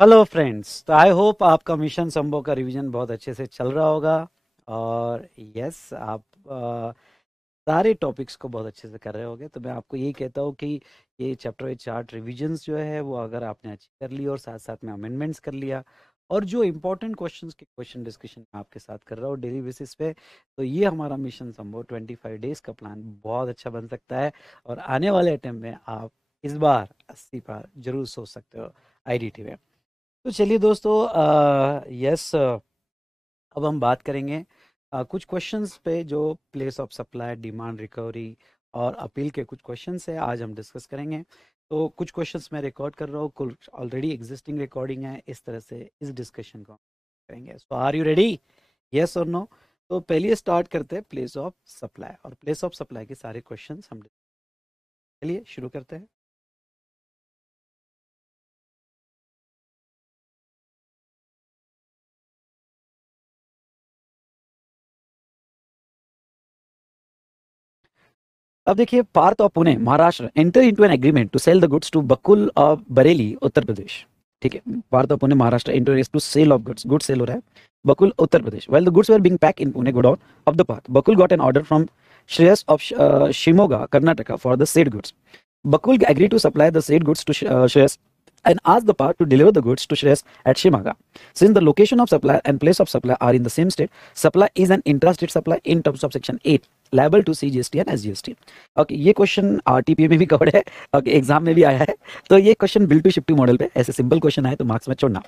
Hello friends. तो I hope आपका mission संभव का रिवीजन बहुत अच्छे से चल रहा होगा। और यस, आप सारे टॉपिक्स को बहुत अच्छे से कर रहे होगे। तो मैं आपको यही कहता हूँ कि ये चैप्टर वाइज चार्ट रिविजन्स जो है वो अगर आपने अच्छी कर ली और साथ साथ में अमेंडमेंट्स कर लिया और जो इंपॉर्टेंट क्वेश्चंस के क्वेश्चन डिस्कशन मैं आपके साथ कर रहा हूँ डेली बेसिस पे, तो ये हमारा मिशन संभव 25 डेज का प्लान बहुत अच्छा बन सकता है। और आने वाले अटेम्प्ट में आप इस बार 80 पार जरूर सोच सकते हो आईडीटी में। तो चलिए दोस्तों, यस, अब हम बात करेंगे कुछ क्वेश्चंस पे जो place of supply, demand, recovery और अपील के कुछ क्वेश्चंस है आज हम डिस्कस करेंगे। तो कुछ क्वेश्चंस मैं रिकॉर्ड कर रहा हूँ, कुछ ऑलरेडी एग्जिस्टिंग रिकॉर्डिंग है। इस तरह से इस डिस्कशन को हम करेंगे। सो आर यू रेडी? यस और नो? तो पहले स्टार्ट करते हैं प्लेस ऑफ सप्लाई, और प्लेस ऑफ सप्लाई के सारे क्वेश्चंस हम चलिए शुरू करते हैं। अब देखिए, Parth of Pune Maharashtra enter into an agreement to sell the goods to Bakul of Bareilly Uttar Pradesh. ठीक है, Parth of Pune Maharashtra enter to sell of goods, good sell हो रहा है Bakul Uttar Pradesh. Well the goods were being packed in Pune godown of the Parth, Bakul got an order from Shreyas of Shimoga Karnataka for the said goods. Bakul agreed to supply the said goods to Shreyas and asked the part to deliver the goods to Shreyas at Shimaga. Since the location of supply and place of supply are in the same state, supply is an intrastate supply in terms of section 8, liable to CGST and SGST. Okay, ये question आरटीपीए में भी covered है, okay, exam में भी आया है। तो ये question bill to ship model पे ऐसे सिंपल क्वेश्चन आए तो मार्क्स में छोड़ना।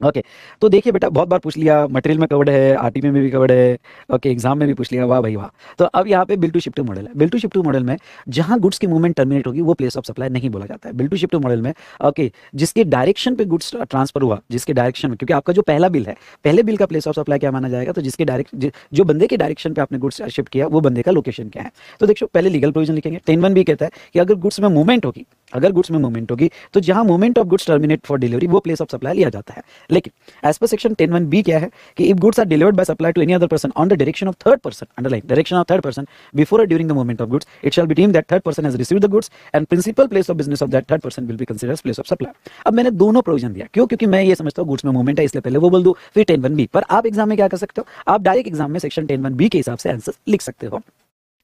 ओके, तो देखिए बेटा, बहुत बार पूछ लिया, मटेरियल में कवर्ड है, आरटीपी में भी कवर्ड है, ओके, एग्जाम में भी पूछ लिया, वाह भाई वाह। तो अब यहाँ पे बिल टू शिफ्ट मॉडल है। बिल टू शिफ्ट मॉडल में जहाँ गुड्स की मूवमेंट टर्मिनेट होगी वो प्लेस ऑफ सप्लाई नहीं बोला जाता है। बिल टू शिफ्ट मॉडल में ओके, जिसके डायरेक्शन पे गुड्स ट्रांसफर हुआ, जिसके डायरेक्शन में, क्योंकि आपका जो पहला बिल है, पहले बिल का प्लेस ऑफ सप्लाई क्या माना जाएगा, तो जिसके डायरेक्ट जो बंदे के डायरेक्शन पे आपने गुड्स शिफ्ट किया वो बंदे का लोकेशन क्या है। तो देखो, पहले लीगल प्रोविजन लिखेंगे। 10(1) भी कहता है कि अगर गुड्स में मूवमेंट होगी, अगर गुड्स में मूवमेंट होगी तो जहां movement of goods terminate for delivery वो प्लेस ऑफ सप्लाई लिया जाता है। लेकिन एज पर सेक्शन 10(1) क्या है कि if goods are delivered by supply to any other person on the direction of third person, underline direction of third person, before or during the movement of goods, it shall be deemed that third person has received the goods and principal place of business of that third person will be considered as place of supply. अब मैंने दोनों provision दिया, क्यों? क्योंकि मैं ये समझता हूँ गुड्स में मूवमेंट है, इसलिए पहले वो बोल दूं फिर 10(1) पर आप एग्जाम में क्या कर सकते हो, आप डायरेक्ट एग्जाम में सेक्शन 10(1) के हिसाब से आंसर लिख सकते हो।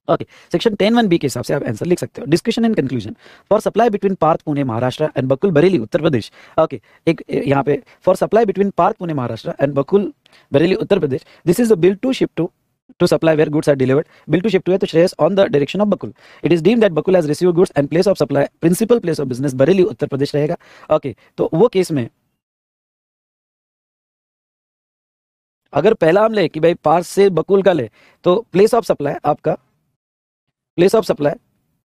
ओके, सेक्शन 10(1) के हिसाब से आप आंसर लिख सकते हो। Discussion and conclusion for supply between Parth Pune Maharashtra and Bakul Bareilly Uttar Pradesh. Okay, एक यहाँ पे for supply between Parth Pune Maharashtra and Bakul Bareilly Uttar Pradesh, this is a bill to ship to supply where goods are delivered. Bill to ship to है तो Shreyas on the direction of Bakul. It is deemed that Bakul has received goods and place of supply, principal place of business Bareilly Uttar प्रदेश रहेगा। Okay, तो वो case में अगर पहला हम ले कि भाई पार्थ से बकुल का ले, तो प्लेस ऑफ सप्लाई आपका, प्लेस ऑफ सप्लाई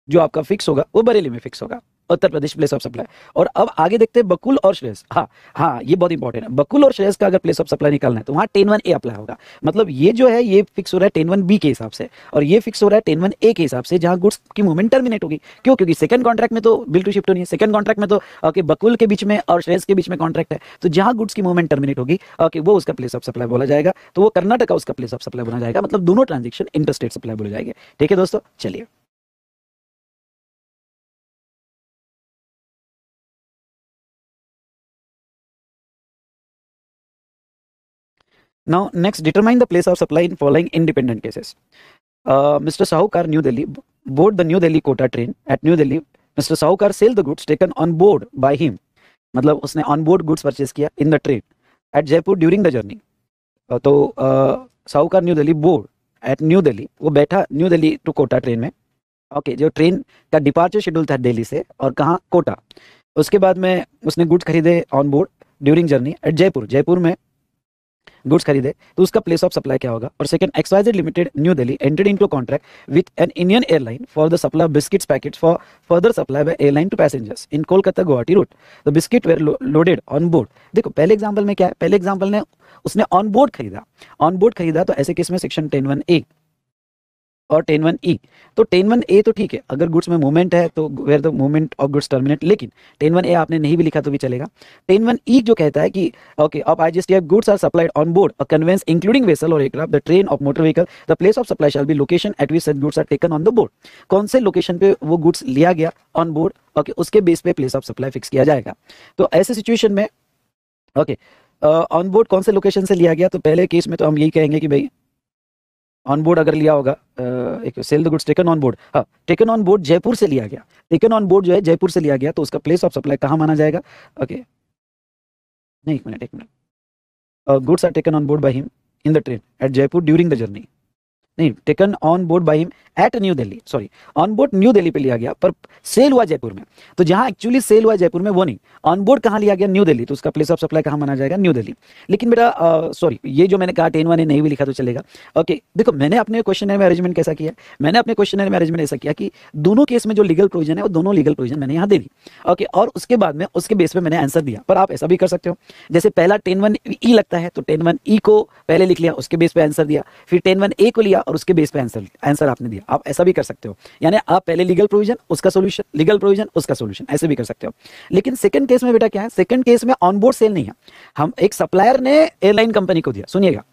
जो आपका फिक्स होगा वो बरेली में फिक्स होगा, Uttar Pradesh place of supply. और अब आगे देखते हैं बकुल और श्रेयस। हाँ हाँ, ये बहुत इंपॉर्टेंट है। बकुल और श्रेयस का अगर प्लेस ऑफ सप्लाई निकालना है तो वहां 10(1) अप्लाई होगा। मतलब ये जो है ये फिक्स हो रहा है 10(1) के हिसाब से, और ये फिक्स हो रहा है 10(1) के हिसाब से, जहां गुड्स की मूवमेंट टर्मिनेट होगी। क्यों? क्योंकि सेकंड कॉन्ट्रैक्ट में तो बिल टू शिफ्ट नहीं है, सेकंड कॉन्ट्रैक्ट में तो ओके बकुल के बीच में और श्रेयस के बीच में कॉन्ट्रैक्ट है। तो जहां गुड्स की मूवमेंट टर्मिनेट होगी ओके, वो उसका प्लेस ऑफ सप्लाई बोला जाएगा। तो वो कर्नाटक का उसका प्लेस ऑफ सप्लाई बोला जाएगा। मतलब दोनों ट्रांजेक्शन इंटरस्टेट सप्लाई बोले जाएंगे। ठीक है दोस्तों, चलिए। Now, next, determine the place of supply in following independent cases. Mr. Sahukar, New Delhi, board the New Delhi Kota train at New Delhi. Mr. Sahukar sell the goods taken on board by him. मतलब उसने on board goods purchase किया in the train at Jaipur during the journey. तो साहूकार New Delhi board at new Delhi, वो बैठा New Delhi to Kota train में। Okay, जो train का डिपार्चर शेड्यूल था दिल्ली से और कहाँ, कोटा। उसके बाद में उसने गुड्स खरीदे on board during journey at Jaipur, Jaipur में गुड्स खरीदे, तो उसका प्लेस ऑफ सप्लाई क्या होगा। और second, XYZ limited new Delhi entered into contract with an Indian airline for the supply of biscuits packets for further supply by airline to passengers in Kolkata Guwahati route. The biscuit were loaded on board. देखो पहले example में क्या है, पहले example ने उसने on board खरीदा, on board खरीदा, तो ऐसे केस में सेक्शन 10(1) और 10(1) तो 10(1) तो ठीक है, अगर गुड्स में मूवमेंट है तो where the movement of goods terminate. लेकिन 10(1) आपने नहीं भी लिखा तो भी चलेगा। 10(1) जो कहता है कि ओके, अब IGST goods are supplied on board a conveyance including vessel or aircraft, the train of motor vehicle, the place of supply shall be location at which such goods are taken on the board. कौन से location पे वो goods लिया गया on board, okay, उसके base पे place of supply fix किया जाएगा। तो ऐसे सिचुएशन में ओके, ऑन बोर्ड कौन से लोकेशन से लिया गया? तो पहले केस में तो हम यही कहेंगे कि भाई ऑन बोर्ड अगर लिया होगा, एक sale the goods taken on board, हाँ टेकन ऑन बोर्ड जयपुर से लिया गया, टेकन ऑन बोर्ड जो है जयपुर से लिया गया, तो उसका प्लेस ऑफ सप्लाई कहाँ माना जाएगा? ओके, नहीं एक minute, goods are taken on board by him in the train at Jaipur during the journey, नहीं taken on board by him at new Delhi, sorry on board New Delhi पे लिया गया पर सेल हुआ जयपुर में, तो जहां एक्चुअली सेल हुआ जयपुर में वो नहीं, ऑन बोर्ड कहां लिया गया? न्यू दिल्ली, तो उसका प्लेस ऑफ सप्लाई कहां माना जाएगा? न्यू दिल्ली। लेकिन बेटा सॉरी, ये जो मैंने कहा 10-1 नहीं भी लिखा तो चलेगा। ओके देखो, मैंने अपने क्वेश्चन में अरेंजमेंट कैसा किया, मैंने अपने क्वेश्चन में अरेंजमेंट ऐसा किया कि दोनों केस में जो लीगल प्रोविजन है वो दोनों लीगल प्रोविजन मैंने यहाँ दे दी। ओके, और उसके बाद में उसके बेस पे मैंने आंसर दिया, पर आप ऐसा भी कर सकते हो, जैसे पहला 10-1 लगता है तो 10-1 को पहले लिख लिया, उसके बेस पे आंसर दिया, फिर 10-1 को लिया और उसके बेस पे आंसर आपने दिया। आप ऐसा भी कर सकते हो, यानी आप पहले लीगल प्रोविजन उसका सॉल्यूशन, लीगल प्रोविजन उसका सॉल्यूशन, ऐसे भी कर सकते हो। लेकिन सेकंड केस में बेटा क्या है, सेकंड केस में ऑनबोर्ड सेल नहीं है, हम एक सप्लायर ने एयरलाइन कंपनी को दिया, सुनिएगा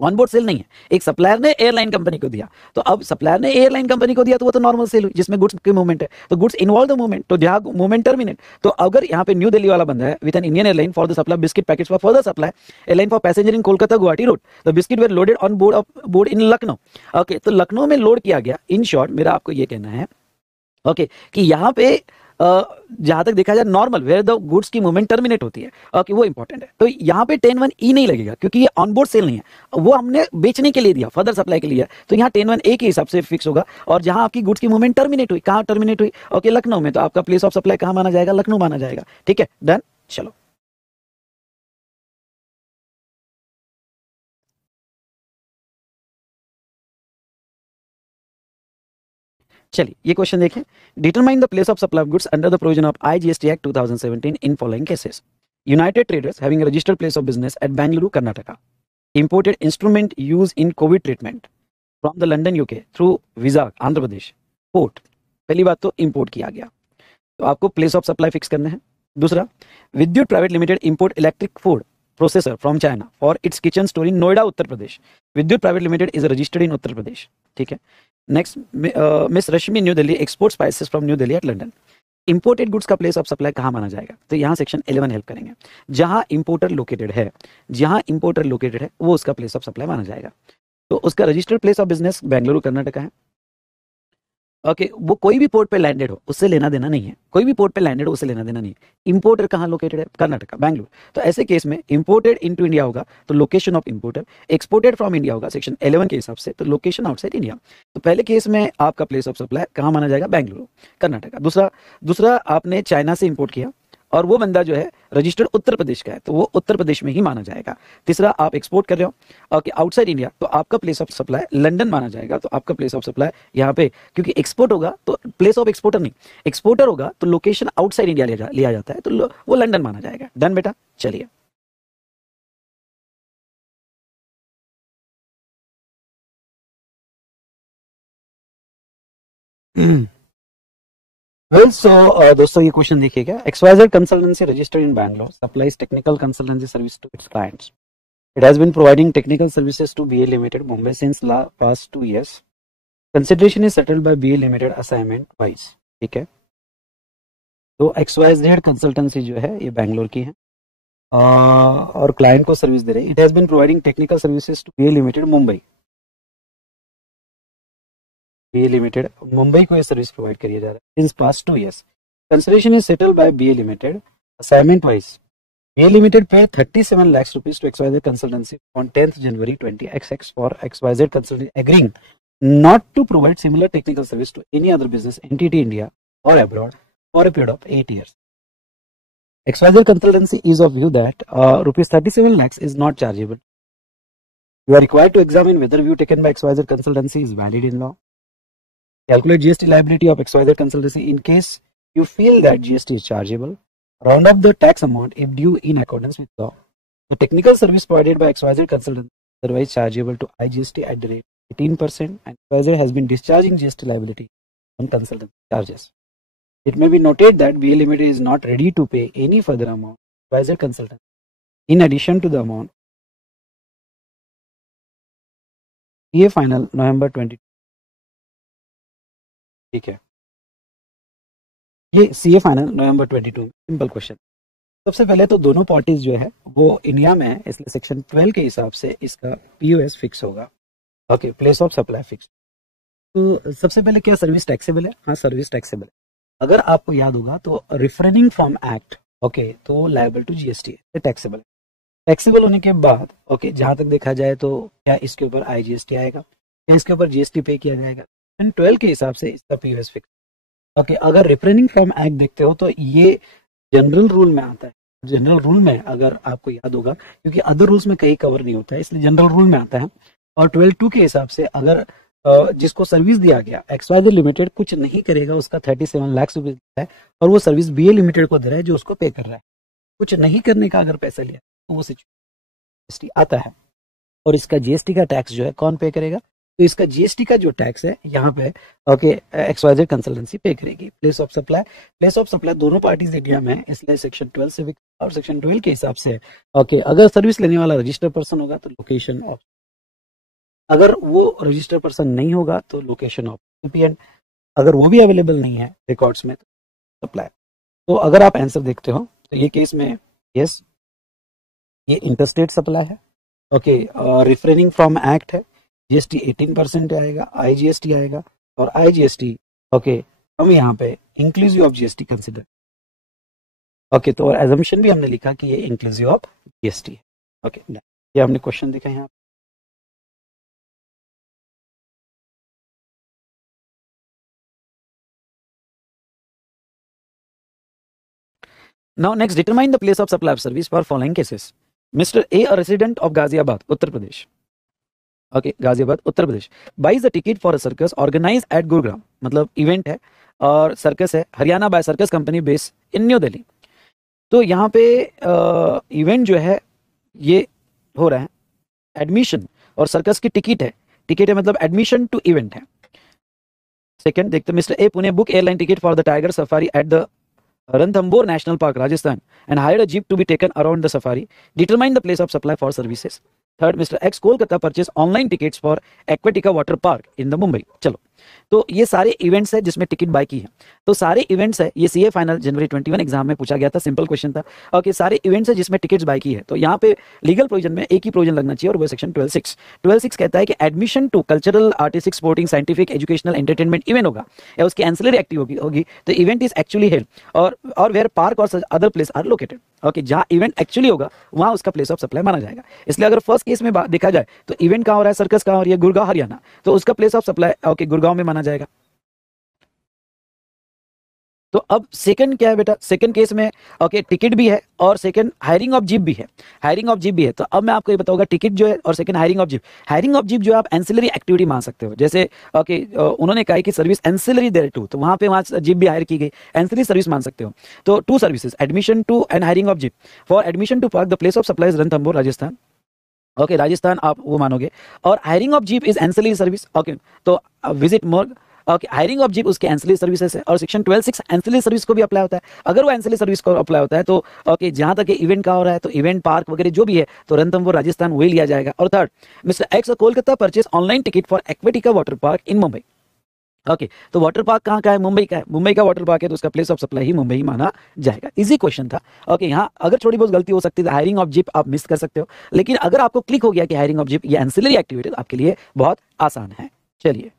ऑनबोर्ड सेल नहीं है, एक सप्लायर ने एयरलाइन कंपनी को दिया, तो अब सप्लायर ने एयरलाइन कंपनी को दिया तो वो तो नॉर्मल सेल हुई जिसमें गुड्स की मूवमेंट है, तो गुड्स इन्वॉल्व द मूवमेंट, तो जहां मूवमेंट टर्मिनेट, तो अगर यहाँ पे न्यू दिल्ली वाला बंदा है with an Indian airline for the supply biscuit packets for further supply airline for passenger in Kolkata Guwahati road, the biscuit were loaded on board in Lucknow. Okay, तो लखनऊ में लोड किया गया। इन शॉर्ट मेरा आपको ये कहना है ओके कि यहाँ पे जहां तक देखा जाए नॉर्मल वेयर द गुड्स की मूवमेंट टर्मिनेट होती है, ओके वो इंपॉर्टेंट है, तो यहाँ पे 10-1 नहीं लगेगा क्योंकि ये ऑनबोर्ड सेल नहीं है, वो हमने बेचने के लिए दिया, फर्दर सप्लाई के लिए, तो यहाँ 10-1 के हिसाब से फिक्स होगा। और जहां आपकी गुड्स की मूवमेंट टर्मिनेट हुई, कहाँ टर्मिनेट हुई? ओके लखनऊ में, तो आपका प्लेस ऑफ सप्लाई कहाँ माना जाएगा? लखनऊ माना जाएगा। ठीक है, डन, चलो चलिए ये क्वेश्चन देखें, determine the place of supply of goods under the provision of IGST act 2017 in following cases. United traders having registered place of business at Bengaluru Karnataka imported instrument used in COVID treatment from the London UK through Vizag Andhra Pradesh port. पहली बात तो import किया गया, तो आपको place of supply fix करना है। दूसरा, Vidyut private limited import electric food processor from China for its kitchen store in Noida Uttar Pradesh. Vidyut private limited is registered in Uttar Pradesh. ठीक है, next, miss Rashmi New Delhi export spices from new Delhi at London. Imported goods का place of supply कहाँ माना जाएगा? तो यहाँ section 11 help करेंगे, जहां इंपोर्टर लोकेटेड है, जहां इंपोर्टर लोकेटेड है वो उसका प्लेस ऑफ सप्लाई माना जाएगा। तो उसका registered place of business Bengaluru Karnataka है। ओके, वो कोई भी पोर्ट पे लैंडेड हो उससे लेना देना नहीं है, कोई भी पोर्ट पे लैंडेड हो उससे लेना देना नहीं है। इंपोर्टर कहाँ लोकेटेड है? कर्नाटका, बेंगलुरु। तो ऐसे केस में इंपोर्टेड इनटू इंडिया होगा तो location of importer, exported from India होगा सेक्शन 11 के हिसाब से तो लोकेशन आउटसाइड इंडिया। तो पहले केस में आपका प्लेस ऑफ सप्लाई कहाँ माना जाएगा? बेंगलुरु कर्नाटका। दूसरा आपने चाइना से इंपोर्ट किया और वो बंदा जो है रजिस्टर्ड उत्तर प्रदेश का है तो वो उत्तर प्रदेश में ही माना जाएगा। तीसरा, आप एक्सपोर्ट कर रहे हो ओके आउटसाइड इंडिया तो आपका प्लेस ऑफ सप्लाई लंदन माना जाएगा, तो आपका प्लेस ऑफ सप्लाई यहाँ पे, क्योंकि एक्सपोर्ट होगा तो प्लेस ऑफ एक्सपोर्टर नहीं, एक्सपोर्टर होगा तो लोकेशन आउटसाइड इंडिया लिया जाता है तो वो लंदन माना जाएगा। डन बेटा, चलिए वेल सो दोस्तों ये क्वेश्चन देखिएगा, XYZ consultancy registered in Bangalore supplies technical consultancy service to its clients. It has been providing technical services to BA Limited Mumbai since past 2 years. Consideration is settled by BA Limited assignment wise. ठीक है, तो XYZ consultancy जो है ये बैंगलोर की है और client को सर्विस दे रहे हैं। It has been providing technical services to BA Limited Mumbai, BA Limited Mumbai को ये सर्विस प्रोवाइड करिए जा रहा है since past 2 years. Consideration is settled by BA Limited assignment wise. BA Limited paid 37 lakhs rupees to XYZ Consultancy on 10th January 20XX for XYZ Consultancy agreeing not to provide similar technical service to any other business entity in India or abroad for a period of 8 years. XYZ Consultancy is of view that rupees 37 lakhs is not chargeable. You are required to examine whether view taken by XYZ Consultancy is valid in law. Calculate GST liability of XYZ Consultancy in case you feel that GST is chargeable. Round up the tax amount if due in accordance with law. The technical service provided by XYZ Consultant is otherwise chargeable to IGST at the rate 18% and XYZ has been discharging GST liability on consultant charges. It may be noted that BA Limited is not ready to pay any further amount to XYZ Consultant in addition to the amount CA final November 22। ठीक है, ये CA final नवंबर 22 simple question. सबसे पहले तो दोनों parties जो है वो इंडिया में है, इसलिए सेक्शन 12 के हिसाब से इसका पीओएस फिक्स होगा। Okay, place of supply fix. तो सबसे पहले क्या सर्विस टैक्सेबल है? हाँ, सर्विस टैक्सेबल है। अगर आपको याद होगा तो रिफ्रेनिंग फ्रॉम एक्ट, ओके, तो लायबल टू जीएसटी है, टैक्सेबल है। टैक्सेबल होने के बाद ओके, जहां तक देखा जाए तो क्या इसके ऊपर आईजीएसटी आएगा, क्या इसके ऊपर जीएसटी पे किया जाएगा? सेक्शन 12 के हिसाब से इसका पीओएस फिक्स। ओके, अगर रिफ्रेनिंग फ्रॉम एक्ट देखते हो तो ये जनरल रूल में आता है। जनरल रूल में अगर आपको याद होगा, क्योंकि अदर रूल्स में कहीं कवर नहीं होता है, इसलिए जनरल रूल में आता है। और 12(2) के हिसाब से अगर जिसको सर्विस दिया गया XYZ लिमिटेड कुछ नहीं करेगा, उसका 37 लाख रुपए है, और वो सर्विस BA लिमिटेड को दे रहा है जो उसको पे कर रहा है, कुछ नहीं करने का अगर पैसा लिया तो वो जीएसटी आता है। और इसका जीएसटी का टैक्स जो है कौन पे करेगा? तो इसका जीएसटी का जो टैक्स है यहाँ पे ओके, XYZ कंसल्टेंसी पे करेगी। Place of supply, place of supply दोनों पार्टीज इंडिया में है, इसलिए सेक्शन 12 से और सेक्शन 12 के हिसाब से ओके, अगर सर्विस लेने वाला रजिस्टर्ड पर्सन होगा तो लोकेशन ऑफ, अगर वो रजिस्टर्ड पर्सन नहीं होगा तो लोकेशन ऑफ रिसिपिएंट, अगर वो भी अवेलेबल नहीं है रिकॉर्ड्स में तो सप्लाई। तो अगर आप आंसर देखते हो तो ये केस में यस, ये इंटरस्टेट सप्लाई है। ओके, रिफ्रेनिंग फ्रॉम एक्ट है, जीएसटी 18% आएगा, आईजीएसटी आएगा, और आईजीएसटी ओके हम यहाँ पे inclusive of GST consider. Okay, तो एजम्पशन भी हमने लिखा कि ये इंक्लूसिव ऑफ जीएसटी है। ओके, ये हमने क्वेश्चन देखा यहाँ। Now next, determine the place of supply of service for following cases. Mr. A resident of Ghaziabad, Uttar Pradesh. Okay, Ghaziabad, Uttar Pradesh, buys the ticket for a circus organized at Gurugram. मतलब event है और circus है, Haryana by circus company base in new Delhi. तो यहाँ पे event जो है ये हो रहा है, एडमिशन और सर्कस की टिकट है मतलब एडमिशन टू इवेंट है। सेकंड देखते, mister A Pune book airline ticket for the tiger safari at the Ranthambore National Park, Rajasthan, and hired a jeep to be taken around the safari. Determine the place of supply for services. Third, Mr. X Kolkata purchased online tickets for Aquatica Water Park in the Mumbai. चलो, तो ये सारे events है जिसमें ticket bye की है। तो सारे इवेंट्स है, ये सीए फाइनल जनवरी 21 एग्जाम में पूछा गया था, सिंपल क्वेश्चन था। ओके, सारे इवेंट्स है जिसमें टिकट्स बाय की है। तो यहाँ पे लीगल प्रोविजन में एक ही प्रोविजन लगना चाहिए और वो सेक्शन 12(6) कहता है कि admission to cultural, artistic, sporting, scientific, educational, entertainment event होगा या उसकी एंसिलरी एक्टिविटी होगी तो इवेंट इज एक्चुअली हेल्ड और वेयर पार्क और other place are located. Okay, जहाँ इवेंट एक्चुअली होगा वहाँ उसका प्लेस ऑफ सप्लाई माना जाएगा। इसलिए अगर फर्स्ट केस में देखा जाए तो इवेंट कहाँ हो रहा है, सर्कस कहाँ हो रही है, गुड़गांव हरियाणा, तो उसका place of supply okay Gurgaon में माना जाएगा। तो अब सेकंड क्या है बेटा, सेकंड केस में ओके टिकट भी है और सेकंड हायरिंग ऑफ जीप भी है, तो अब मैं आपको ये बताऊंगा टिकट जो है और सेकंड हायरिंग ऑफ जीप जो आप एंसिलरी एक्टिविटी मान सकते हो। जैसे ओके उन्होंने कहा कि सर्विस एंसिलरी देयर टू, तो वहां पे वहां जीप भी हायर की गई, एंसिलरी सर्विस मान सकते हो। तो two services, admission to and hiring of jeep. For admission to park the place of supply is Ranthambore Rajasthan, okay Rajasthan आप वो मानोगे, और hiring of jeep is ancillary service. Okay, तो visit more okay, hiring of jeep उसके ancillary services है और section 12(6) ancillary service को भी अप्लाई होता है। अगर वो एंसिलरी सर्विस को अप्लाई होता है तो ओके जहां तक इवेंट का हो रहा है तो इवेंट पार्क वगैरह जो भी है तो रणथंबोर राजस्थान वही लिया जाएगा। और third, mister X Kolkata purchase online ticket for Aquatica water park in Mumbai. Okay, तो वाटर पार्क कहाँ का है, मुंबई का है, मुंबई का वाटर पार्क है तो उसका प्लेस ऑफ सप्लाई ही मुंबई ही माना जाएगा। इजी क्वेश्चन था। ओके, यहाँ अगर थोड़ी बहुत गलती हो सकती है, हायरिंग ऑफ जीप आप मिस कर सकते हो, लेकिन अगर आपको क्लिक हो गया कि हायरिंग ऑफ जीप ये एंसिलरी एक्टिविटी आपके लिए बहुत आसान है। चलिए,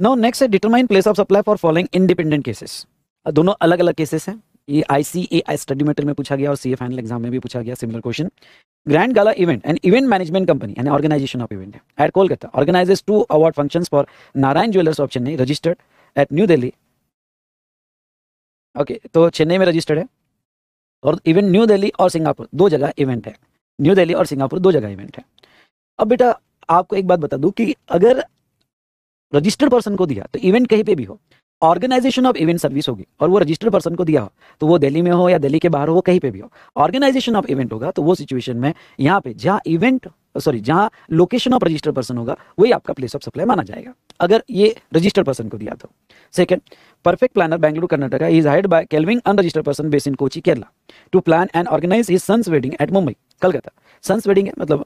नाउ नेक्स्ट है determine place of supply for following independent cases. दोनों अलग अलग केसेस हैं, ये ICAI स्टडी मैटर में पूछा गया और CA फाइनल एग्जाम में भी पूछा गया similar question. Grand gala event and event management company and organisation of event at Kolkata organises 2 award functions for Narayan jewellers of Chennai registered at new Delhi. Okay, तो चेन्नई में रजिस्टर्ड है और इवेंट न्यू दिल्ली और सिंगापुर दो जगह इवेंट है, न्यू दिल्ली और सिंगापुर दो जगह इवेंट है। अब बेटा आपको एक बात बता दूं कि अगर रजिस्टर्ड पर्सन को दिया तो इवेंट कहीं पे भी हो, ऑर्गेनाइजेशन ऑफ इवेंट सर्विस होगी और वो रजिस्टर्ड पर्सन को दिया हो तो वो दिल्ली में हो या दिल्ली के बाहर हो, वो कहीं पे भी हो, ऑर्गेनाइजेशन ऑफ इवेंट होगा तो वो सिचुएशन में यहाँ पे जहाँ लोकेशन ऑफ रजिस्टर्ड पर्सन होगा वही आपका प्लेस ऑफ सप्लाई माना जाएगा अगर ये रजिस्टर्ड पर्सन को दिया तो। Second, perfect planner Bengaluru Karnataka is hired by Kelvin unregistered person based in Kochi Kerala to plan and organise his son's wedding at Mumbai Calcutta. Son's wedding है मतलब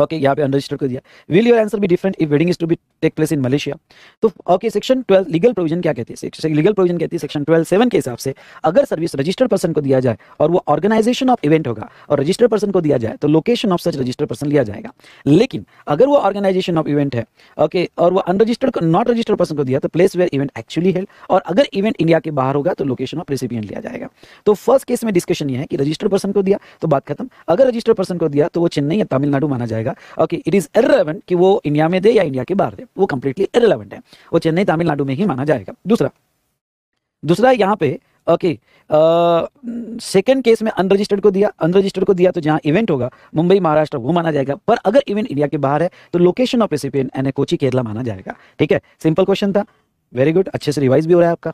ओके यहाँ पे अनरजिस्टर्ड को दिया. Will your answer be different if wedding is to be take place in Malaysia. तो okay section 12 legal provision क्या कहती है? लीगल प्रोविजन कहती है सेक्शन 12(7) के हिसाब से अगर सर्विस रजिस्टर्ड पर्सन को दिया जाए और वो ऑर्गेनाइजेशन ऑफ इवेंट होगा और रजिस्टर्ड पर्सन को दिया जाए तो location of such registered person लिया जाएगा. लेकिन अगर वो ऑर्गेनाइजेशन ऑफ इवेंट है ओके और वो अनरजिस्टर्ड नॉट रजिस्टर्ड पर्सन को दिया तो place where event actually held, और अगर इवेंट इंडिया के बाहर होगा तो लोकेशन ऑफ रेसिपिएंट लिया जाएगा. तो फर्स्ट केस में डिस्कशन ये है कि रजिस्टर्ड पर्सन को दिया तो बात खत्म. अगर रजिस्टर्ड पर्सन को दिया तो वो चेन्नई या तमिलनाडु माना जाएगा. ओके इट इज इररिलेवेंट कि वो इंडिया में दे या इंडिया के बाहर दे, वो कंप्लीटली इररिलेवेंट है, वो चेन्नई तमिलनाडु में ही माना जाएगा. दूसरा यहाँ पे ओके सेकंड केस में अनरजिस्टर्ड को दिया तो जहां इवेंट होगा मुंबई महाराष्ट्र वो माना जाएगा, पर अगर इवेंट इंडिया के बाहर है तो लोकेशन ऑफ रेसिपिएंट यानी कोची केरला माना जाएगा. ठीक है, सिंपल क्वेश्चन था, वेरी गुड, अच्छे से रिवाइज भी हो रहा है आपका.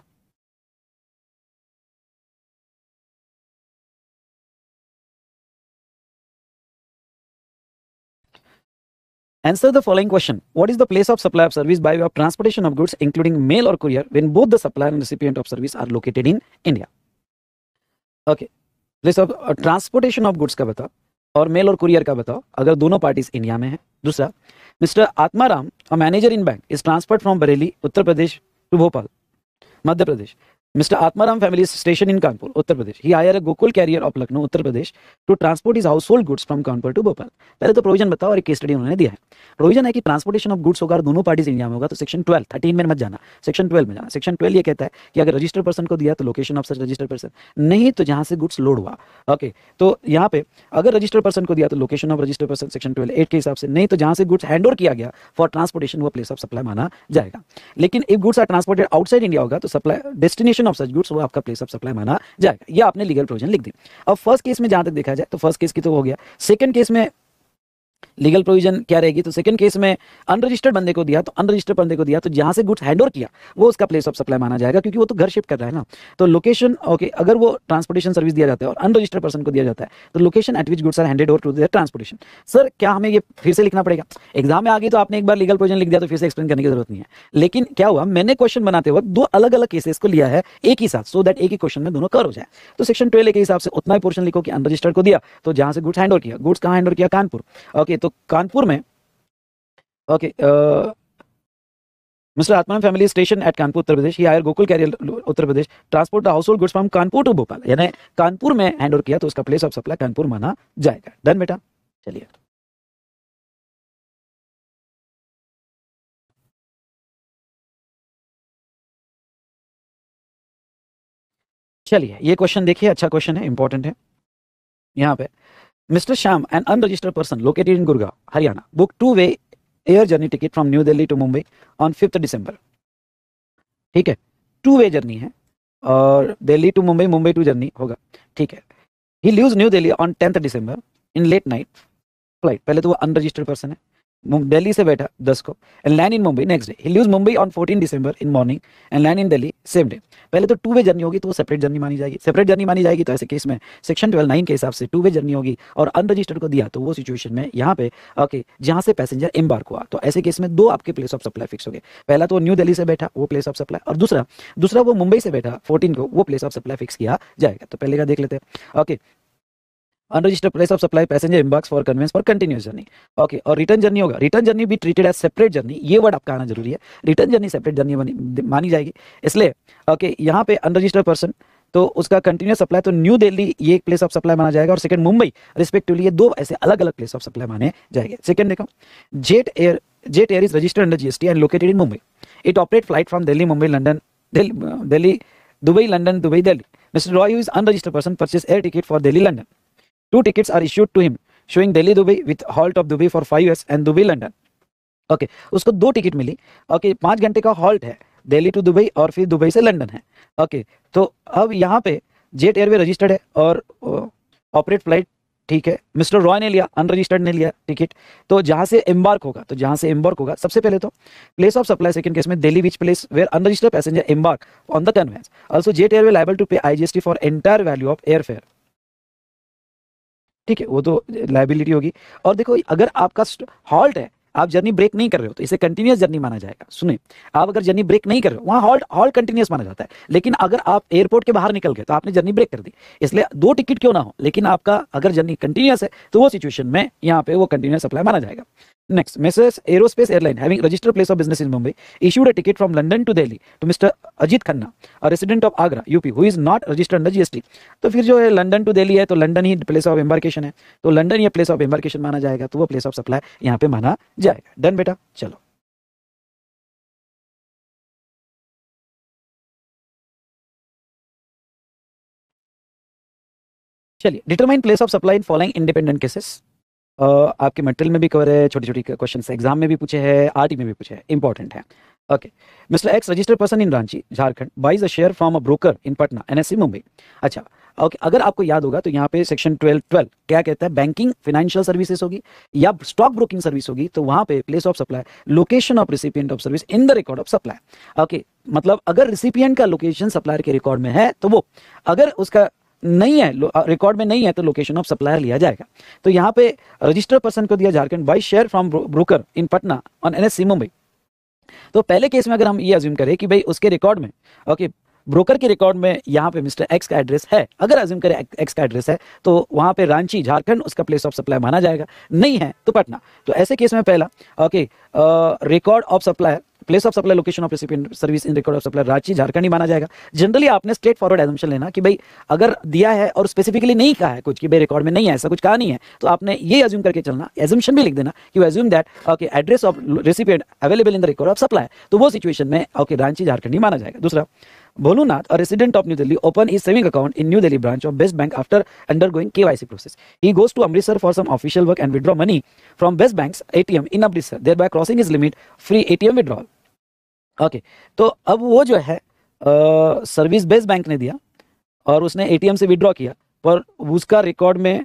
Answer the following question. What is the place of supply of service by way of transportation of goods including mail or courier when both the supplier and recipient of service are located in India? Okay. Place of transportation of goods का बताओ और mail और courier का बताओ अगर दोनों parties India में है. दूसरा, mister Atmaram a manager in bank is transferred from Bareilly Uttar Pradesh to Bhopal Madhya Pradesh. Mr. Atmaram family is stationed in Kanpur, Uttar Pradesh. He hired a Gokul carrier of Lucknow, Uttar Pradesh, to transport his household goods from Kanpur to Bhopal. पहले तो provision बताओ और एक case study उन्होंने दिया है. Provision है कि ट्रांसपोर्टेशन ऑफ गुड्स होगा और दोनों पार्टीज इंडिया में होगा तो सेक्शन 12 13 में मत जाना, सेक्शन 12 में जाना. सेक्शन 12 ये कहता है कि अगर रजिस्टर्ड पर्सन को दिया तो location of such registered person, नहीं तो जहां से गुड्स लोड हुआ. ओके तो यहाँ पे अगर रजिस्टर्ड पर्सन को दिया तो location of registered person section 12(8) के हिसाब से, नहीं तो जहां से गुड्स हैंड ओवर किया गया फॉर ट्रांसपोर्टेशन वो प्लेस ऑफ सप्लाई माना जाएगा. लेकिन if goods are transported outside India होगा तो supply destination of such goods वो आपका प्लेस ऑफ सप्लाई माना जाएगा. ये आपने लीगल प्रोविजन लिख दी. अब फर्स्ट केस में जहां तक देखा जाए तो फर्स्ट केस की तो हो गया. सेकंड केस में लीगल प्रोविजन क्या रहेगी? तो सेकंड केस में अनरजिस्टर्ड बंदे को दिया तो जहां से गुड्स हैंड ओवर किया वो उसका प्लेस ऑफ सप्लाई माना जाएगा क्योंकि वो तो घर शिफ्ट कर रहा है ना. तो लोकेशन ओके अगर वो ट्रांसपोर्टेशन सर्विस दिया जाता है और अनरजिस्टर्ड पर्सन को दिया जाता है तो location at which goods are handed over to their transportation. Sir क्या हमें ये फिर से लिखना पड़ेगा? एग्जाम में आ गई तो आपने एक बार लीगल प्रोविजन लिख दिया तो फिर से एक्सप्लेन करने की जरूरत नहीं है. लेकिन क्या हुआ, मैंने क्वेश्चन बनाते वक्त दो अलग अलग केसेस को लिया है एक ही साथ, सो दैट एक ही क्वेश्चन में दोनों कवर हो जाए. तो सेक्शन 12 के हिसाब से उतना ही पोर्शन लिखो कि अनरजिस्टर्ड को दिया तो जहां से गुड्स हैंड ओवर किया. गुड्स कहां हैंड ओवर किया? कानपुर. ओके तो कानपुर में okay Mr. Atman family is stationed at Kanpur, Uttar Pradesh. He hired Gokul carrier Uttar Pradesh, transport the household goods from Kanpur to Bhopal. यानी कानपुर में hand over किया तो उसका प्लेस ऑफ सप्लाई कानपुर माना जाएगा. डन बेटा, चलिए. चलिए ये क्वेश्चन देखिए, अच्छा क्वेश्चन है, इंपॉर्टेंट है. यहाँ पे mister Shyam an unregistered person located in Gurgaon Haryana book 2-way air journey ticket from new Delhi to Mumbai on 5th December. ठीक है, 2-way जर्नी है और Delhi to Mumbai, Mumbai to journey होगा. ठीक है, he leaves New Delhi on 10th December in late night flight. पहले तो वो अनरजिस्टर्ड पर्सन है, दिल्ली से बैठा 10 को and land in Mumbai next day. He leaves Mumbai on 14 December in morning and land in Delhi same day. पहले तो 2-way जर्नी होगी तो वो सेपरेट जर्नी मानी जाएगी. तो ऐसे केस में सेक्शन 12(9) के हिसाब से 2-way जर्नी होगी और अनरजिस्टर्ड को दिया तो वो सिचुएशन में यहाँ पे ओके जहां से पैसेंजर एम्बार्क हुआ तो ऐसे केस में दो आपके प्लेस ऑफ सप्लाई फिक्स हो गए. पहला तो न्यू दिल्ली से बैठा वो प्लेस ऑफ सप्लाई, और दूसरा वो मुंबई से बैठा 14 को वो प्लेस ऑफ सप्लाई फिक्स किया जाएगा. तो पहले का देख लेते हैं. Okay unregistered place of supply passenger embarks for conveyance for continuous journey. Okay और रिटर्न जर्नी होगा. रिटर्न जर्नी भी ट्रीटेड एज सेपरेट जर्नी, ये वर्ड आपका आना जरूरी है. रिटर्न जर्नी सेपरेट जर्नी मानी जाएगी. इसलिए ओके यहाँ पे अनरजिस्टर्ड पर्सन तो उसका कंटिन्यूअस सप्लाई तो न्यू दिल्ली ये एक प्लेस ऑफ सप्लाई माना जाएगा और सेकंड मुंबई रिस्पेक्टिवली ये दो ऐसे अलग अलग प्लेस ऑफ सप्लाई माने जाएंगे. सेकंड देखो, jet air is registered under GST and located in Mumbai. It operate flight from Delhi Mumbai London Delhi Dubai London Dubai Delhi. Mister Roy who is unregistered person purchase air ticket for Delhi London. 2 tickets are issued to him showing Delhi Dubai with halt of Dubai for 5 years and Dubai London. Okay उसको 2 ticket मिली. Okay 5 घंटे का halt है Delhi to Dubai और फिर Dubai से London है. Okay तो अब यहाँ पे जेट एयरवे रजिस्टर्ड है और ऑपरेट फ्लाइट ठीक है. मिस्टर रॉय ने लिया, अनरजिस्टर्ड ने लिया टिकट. तो जहां से एम्बार्क होगा सबसे पहले तो place of supply second case में Delhi which place where unregistered passenger embark on the conveyance. Also Jet Airway liable to pay IGST for entire value of air fare. ठीक है वो तो लाइबिलिटी होगी. और देखो अगर आपका हॉल्ट है आप जर्नी ब्रेक नहीं कर रहे हो तो इसे कंटिन्यूस जर्नी माना जाएगा। सुनिए, आप अगर जर्नी ब्रेक नहीं कर रहे हो वहाँ हॉल्ट कंटिन्यूस माना जाता है, लेकिन अगर आप एयरपोर्ट के बाहर निकल गए तो आपने जर्नी ब्रेक कर दी। इसलिए 2 टिकट क्यों ना हो, लेकिन आपका अगर जर्नी कंटिन्यूस है तो वो सिचुएशन में यहाँ पे वो कंटिन्यूस सप्लाई माना जाएगा। Next, Messrs Aerospace Airline, having registered place of business in Mumbai, issued a ticket from London to Delhi to Mr. Ajit Khanna, a resident of Agra, UP, who is not registered under GST. तो फिर जो है London to Delhi है तो London he place of embarkation है, तो London ये place of embarkation माना जाएगा, तो वो प्लेस ऑफ सप्लाई यहाँ पे माना जाएगा। डन बेटा, चलो। चलिए, determine place of supply in following independent cases. आपके मटेरियल में भी कवर है, छोटी छोटी क्वेश्चन एग्जाम में भी पूछे हैं, आरटी में भी पूछे हैं, इंपॉर्टेंट है। Okay, mister X registered person in Ranchi Jharkhand buys a share from a broker in Patna NSC Mumbai. अच्छा, ओके, अगर आपको याद होगा तो यहाँ पे सेक्शन 12 क्या कहता है, बैंकिंग फाइनेंशियल सर्विसेज होगी या स्टॉक ब्रोकिंग सर्विस होगी तो वहाँ पे place of supply location of recipient of service in the record of supply. Okay, मतलब अगर रिसिपिएंट का लोकेशन सप्लायर के रिकॉर्ड में है तो वो, अगर उसका नहीं है, रिकॉर्ड में नहीं है, तो लोकेशन ऑफ सप्लायर लिया जाएगा। तो यहाँ पे रजिस्टर्ड पर्सन को दिया Jharkhand buy share from broker in Patna on NSC Mumbai. तो पहले केस में अगर हम ये अज्यूम करें कि भाई उसके रिकॉर्ड में, ओके, ब्रोकर के रिकॉर्ड में यहाँ पे मिस्टर एक्स का एड्रेस है, अगर अज्यूम करें एक्स का एड्रेस है तो वहाँ पे रांची झारखंड उसका प्लेस ऑफ सप्लाई माना जाएगा, नहीं है तो पटना। तो ऐसे केस में पहला, okay, record of supply place of supply location of recipient service in record of supply Ranchi Jharkhand ही माना जाएगा। जनरली आपने स्ट्रेट फॉरवर्ड एजम्पशन लेना कि भाई अगर दिया है और स्पेसिफिकली नहीं कहा है कुछ कि भाई रिकॉर्ड में नहीं है, ऐसा कुछ कहा नहीं है, तो आपने ये अज्यूम करके चलना, एजम्पशन भी लिख देना कि assume that okay address of recipient available in the record of supply, तो वो सिचुएशन में ओके रांची झारखंड ही माना जाएगा। दूसरा, Bholunath, a resident of New Delhi, opened his saving account in New Delhi branch of Best Bank after undergoing KYC process. He goes to Amritsar for some official work and withdraw money from Best Bank's ATM in Amritsar, thereby crossing his limit free ATM withdrawal. Okay, तो अब वो जो है service best bank ने दिया और उसने ATM से विड्रॉ किया, पर उसका रिकॉर्ड में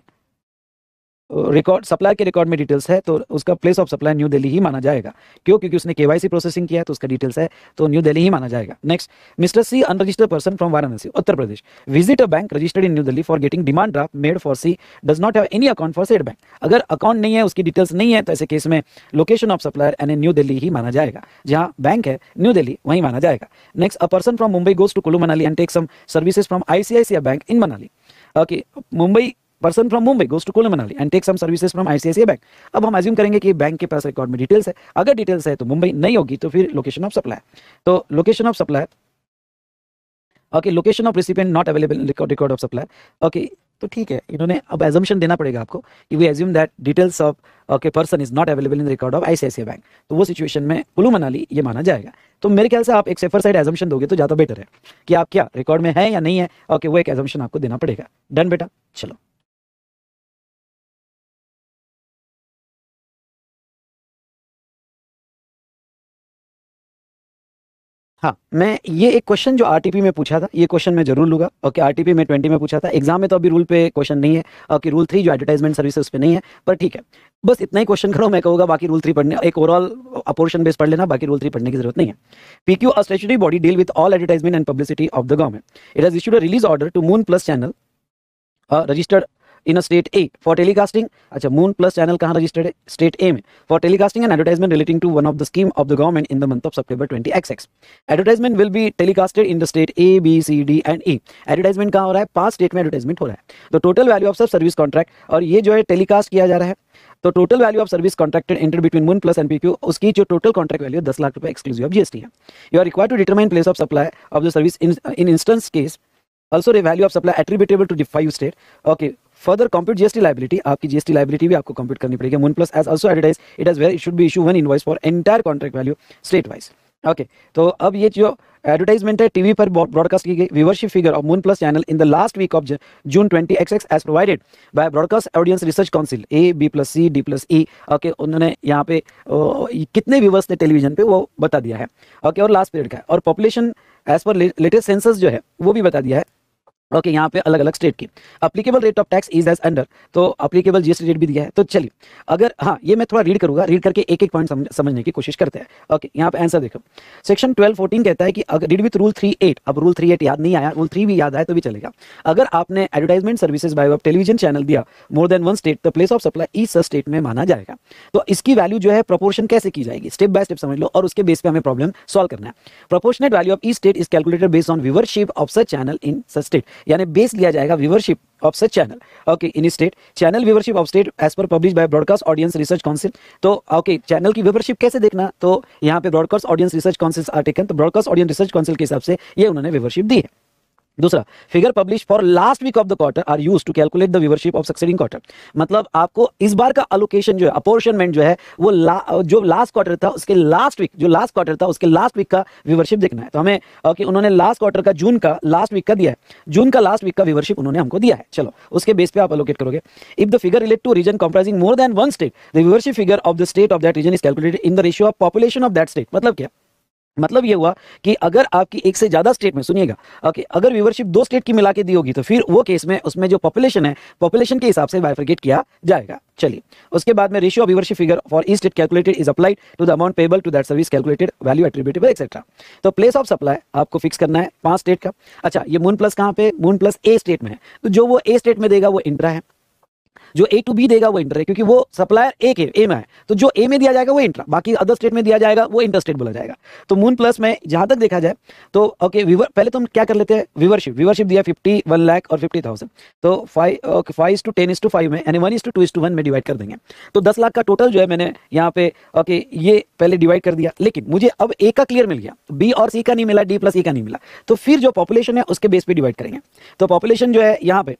रिकॉर्ड सप्लाई के रिकॉर्ड में डिटेल्स है तो उसका place of supply New Delhi ही माना जाएगा। क्यों? क्योंकि उसने केवाईसी प्रोसेसिंग किया है तो उसका डिटेल्स है तो न्यू दिल्ली ही माना जाएगा। Next, mister C unregistered person from Varanasi Uttar Pradesh visit a bank registered in new Delhi for getting demand draft made for C does not have any account for said bank. अगर अकाउंट नहीं है, उसकी डिटेल्स नहीं है, तो ऐसे केस में location of supplier and New Delhi ही माना जाएगा, जहाँ बैंक है न्यू दिल्ली वहीं माना जाएगा। Next, a person from Mumbai goes to Kullu Manali and take some services from ICICI bank in Manali. Okay, Mumbai person from Mumbai goes to Kullu Manali and take some services from ICICI bank. अब हम अज्यूम करेंगे कि बैंक के पास रिकॉर्ड में डिटेल्स है, अगर डिटेल्स है तो मुंबई, नहीं होगी तो फिर लोकेशन ऑफ सप्लाई। तो location of supply, okay, location of recipient not available record of supply. Okay, तो ठीक है, इन्होंने अब एजम्पशन देना पड़ेगा आपको कि we assume that details of okay person is not available in the record of ICICI bank, तो वो सिचुएशन में कुल्लू मनाली ये माना जाएगा। तो मेरे ख्याल से आप एक सेफर साइड एजम्पशन दोगे तो ज़्यादा बेटर है कि आप क्या रिकॉर्ड में है या नहीं है, ओके, वो एक एजम्पशन आपको देना पड़ेगा। डन बेटा, चलो। हाँ, मैं ये एक क्वेश्चन जो आरटीपी में पूछा था, ये क्वेश्चन मैं जरूर लूंगा। ओके, आरटीपी में 20 में पूछा था, एग्जाम में तो अभी रूल पे क्वेश्चन नहीं है। ओके, रूल 3 जो एडवर्टाइजमेंट सर्विसेज पे नहीं है, पर ठीक है, बस इतना ही क्वेश्चन करो, मैं कहूँगा बाकी रूल 3 पढ़ने, एक ओवरऑल अपोर्शन बेस पढ़ लेना, बाकी रूल 3 पढ़ने की जरूरत नहीं है। PQ, a statutory body deal with all advertisement and publicity of the government. It has issued a release order to Moon Plus channel registered in a state A for telecasting। अच्छा, Moon Plus channel कहाँ registered है? State A में। For telecasting and advertisement relating to one of the scheme of the government in the month of September 20XX। Advertisement will be telecasted in the state A, B, C, D and E। Advertisement कहाँ हो रहा है? 5 state में advertisement हो रहा है। तो total value of सब सर्विस कॉन्ट्रैक्ट, और ये जो है टेलीकास्ट किया जा रहा है, तो total value of service contracted enter between Moon Plus and PQ, उसकी जो टोटल कॉन्ट्रैक्ट वैल्यू 10 लाख रुपए एक्सक्लूसिव ऑफ जीएसटी है। You are required to determine place of supply of the service in instance case, also the value of supply attributable to the 5 state। okay, further compute GST liability, आपकी GST liability भी आपको compute करनी पड़ेगी। Moon Plus as also advertised it has where it should be issue one invoice for entire contract value state wise। okay, तो अब ये जो advertisement है टीवी पर ब्रॉडकास्ट की गई, viewership figure of Moon Plus channel in the last week of June 20XX as provided by Broadcast Audience Research Council A, B + C, D + E। Okay, उन्होंने यहाँ पे कितने व्यूवर्स थे टेलीविजन पे वो बता दिया है। ओके, और लास्ट पीरियड का है, और population as per latest census जो है वो भी बता दिया है ओके यहाँ पे अलग अलग स्टेट की applicable rate of tax is as under, तो अप्लीकेबल जीएसटी रेट भी दिया है। तो चलिए अगर हाँ ये मैं थोड़ा रीड करूंगा, रीड करके एक एक पॉइंट समझने की कोशिश करते हैं। ओके यहाँ पे आंसर देखो, सेक्शन 1214 कहता है कि अगर रीड विथ रूल 38, अब रूल 38 याद नहीं आया, रूल 3 भी याद आया तो भी चलेगा। अगर आपने advertisement services by television channel दिया more than one state, the place of supply इस स्टेट में माना जाएगा। तो इसकी वैल्यू जो है प्रोपोर्शन कैसे की जाएगी, स्टेप बाय स्टेप समझ लो और उसके बेस पे हमें प्रॉब्लम सॉल्व करना है। Proportionate value of each state is calculated based on viewership of such channel in such state, यानी बेस लिया जाएगा viewership of such channel okay in state, channel viewership of state as per publish by Broadcast Audience Research Council. तो okay channel की viewership कैसे देखना, तो यहाँ पे Broadcast Audience Research Council are taken, तो ब्रॉडकास्ट ऑडियंस रिसर्च काउंसिल के हिसाब से ये उन्होंने व्यूअरशिप दी है। दूसरा, figure publish for last week of the quarter are used to calculate the viewership of succeeding quarter, मतलब आपको इस बार का अलोकेशन जो है, अपॉर्शनमेंट जो है वो जो लास्ट क्वार्टर था उसके लास्ट वीक, जो लास्ट क्वार्टर था उसके लास्ट वीक का व्यूअरशिप देखना है। तो हमें ओके उन्होंने लास्ट क्वार्टर का जून का लास्ट वीक का दिया है, जून का लास्ट वीक का व्यूअरशिप उन्होंने हमको दिया है। चलो उसके बेस पे आप अलोकेट करोगे। If the figure relate to region comprising more than one state, the viewership figure of the state of that region is calculated in the ratio of population of that state. मतलब क्या, मतलब ये हुआ कि अगर आपकी एक से ज्यादा स्टेट में, सुनिएगा ओके, अगर व्यूअरशिप दो स्टेट की मिला के दी होगी तो फिर वो केस में उसमें जो पॉपुलेशन है, पॉपुलेशन के हिसाब से बाइफरकेट किया जाएगा। चलिए उसके बाद में ratio of viewership figure for each state calculated is applied to the amount payable to that service calculated value attributable etcetera. तो प्लेस ऑफ सप्लाई आपको फिक्स करना है 5 स्टेट का। अच्छा ये मून प्लस कहाँ पे, मून प्लस ए स्टेट में है, तो जो वो ए स्टेट में देगा वो इंट्रा है, जो ए टू बी देगा वो इंटर है, क्योंकि वो सप्लायर ए में है, तो जो ए में दिया जाएगा वो इंट्रा, बाकी अदर स्टेट में दिया जाएगा वो इंटर स्टेट बोला जाएगा। तो मून प्लस में जहां तक देखा जाए तो ओके पहले तो हम क्या कर लेते हैं, व्यूअरशिप दिया 51 लाख और 50,000, तो 5:10:5 में यानी 1:2:1 में डिवाइड कर देंगे। तो 10 लाख का टोटल जो है मैंने यहाँ पे ओके ये पहले डिवाइड कर दिया, लेकिन मुझे अब ए का क्लियर मिल गया, बी और सी का नहीं मिला, डी प्लस ई का नहीं मिला, तो फिर जो पॉपुलेशन है उसके बेस पे डिवाइड करेंगे। तो पॉपुलेशन जो है यहाँ पे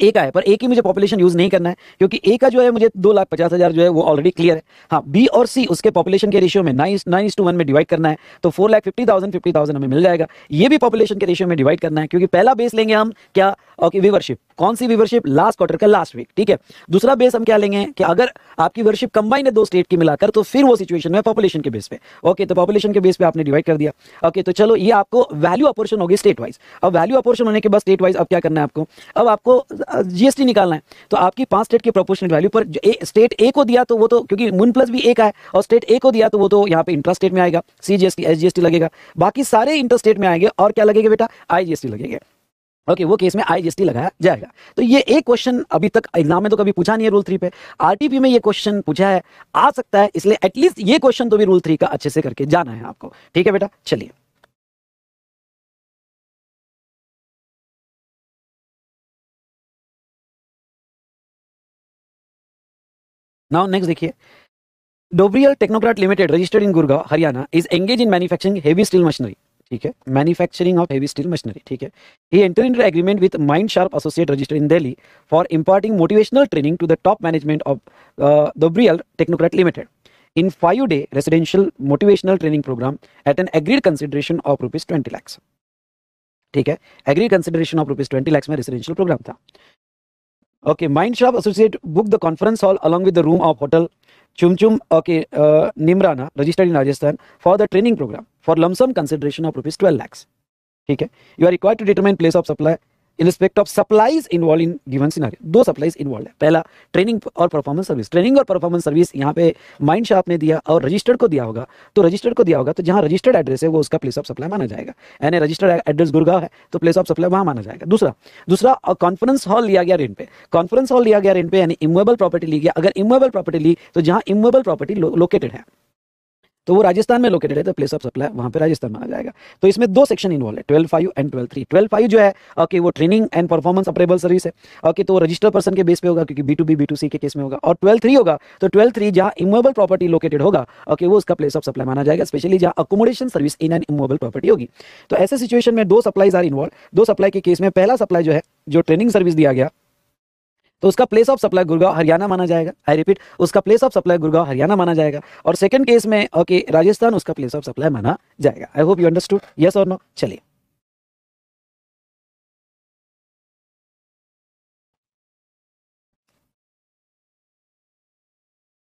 ए का है, पर ए की मुझे पॉपुलेशन यूज नहीं करना है, क्योंकि ए का जो है मुझे 2,50,000 जो है वो ऑलरेडी क्लियर है। हाँ बी और सी उसके पॉपुलेशन के रेशियो में 9:1 में डिवाइड करना है, तो 4,50,000 हमें मिल जाएगा। ये भी पॉपुलेशन के रेशियो में डिवाइड करना है, क्योंकि पहला बेस लेंगे हम क्या, ओके व्यूअरशिप, कौन सी व्यूअरशिप, लास्ट क्वार्टर का लास्ट वीक, ठीक है। दूसरा बेस हम क्या लेंगे कि अगर आपकी व्यूअरशिप कंबाइन है दो स्टेट की मिलाकर, तो फिर वो सिचुएशन में पॉपुलेशन के बेस पे, ओके तो पॉपुलेशन के बेस पे आपने डिवाइड कर दिया। ओके तो चलो ये आपको वैल्यू अपोर्शन होगी स्टेट वाइज। अब वैल्यू अपोर्शन होने के बाद स्टेट वाइज अब क्या करना है आपको, अब आपको जीएसटी निकालना है। तो आपकी 5 स्टेट के प्रोपोर्शनल वैल्यू पर स्टेट ए को दिया तो वो तो, क्योंकि मून प्लस भी ए का है और स्टेट ए को दिया तो वो तो यहाँ पे इंट्रा स्टेट में आएगा, सीजीएसटी एसजीएसटी लगेगा, बाकी सारे इंटर स्टेट में आएंगे और क्या लगेगा बेटा, आईजीएसटी लगेगा। ओके वो केस में आईजीएसटी लगाया जाएगा। तो ये एक क्वेश्चन अभी तक एग्जाम में तो कभी पूछा नहीं है रूल 3 पे, आरटीपी में ये क्वेश्चन पूछा है, आ सकता है, इसलिए एटलीस्ट ये क्वेश्चन तो भी रूल 3 का अच्छे से करके जाना है आपको, ठीक है बेटा। चलिए नाउ नेक्स्ट देखिए, Dobriyal technocrat limited registered in Gurgaon Haryana is engage in manufacturing heavy steel machinery, ठीक है, manufacturing of heavy steel machinery, ठीक है। He enter into agreement with Mind Sharp associate registered in Delhi for imparting motivational training to the top management of Dobriyal technocrat limited in 5-day residential motivational training program at an agreed consideration of rupees 20 lakhs, ठीक है, agreed consideration of rupees 20 lakhs में residential program था। Okay Mind Shop associate book the conference hall along with the room of hotel Chumchum okay Neemrana registered in Rajasthan for the training program for lump sum consideration of rupees 12 lakhs, ठीक है। You are required to determine place of supply in respect of supplies involve in given scenario. 2 supplies involve है, पहला training और performance service, training और performance service यहाँ पे mind shop ने दिया और रजिस्टर्ड को दिया होगा, तो रजिस्टर्ड को दिया होगा तो जहाँ रजिस्टर्ड एड्रेस है वो उसका प्लेस ऑफ सप्लाई माना जाएगा, यानी रजिस्टर्ड एड्रेस गुड़गांव है तो प्लेस ऑफ सप्लाई वहाँ माना जाएगा। दूसरा कॉन्फ्रेंस हॉल लिया गया रेंट पे, कॉन्फ्रेंस हॉल लिया गया रेंट पे यानी इमूवेबल प्रॉपर्टी ली गया, अगर इमूवेबल प्रॉपर्टी ली तो जहाँ इमूवेबल प्रॉपर्टी लोकेटेड है तो वो राजस्थान में लोकेटेड है तो प्लेस ऑफ सप्लाई वहां पे राजस्थान माना जाएगा। तो इसमें 2 सेक्शन इन्वॉल्व है, 12(5) एंड 12(3). 12(5) जो है ओके वो ट्रेनिंग एंड परफॉर्मेंस अप्रेबल सर्विस है, ओके तो रजिस्टर्ड पर्सन के बेस पे होगा क्योंकि B2B B2C के केस में होगा, और 12(3) होगा तो 12(3) जहां इमूवेबल प्रॉपर्टी लोकेटेड होगा ओके वो उसका प्लेस ऑफ सप्लाई माना जाएगा, स्पेशली जहां accommodation service in an immovable property होगी। तो ऐसे सिचुएशन में 2 सप्लाईज आर इन्वॉल्व। 2 सप्लाई के केस में पहला सप्लाई जो है जो ट्रेनिंग सर्विस दिया गया तो उसका place of supply Gurgaon Haryana माना जाएगा, आई रिपीट उसका place of supply Gurgaon Haryana माना जाएगा, और सेकंड केस में ओके राजस्थान उसका प्लेस ऑफ सप्लाई माना जाएगा। I hope you understood, yes और नो। चलिए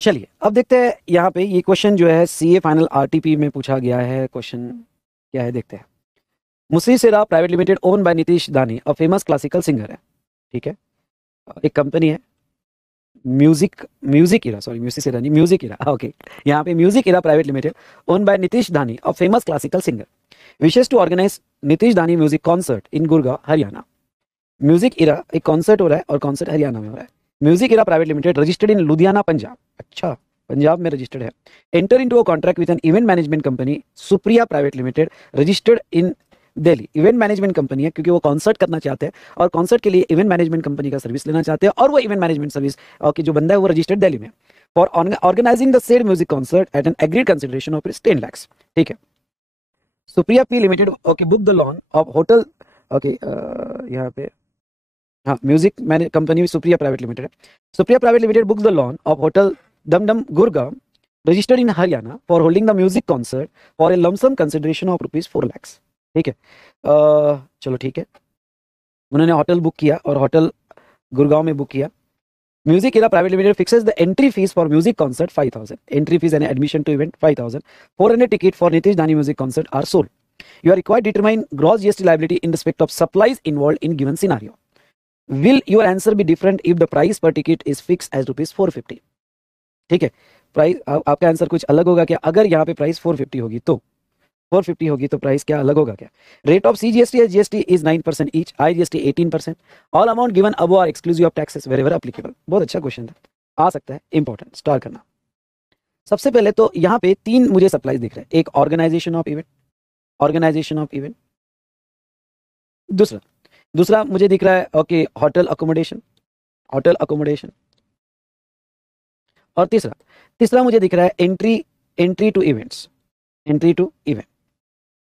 चलिए अब देखते हैं यहाँ पे ये क्वेश्चन जो है सीए फाइनल आरटीपी में पूछा गया है, क्वेश्चन क्या है देखते हैं। Music era private limited own by Nitish Dani, a famous classical singer है, ठीक है, एक कंपनी है म्यूजिक इरा, सॉरी म्यूसिसेरा नहीं, म्यूजिक इरा, ओके, यहाँ पे music Ira private limited own by Nitish Dani, a famous classical singer, wishes to organise Nitish Dani music concert in Gurgaon Haryana. Music era एक concert हो रहा है और कॉन्सर्ट हरियाणा में हो रहा है। Music Ira private limited registered in Ludhiana Punjab, अच्छा पंजाब में रजिस्टर्ड है। Enter into a contract with an event management company Supriya private limited registered in Delhi. Event management company है क्योंकि वो कॉन्सर्ट करना चाहते हैं और कॉन्सर्ट के लिए इवेंट मैनेजमेंट कंपनी का सर्विस लेना चाहते हैं और वो इवेंट मैनेजमेंट सर्विस की जो बंदा है वो रजिस्टर्ड दिल्ली में for organising the said music concert at an agreed consideration of 10 lakhs, ठीक है। Supriya P limited okay book the lawn of hotel, okay यहाँ पे हाँ म्यूजिक मैंने कंपनी सुप्रिया प्राइवेट लिमिटेड है। Supriya private limited book the lawn of hotel Dumdum Gurgaon registered in Haryana for holding the music concert for a lump sum consideration of ₹4 lakhs, ठीक है। चलो ठीक है, उन्होंने होटल बुक किया और होटल गुड़गांव में बुक किया। Music Ira private limited fixes the entry fee for music concert 5,000, entry fee and admission to event 5,000, 400 ticket for Nitish Dani music concert are sold. You are required to determine gross GST liability in respect of supplies involved in given scenario. Will your answer be different if the price per ticket is fixed as ₹450? ठीक है, price आपका answer कुछ अलग होगा क्या? अगर यहाँ पे प्राइस 450 होगी तो 450 होगी तो प्राइस क्या अलग होगा क्या? Rate of CGST and GST इज 9% each, IGST 18%, all amount given above are exclusive of taxes wherever applicable. बहुत अच्छा क्वेश्चन था, आ सकता है, इंपॉर्टेंट, स्टार्ट करना। सबसे पहले तो यहाँ पे 3 मुझे सप्लाईज दिख रहे हैं, एक organisation of event, organisation of event, दूसरा मुझे दिख रहा है ओके होटल अकोमोडेशन, और तीसरा मुझे दिख रहा है एंट्री टू इवेंट्स,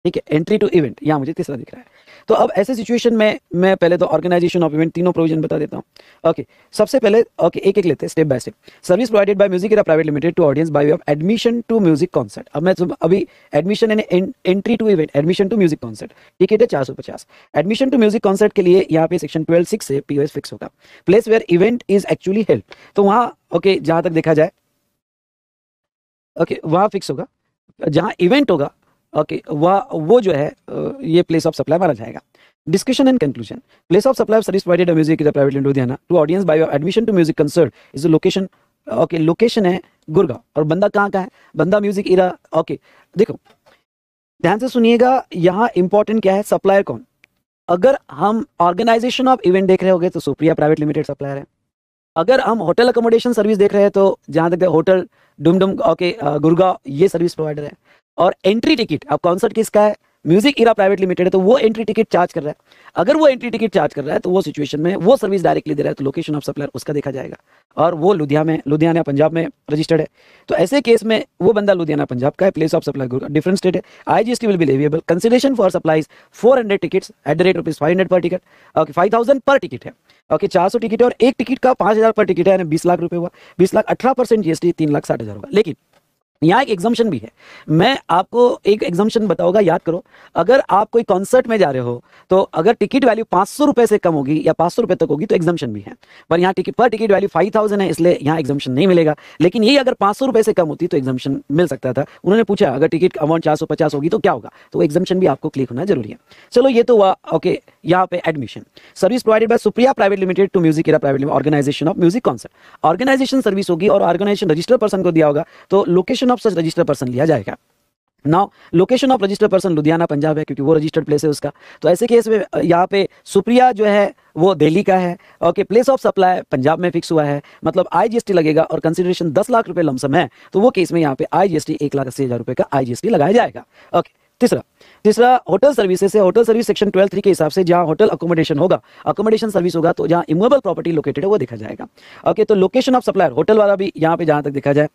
ठीक है, एंट्री टू इवेंट यहाँ मुझे तीसरा दिख रहा है। तो अब ऐसे सिचुएशन में मैं पहले तो ऑर्गेनाइजेशन ऑफ इवेंट तीनों प्रोविजन बता देता हूँ। ओके, सबसे पहले ओके एक लेते हैं step by step. Service provided by Music Ira private limited to audience by way of admission to music concert. अब मैं अभी एडमिशन यानी entry to event, admission to music concert, ticket है 450। एडमिशन टू म्यूजिक कॉन्सर्ट के लिए यहाँ पे section 12(6) से POS फिक्स होगा। Place where event is actually held, तो वहाँ ओके जहाँ तक देखा जाए ओके वहाँ फिक्स होगा, जहाँ इवेंट होगा ओके वो जो है ये प्लेस ऑफ सप्लाई माना जाएगा। Discussion and conclusion. Place of supply of service provided music is private limited Ludhiana to audience by admission to music concert is location, okay location है गुड़गांव, और बंदा कहाँ का है? बंदा म्यूजिक इरा। ओके देखो ध्यान से सुनिएगा, यहाँ इंपॉर्टेंट क्या है, सप्लायर कौन। अगर हम ऑर्गेनाइजेशन ऑफ इवेंट देख रहे होंगे तो सुप्रिया प्राइवेट लिमिटेड सप्लायर है। अगर हम होटल अकोमोडेशन सर्विस देख रहे हैं तो जहाँ तक होटल डुमडुम ओके गुड़गांव ये सर्विस प्रोवाइडर है। और एंट्री टिकट, अब कॉन्सर्ट किसका है? म्यूजिक इरा प्राइवेट लिमिटेड है, तो वो एंट्री टिकट चार्ज कर रहा है। अगर वो एंट्री टिकट चार्ज कर रहा है तो वो सिचुएशन में वो सर्विस डायरेक्टली दे रहा है, तो लोकेशन ऑफ सप्लायर उसका देखा जाएगा, और वो लुधियाना पंजाब में रजिस्टर्ड है। तो ऐसे केस में वो बंदा लुधियाना पंजाब का है, place of supply different state है। IGST will be leviable. Consideration for supplies 400 tickets at the rate ₹500 पर टिकट, ओके 5,000 पर टिकट है, ओके 400 टिकट है, और एक टिकट का 5,000 पर टिकट है, यानी 20 लाख रुपए हुआ। 20 लाख 18% GST 3,60,000 होगा। लेकिन यहाँ एक एग्जाम्पशन भी है, मैं आपको एक एग्जाम्पशन बताऊंगा, याद करो। अगर आप कोई कॉन्सर्ट में जा रहे हो तो अगर टिकट वैल्यू 500 रुपए से कम होगी या 500 रुपए तक होगी तो एग्जाम्पशन भी है, पर यहाँ टिकट पर टिकट वैल्यू 5,000 है, इसलिए यहाँ एग्जाम्पशन नहीं मिलेगा। लेकिन यही अगर 500 रुपए से कम होती तो एग्जाम्पशन मिल सकता था। उन्होंने पूछा अगर टिकट अमाउंट 450 होगी तो क्या होगा, तो एग्जाम्पशन भी आपको क्लिक होना जरूरी है। चलो ये तो हुआ ओके। यहाँ पे admission service provided by Supriya private limited to Music Ira private limited organisation of music concert. Organisation service होगी और ऑर्गेनाइजेशन रजिस्टर्ड पर्सन को दिया होगा, तो location of such registered person लिया जाएगा। Now location of registered person Ludhiana Punjab है क्योंकि वो रजिस्टर्ड प्लेस है उसका। तो ऐसे केस में यहाँ पे सुप्रिया जो है वो दिल्ली का है, okay place of supply Punjab में फिक्स हुआ है, मतलब IGST लगेगा और कंसिडरेशन 10 लाख रुपए लमसम है, तो वो केस में यहाँ पे IGST 1,80,000 रुपए का IGST लगाया जाएगा। ओके तीसरा होटल सर्विसेज है। होटल सर्विस सेक्शन 12(3) के हिसाब से जहां होटल अकोमोडेशन होगा, अकोमोडेशन सर्विस होगा, तो जहां इमूवेबल प्रॉपर्टी लोकेटेड है वो देखा जाएगा। ओके तो लोकेशन ऑफ सप्लायर होटल वाला भी यहाँ पे जहां तक देखा जाए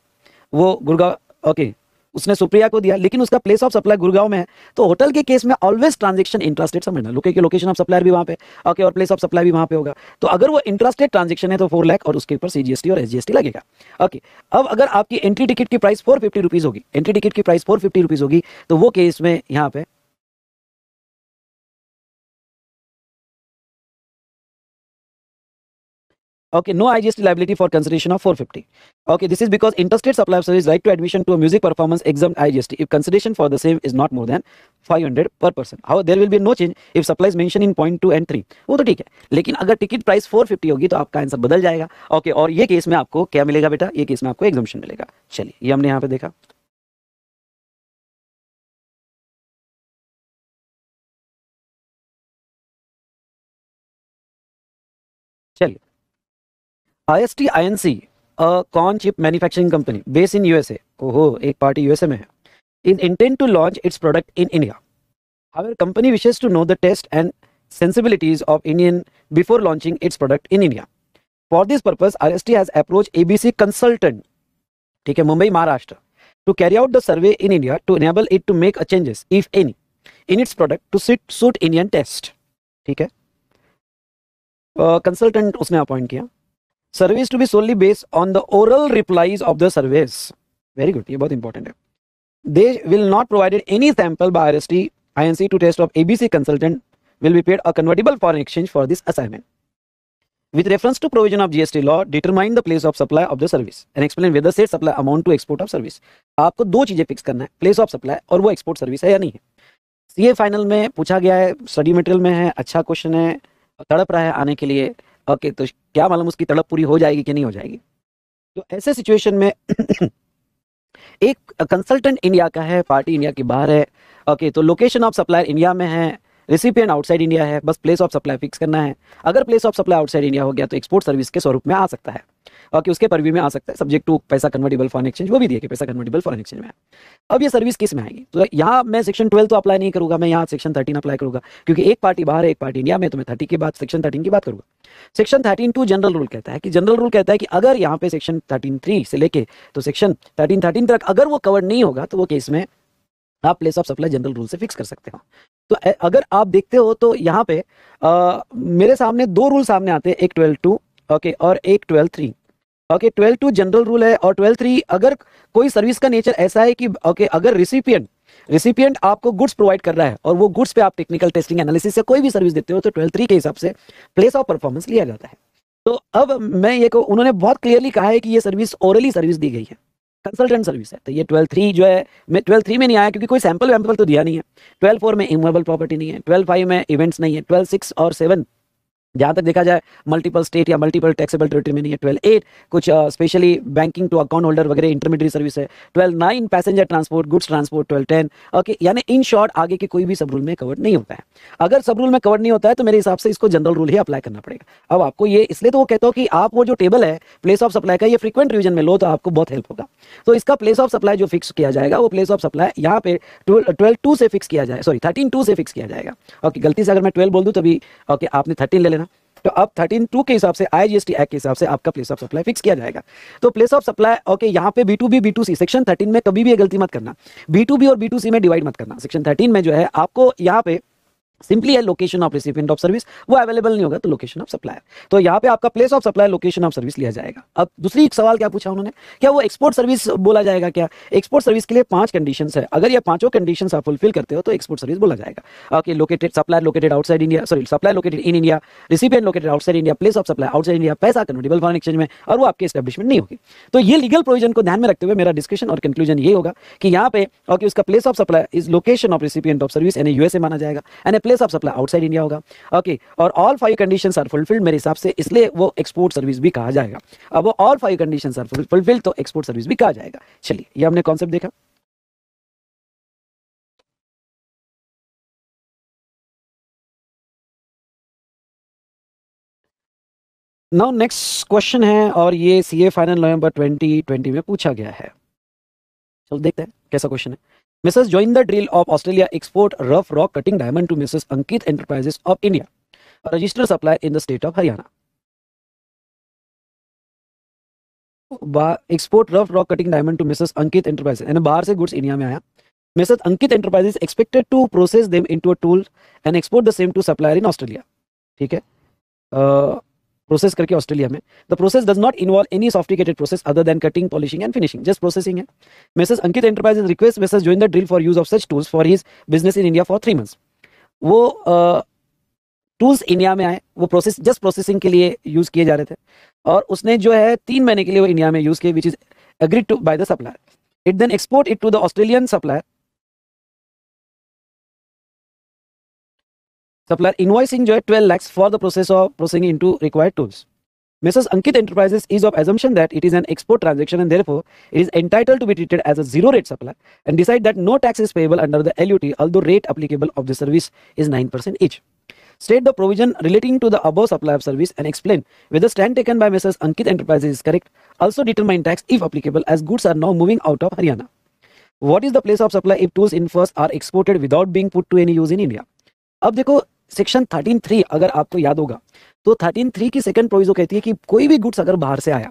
वो गुड़गांव, ओके उसने सुप्रिया को दिया लेकिन उसका प्लेस ऑफ सप्लाई गुड़गांव में है, तो होटल के केस में ऑलवेज ट्रांजैक्शन इंट्रास्टेट समझना, लोकेशन ऑफ सप्लायर भी वहां पे ओके और प्लेस ऑफ सप्लाई भी वहां पे होगा। तो अगर वो इंट्रास्टेट ट्रांजैक्शन है तो 4 लाख और उसके ऊपर CGST और SGST लगेगा। ओके अब अगर आपकी एंट्री टिकट की प्राइस 450 रुपीज होगी, एंट्री टिकट की प्राइस 450 रुपीज होगी, तो वो केस में यहाँ पे okay, no IGST liability for consideration of 450. Okay, this is because interstate supply of service right to admission to a music performance exempt IGST if consideration for the same is not more than 500 per person. How there will be no change if supply is mentioned in point 2 and 3. वो तो ठीक है, लेकिन अगर ticket price 450 होगी तो आपका answer बदल जाएगा. ओके, और ये केस में आपको क्या मिलेगा बेटा? ये केस में आपको एग्जम्पशन मिलेगा. चलिए, ये हमने यहाँ पे देखा. चलिए, IST INC corn chip manufacturing company based in USA. ओहो, एक पार्टी यूएसए में है. In intent to launch its product in India. However, company wishes to know the taste and sensibilities of Indian before launching its product in India. For this purpose, IST has approached ABC Consultant, ठीक है, Mumbai Maharashtra, to carry out the survey in India to enable it to make a changes, if any, in its product to suit Indian taste. ठीक है, consultant उसने appoint किया. Service to be solely based on the oral replies of the surveys. Very good, ये बहुत important है. They will not provided any sample by IST INC to test of ABC Consultant will be paid a convertible foreign exchange for this assignment. With reference to provision of GST law, determine the place of supply of the service and explain whether said supply amount to export of service. आपको दो चीजें fix करना है, place of supply और वो export service है या नहीं है. सीए फाइनल में पूछा गया है, स्टडी मटेरियल में है, अच्छा क्वेश्चन है, तड़प रहा है आने के लिए. ओके, तो क्या मालूम उसकी तड़प पूरी हो जाएगी कि नहीं हो जाएगी. तो ऐसे सिचुएशन में एक कंसल्टेंट इंडिया का है, पार्टी इंडिया के बाहर है. ओके, तो लोकेशन ऑफ सप्लाई इंडिया में है, रिसिपिएंट आउटसाइड इंडिया है, बस प्लेस ऑफ सप्लाई फिक्स करना है. अगर place of supply outside India हो गया तो एक्सपोर्ट सर्विस के स्वरूप में आ सकता है. ओके, उसके परव्यू में आ सकता है, सब्जेक्ट टू पैसा कन्वर्टेबल फॉरेन एक्सचेंज. वो भी दिया कि पैसा कन्वर्टेबल फॉरेन एक्सचेंज में है. अब ये सर्विस किस में आएगी? तो यहाँ मैं सेक्शन 12 तो अप्लाई नहीं करूंगा, मैं यहाँ सेक्शन 13 अप्लाई करूंगा, क्योंकि एक पार्टी बाहर है, एक पार्टी इंडिया में. तो मैं 30 के बाद सेक्शन 13 की बात करूंगा. सेक्शन 13(2) जनरल रूल कहता है कि अगर यहाँ पे सेक्शन 13(3) से लेके तो सेक्शन 13 तक अगर वो कवर नहीं होगा तो वो केस में आप place of supply general rule से फिक्स कर सकते हो. तो अगर आप देखते हो तो यहाँ पे मेरे सामने दो रूल सामने आते हैं, एक 12(2) ओके और एक 12(3). ओके, 12(2) जनरल रूल है और 12(3) अगर कोई सर्विस का नेचर ऐसा है कि ओके अगर रिसिपिएंट आपको गुड्स प्रोवाइड कर रहा है और वो गुड्स पे आप टेक्निकल टेस्टिंग एनालिसिस से कोई भी सर्विस देते हो तो 12(3) के हिसाब से प्लेस ऑफ परफॉर्मेंस लिया जाता है. तो अब मैं ये उन्होंने बहुत क्लियरली कहा है कि ये सर्विस ओरली सर्विस दी गई है, कंसल्टेंट सर्विस है. तो ये 12(3) जो है, मैं 12(3) में नहीं आया क्योंकि कोई सैंपल वैम्पल तो दिया नहीं है. 12(4) में इमूवेबल प्रॉपर्टी नहीं है, 12(5) में इवेंट्स नहीं है, 12(6) और 7 जहाँ तक देखा जाए मल्टीपल स्टेट या मल्टीपल टैक्सेबल टेरिटरी में नहीं है, 12(8) कुछ specially banking to account holder वगैरह इंटरमीडिएट सर्विस है, 12(9) passenger transport goods transport, 12(10) okay, यानी इन शॉर्ट आगे के कोई भी सब रूल में कवर नहीं होता है. अगर सब रूल में कवर नहीं होता है तो मेरे हिसाब से इसको जनरल रूल ही अप्लाई करना पड़ेगा. अब आपको ये इसलिए तो वो कहता हूँ कि आप वो जो टेबल है प्लेस ऑफ सप्लाई का, ये फ्रीक्वेंट रिवीजन में लो तो आपको बहुत हेल्प होगा. तो इसका प्लेस ऑफ सप्लाई जो फिक्स किया जाएगा वो प्लेस ऑफ सप्लाई यहाँ पे 12(2) से फिक्स किया जाएगा, सॉरी 13(2) से फिक्स किया जाएगा. ओके, गलती से अगर मैं 12 बोल दूँ तभी ओके आपने 13 ले लेना. तो अब 13(2) के हिसाब से IGST एक्ट के हिसाब से आपका प्लेस ऑफ सप्लाई फिक्स किया जाएगा. तो प्लेस ऑफ सप्लाई ओके यहाँ पे B2B B2C सेक्शन 13 में कभी भी ये गलती मत करना, B2B और B2C में डिवाइड मत करना. सेक्शन 13 में जो है आपको यहाँ पे सिंपली है location of recipient of service, वो अवेलेबल नहीं होगा तो लोकेशन ऑफ सप्लायर. तो यहाँ पे आपका place of supply location of service लिया जाएगा. अब दूसरी एक सवाल क्या पूछा उन्होंने, क्या वो एक्सपोर्ट सर्विस बोला जाएगा? क्या एक्सपोर्ट सर्विस के लिए 5 कंडीशंस है, अगर ये पांचों कंडीशंस आप फुलफिल करते हो तो एक्सपोर्ट सर्विस बोला जाएगा. Okay, located supplier located outside India, sorry supply located in India, recipient located outside India, place of supply outside India, पैसा कन्वर्टेबल फॉरेन एक्सचेंज में, और वो आपके एस्टेब्लिशमेंट नहीं होगी. तो ये लीगल प्रोविजन को ध्यान में रखते हुए मेरा डिस्कशन और कंक्लूजन ये होगा कि यहाँ पे ओके उसका place of supply is location of recipient of service यानी यूएसए माना जाएगा, and place of supply outside India होगा. ओके, और ऑल 5 कंडीशंस आर फुलफिल्ड मेरे हिसाब से, इसलिए वो एक्सपोर्ट सर्विस भी कहा जाएगा. अब वो ऑल 5 कंडीशंस आर फुलफिल्ड तो एक्सपोर्ट सर्विस भी कहा जाएगा. चलिए, ये हमने कॉन्सेप्ट देखा. नाउ नेक्स्ट क्वेश्चन है और ये सीए फाइनल नवंबर 2020 में पूछा गया है. चलो देखते हैं कैसा क्वेश्चन है. Mrs join the drill of Australia export rough rock cutting diamond to Mrs. Ankit Enterprises of India, a registered supplier in the state of Haryana. Export rough rock cutting diamond to Mrs Ankit enterprises, यानी बाहर से goods India में आया. Mrs Ankit enterprises expected to process them into a tool and export the same to supplier in Australia. ठीक है, process करके Australia में. The process does not involve any sophisticated process other than cutting polishing and finishing, just processing है. Mrs Ankit enterprises request Mrs join the drill for use of such tools for his business in India for 3 months. वो tools India में आए, वो process just processing के लिए use किए जा रहे थे और उसने जो है 3 महीने के लिए वो इंडिया में यूज किए, which is agreed to by the supplier. It then export it to the Australian supplier supplier invoicing जो है 12 lakhs for the process of processing into required tools. Mrs. Ankit Enterprises is of assumption that it is an export transaction and therefore it is entitled to be treated as a zero rate supplier and decide that no tax is payable under the LUT although rate applicable of the service is 9% each. State the provision relating to the above supply of service and explain whether stand taken by Mrs. Ankit Enterprises is correct. Also determine tax if applicable as goods are now moving out of Haryana. What is the place of supply if tools in first are exported without being put to any use in India? अब देखो section 13(3) अगर आपको याद होगा तो 13(3) की second proviso कहती है कि कोई भी गुड्स अगर बाहर से आया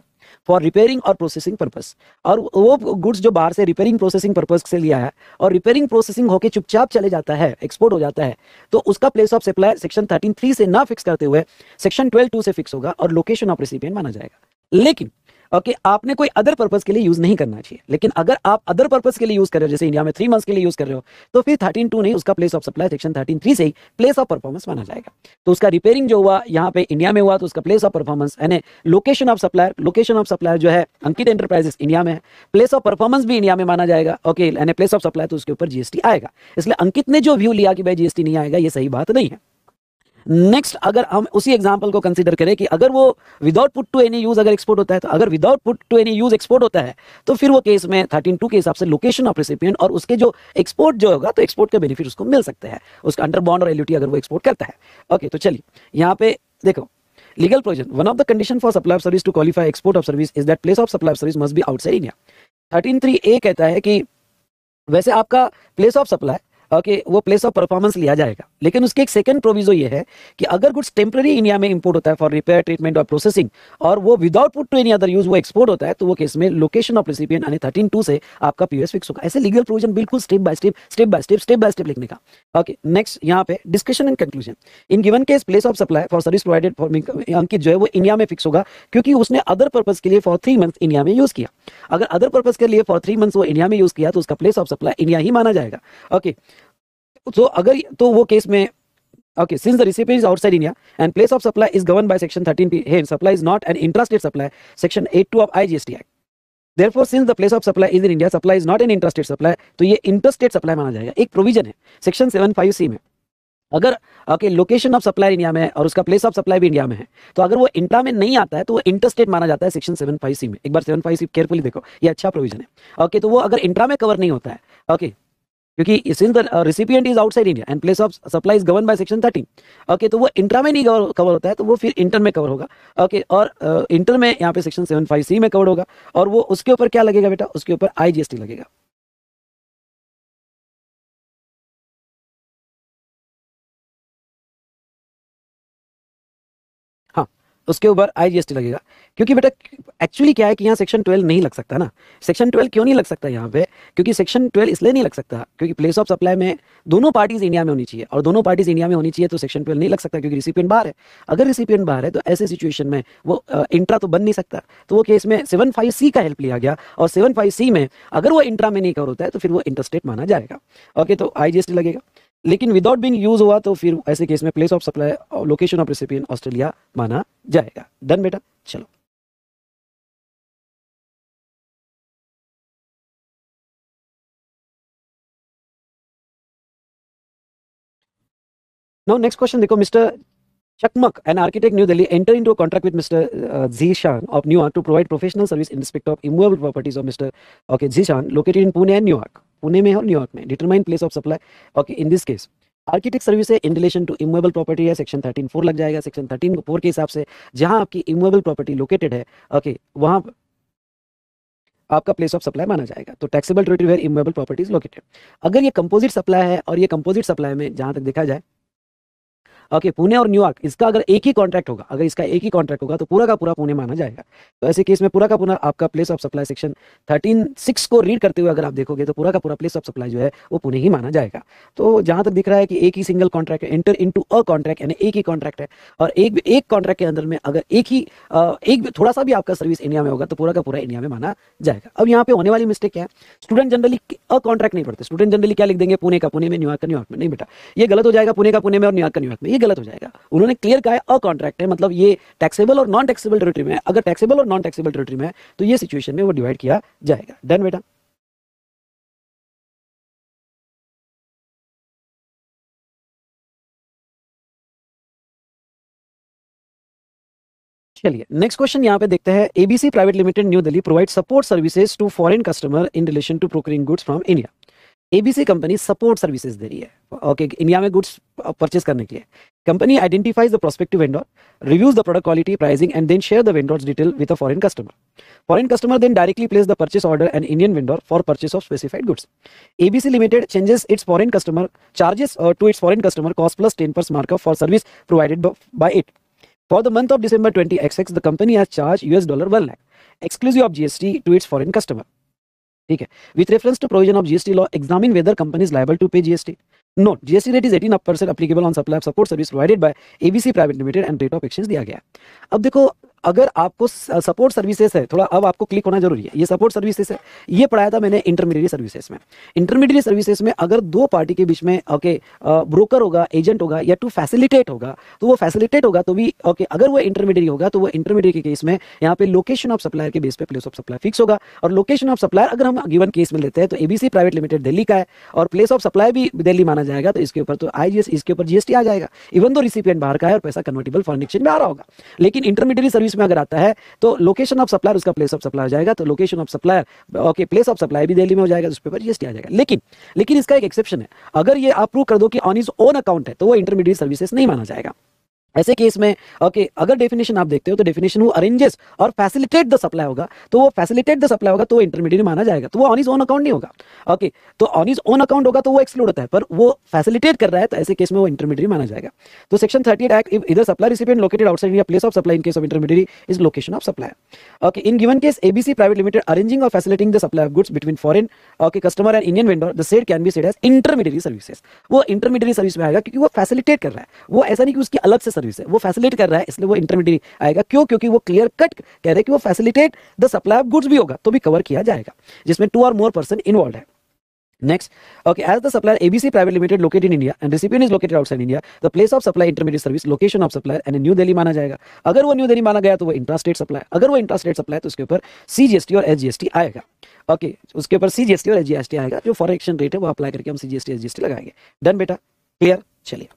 फॉर रिपेयरिंग और प्रोसेसिंग पर्पस और वो गुड्स जो बाहर से रिपेयरिंग प्रोसेसिंग पर्पस से लिया है और रिपेयरिंग प्रोसेसिंग होके चुपचाप चले जाता है, एक्सपोर्ट हो जाता है, तो उसका प्लेस ऑफ सप्लाई सेक्शन 13(3) से ना फिक्स करते हुए सेक्शन 12(2) से फिक्स होगा और लोकेशन ऑफ रेसिपिएंट माना जाएगा. लेकिन ओके आपने कोई अदर पर्पस के लिए यूज नहीं करना चाहिए. लेकिन अगर आप अदर पर्पस के लिए यूज कर रहे हो जैसे इंडिया में 3 मंथ्स के लिए यूज कर रहे हो तो फिर 13(2) नहीं, उसका प्लेस ऑफ सप्लाई सेक्शन 13(3) से ही प्लेस ऑफ परफॉर्मेंस माना जाएगा. तो उसका रिपेयरिंग जो हुआ यहाँ पे इंडिया में हुआ तो उसका प्लेस ऑफ परफॉर्मेंस यानी लोकेशन ऑफ सप्लायर जो है अंकित एंटरप्राइजेस इंडिया में है, प्लेस ऑफ परफॉर्मेंस भी इंडिया में माना जाएगा. ओके यानी प्लेस ऑफ सप्लाई तो उसके ऊपर जीएसटी आएगा. इसलिए अंकित ने जो व्यू लिया कि भाई जीएसटी नहीं आएगा, ये सही बात नहीं है. नेक्स्ट अगर हम उसी एग्जांपल को कंसीडर करें कि अगर वो without put to any use अगर एक्सपोर्ट होता है तो अगर without put to any use export होता है तो फिर वो केस में 13(2) के हिसाब से लोकेशन ऑफ रेसिपिएंट और उसके जो एक्सपोर्ट जो होगा तो एक्सपोर्ट का बेनिफिट उसको मिल सकता है उसका अंडर बॉन्ड और एलयूटी अगर वो एक्सपोर्ट करता है. ओके तो चलिए यहाँ पे देखो legal provision. One of the condition for supply of service to qualify export of service is that place of supply of service must be outside India. 13(3) कहता है कि वैसे आपका प्लेस ऑफ सप्लाई ओके वो प्लेस ऑफ परफॉर्मेंस लिया जाएगा, लेकिन उसके एक सेकंड प्रोविजो ये है कि अगर गुड्स टेम्पररी इंडिया में इंपोर्ट होता है फॉर रिपेयर ट्रीटमेंट और प्रोसेसिंग और वो without put to any other use वो एक्सपोर्ट होता है तो वो केस में लोकेशन ऑफ रेसिपिएंट यानी 13(2) से आपका पीओएस फिक्स होगा. ऐसे लीगल प्रोविजन बिल्कुल स्टेप बाय स्टेप लिखने का. ओके नेक्स्ट यहाँ पे discussion and conclusion. In given case place of supply for service provided for Ankit जो है वो इंडिया में फिक्स होगा क्योंकि उसने अदर पर्पज के लिए फॉर 3 मंथ्स इंडिया में यूज किया. अगर अदर पर्पज के लिए फॉर 3 मंथ्स वो इंडिया में यूज किया तो उसका प्लेस ऑफ सप्लाई इंडिया ही माना जाएगा. ओके तो अगर तो वो केस में okay since the recipient is outside India and place of supply is governed by section 13p hence supply is not an intrastate supply section 82 of IGST Act. Therefore since the place of supply is in India supply is not an intrastate supply तो ये interstate supply माना जाएगा. एक provision है section 75C में अगर okay location of supply India में है और उसका प्लेस ऑफ सप्लाई भी इंडिया में है तो अगर वो इंट्रा में नहीं आता है तो वो इंटरस्टेट माना जाता है सेक्शन 75C में. एक बार 75C केयरफुली देखो, ये अच्छा प्रोविजन है. ओके तो वो अगर इंट्रा में कवर नहीं होता है ओके क्योंकि since the recipient is outside India and place of supply is govern by section 13 okay तो वो इंट्रा में नहीं कवर होता है तो वो फिर इंटर में कवर होगा. ओके और इंटर में यहाँ पे सेक्शन 75C में कवर होगा और वो उसके ऊपर क्या लगेगा बेटा, उसके ऊपर IGST लगेगा. हाँ उसके ऊपर IGST लगेगा क्योंकि बेटा एक्चुअली क्या है कि यहाँ सेक्शन 12 नहीं लग सकता ना. सेक्शन 12 क्यों नहीं लग सकता यहाँ पे, क्योंकि सेक्शन 12 इसलिए नहीं लग सकता क्योंकि प्लेस ऑफ सप्लाई में दोनों पार्टीज इंडिया में होनी चाहिए और दोनों पार्टीज इंडिया में होनी चाहिए तो सेक्शन 12 नहीं लग सकता क्योंकि रिसिपिएंट बाहर है. अगर रिसिपिएंट बाहर है तो ऐसे सिचुएशन में वो इंट्रा तो बन नहीं सकता. तो वो केस में 75C का हेल्प लिया गया और 75C में अगर वो इंट्रा में नहीं कवर होता है तो फिर वो इंटरस्टेट माना जाएगा. ओके तो IGST लगेगा. लेकिन विदाउट बीइंग यूज हुआ तो फिर ऐसे केस में प्लेस ऑफ सप्लाई और लोकेशन ऑफ रेसिपिएंट ऑस्ट्रेलिया माना जाएगा. डन बेटा चलो. Now next question देखो Mr. Chakmak, an architect New Delhi, enter into a contract with Mr. Zishan of Newark to provide professional service in respect of immovable properties of Mr. Okay Zishan located in Pune and Newark. Pune में और New York में. Determine place of supply okay in this case architect service है in relation to immovable property है section 13(4) लग जाएगा. Section 13(4) के हिसाब से जहां आपकी इमूवेबल प्रॉपर्टी लोकेटेड है ओके वहां आपका प्लेस ऑफ सप्लाई माना जाएगा. तो taxable territory where immovable property is located. अगर ये कंपोजिट सप्लाई है और ये कंपोजिट सप्लाई में जहां तक देखा जाए ओके पुणे और न्यूयॉर्क इसका अगर एक ही कॉन्ट्रैक्ट होगा, अगर इसका एक ही कॉन्ट्रैक्ट होगा तो पूरा का पूरा पुणे माना जाएगा. तो ऐसे केस में पूरा का पूरा आपका प्लेस ऑफ सप्लाई सेक्शन 13(6) को रीड करते हुए अगर आप देखोगे तो पूरा का पूरा प्लेस ऑफ सप्लाई जो है वो पुणे ही माना जाएगा. तो जहां तक दिख रहा है कि एक ही सिंगल कॉन्ट्रैक्ट है, एंटर इनटू अ कॉन्ट्रैक्ट यानी एक ही कॉन्ट्रैक्ट है और एक कॉन्ट्रैक्ट के अंदर में अगर एक थोड़ा सा भी आपका सर्विस इंडिया में होगा तो पूरा का पूरा इंडिया में माना जाएगा. अब यहाँ पे होने वाली मिस्टेक क्या है, स्टूडेंट जनरली अ कॉन्ट्रैक्ट नहीं पढ़ते. स्टूडेंट जनरली क्या लिख देंगे, पुणे का पुणे में, न्यूयॉर्क का न्यूयॉर्क में. नहीं बेटा ये गलत हो जाएगा. पुणे का पुणे में और न्यूयॉर्क का न्यूयॉर्क में ये गलत हो जाएगा. उन्होंने क्लियर कहा है अ कॉन्ट्रैक्ट है, मतलब ये टैक्सेबल और नॉन टैक्सेबल टेरिटरी में है. अगर टैक्सेबल और नॉन टैक्सेबल टेरिटरी में है तो ये सिचुएशन में वो डिवाइड किया जाएगा. डन बेटा. चलिए नेक्स्ट क्वेश्चन यहाँ पे देखते हैं। ABC private limited new Delhi provide support services to foreign customer in relation to procuring goods from India. ABC company support services दे रही है ओके इंडिया में गुड्स परचेज करने के लिए। Company identifies the prospective vendor, reviews the product quality, pricing and then share the vendors detail with a foreign customer. Foreign customer then directly place the purchase order an Indian vendor for purchase of specified goods. ABC Limited changes its foreign customer charges to its foreign customer cost plus 10% markup for service provided by it. For the month of December 20XX, the company has charged $1 lakh exclusive of GST to its foreign customer. ठीक है, with reference to provision of GST law, examine whether company is liable to pay GST. Note, GST rate is 18% applicable on supply of support service provided by ABC Private Limited and rate of exchange दिया गया है। अब देखो अगर आपको support services है, थोड़ा अब आपको क्लिक होना जरूरी है। ये सपोर्ट सर्विसेज है, ये पढ़ाया था मैंने इंटरमीडिएट सर्विसेज में। इंटरमीडिएट सर्विसेज में अगर दो पार्टी के बीच में ओके ब्रोकर होगा, एजेंट होगा या टू फैसिलिटेट होगा, तो वो फैसिलिटेट होगा तो भी ओके अगर वो इंटरमीडिएट होगा तो वो इंटरमीडिएट के केस में यहाँ पे लोकेशन ऑफ सप्लायर के बेस पे प्लेस ऑफ सप्लाई फिक्स होगा। और लोकेशन ऑफ सप्लायर अगर हम गिवन केस में लेते हैं तो एबीसी प्राइवेट लिमिटेड दिल्ली का है और प्लेस ऑफ सप्लाई भी दिल्ली माना जाएगा, तो इसके ऊपर तो आईजीएस, इसके ऊपर जीएसटी आ जाएगा। इवन दो रिसिपिएंट बाहर का है और पैसा कन्वर्टेबल फॉरेन एक्सचेंज में आ रहा होगा। लेकिन इंटरमीडिएट सर्विस में अगर आता है तो लोकेशन ऑफ सप्लायर उसका प्लेस ऑफ सप्लाई हो जाएगा, तो location of supplier okay place of supply भी दिल्ली में हो जाएगा, उस पर जीएसटी आ जाएगा। लेकिन इसका एक एक्सेप्शन है, अगर ये आप प्रूव कर दो कि ऑन हिज ओन अकाउंट है तो वो इंटरमीडिएट सर्विसेज नहीं माना जाएगा। ऐसे केस में ओके अगर डेफिनेशन आप देखते हो तो डेफिनेशन वो अरेंजेस और फैसिलिटेट द सप्लाई होगा, तो वो फैसिलिटेट द सप्लाई होगा तो वो इंटरमीडिएट माना जाएगा, तो वो ऑन हिज ओन अकाउंट नहीं होगा। ओके तो ऑन हिज ओन अकाउंट होगा तो वो एक्सक्लूड होता है, पर वो फैसिलिटेट कर रहा है तो ऐसे केस में वो इंटरमीडिएट माना जाएगा। तो section 38 act if either supply recipient located outside India place of supply in case of intermediate is location of supply. Okay in given case ABC private limited arranging or facilitating the supply of goods between foreign okay customer and Indian vendor, the said can be said as intermediate services. वो intermediate service में आएगा क्योंकि वो facilitate कर रहा है, वो ऐसा नहीं कि उसकी अलग से सर्विस है, वो फैसिलिटेट कर रहा है इसलिए वो इंटरमीडिएट आएगा। क्यों? क्योंकि वो क्लियर कट कह रहे हैं कि वो facilitate the supply of goods भी होगा तो भी कवर किया जाएगा, जिसमें 2 और मोर पर्सन इन्वॉल्व है। Next, okay, as the supplier ABC Private Limited located in India and recipient is located outside India, the place of supply intermediate service location of supplier and new Delhi माना जाएगा। अगर वो new Delhi माना गया तो वो intrastate supply, अगर वो इंट्रास्टेट सप्लाई तो उसके ऊपर सीजीएसटी और एसजीएसटी आएगा। ओके उसके ऊपर सीजीएसटी और एसजीएसटी आएगा, जो फॉरेन एक्सचेंज रेट है वो अप्लाई करके हम सीजीएसटी एसजीएसटी लगाएंगे। डन बेटा, क्लियर? चलिए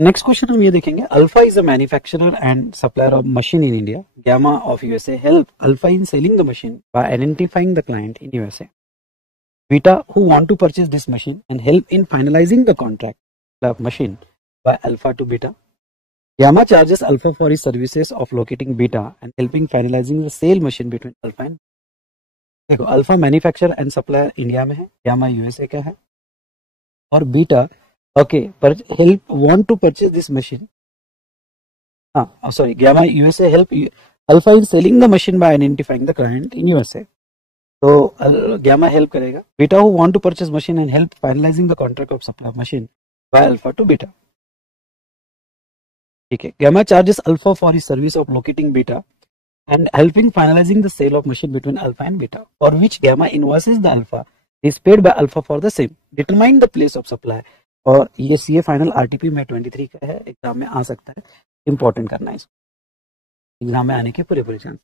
नेक्स्ट क्वेश्चन हम ये देखेंगे। Alpha is a manufacturer and supplier of machine in India. Gamma of USA help Alpha in selling the machine by identifying the client in USA. Beta who want to purchase this machine and help in finalising the contract of machine by Alpha to Beta. Gamma charges Alpha for his services of locating Beta and helping finalizing the sale machine between Alpha and देखो Alpha manufacture and supplier India में है, Gamma USA का है, और Beta okay पर help want to purchase this machine. हाँ sorry, Gamma USA help Alpha in selling the machine by identifying the client in USA. तो Gamma help करेगा। Beta who want to purchase machine and help finalizing the contract of supply machine by Alpha to Beta. ठीक है, Gamma charges Alpha for his service of locating beta and helping finalizing the sale of machine between alpha and beta, for which gamma invoices the alpha is paid by alpha for the same. Determine the place of supply। और ये CA final RTP में 23 का है, exam में आ सकता है, important करना है इसको, एग्जाम में आने के पूरे चांस।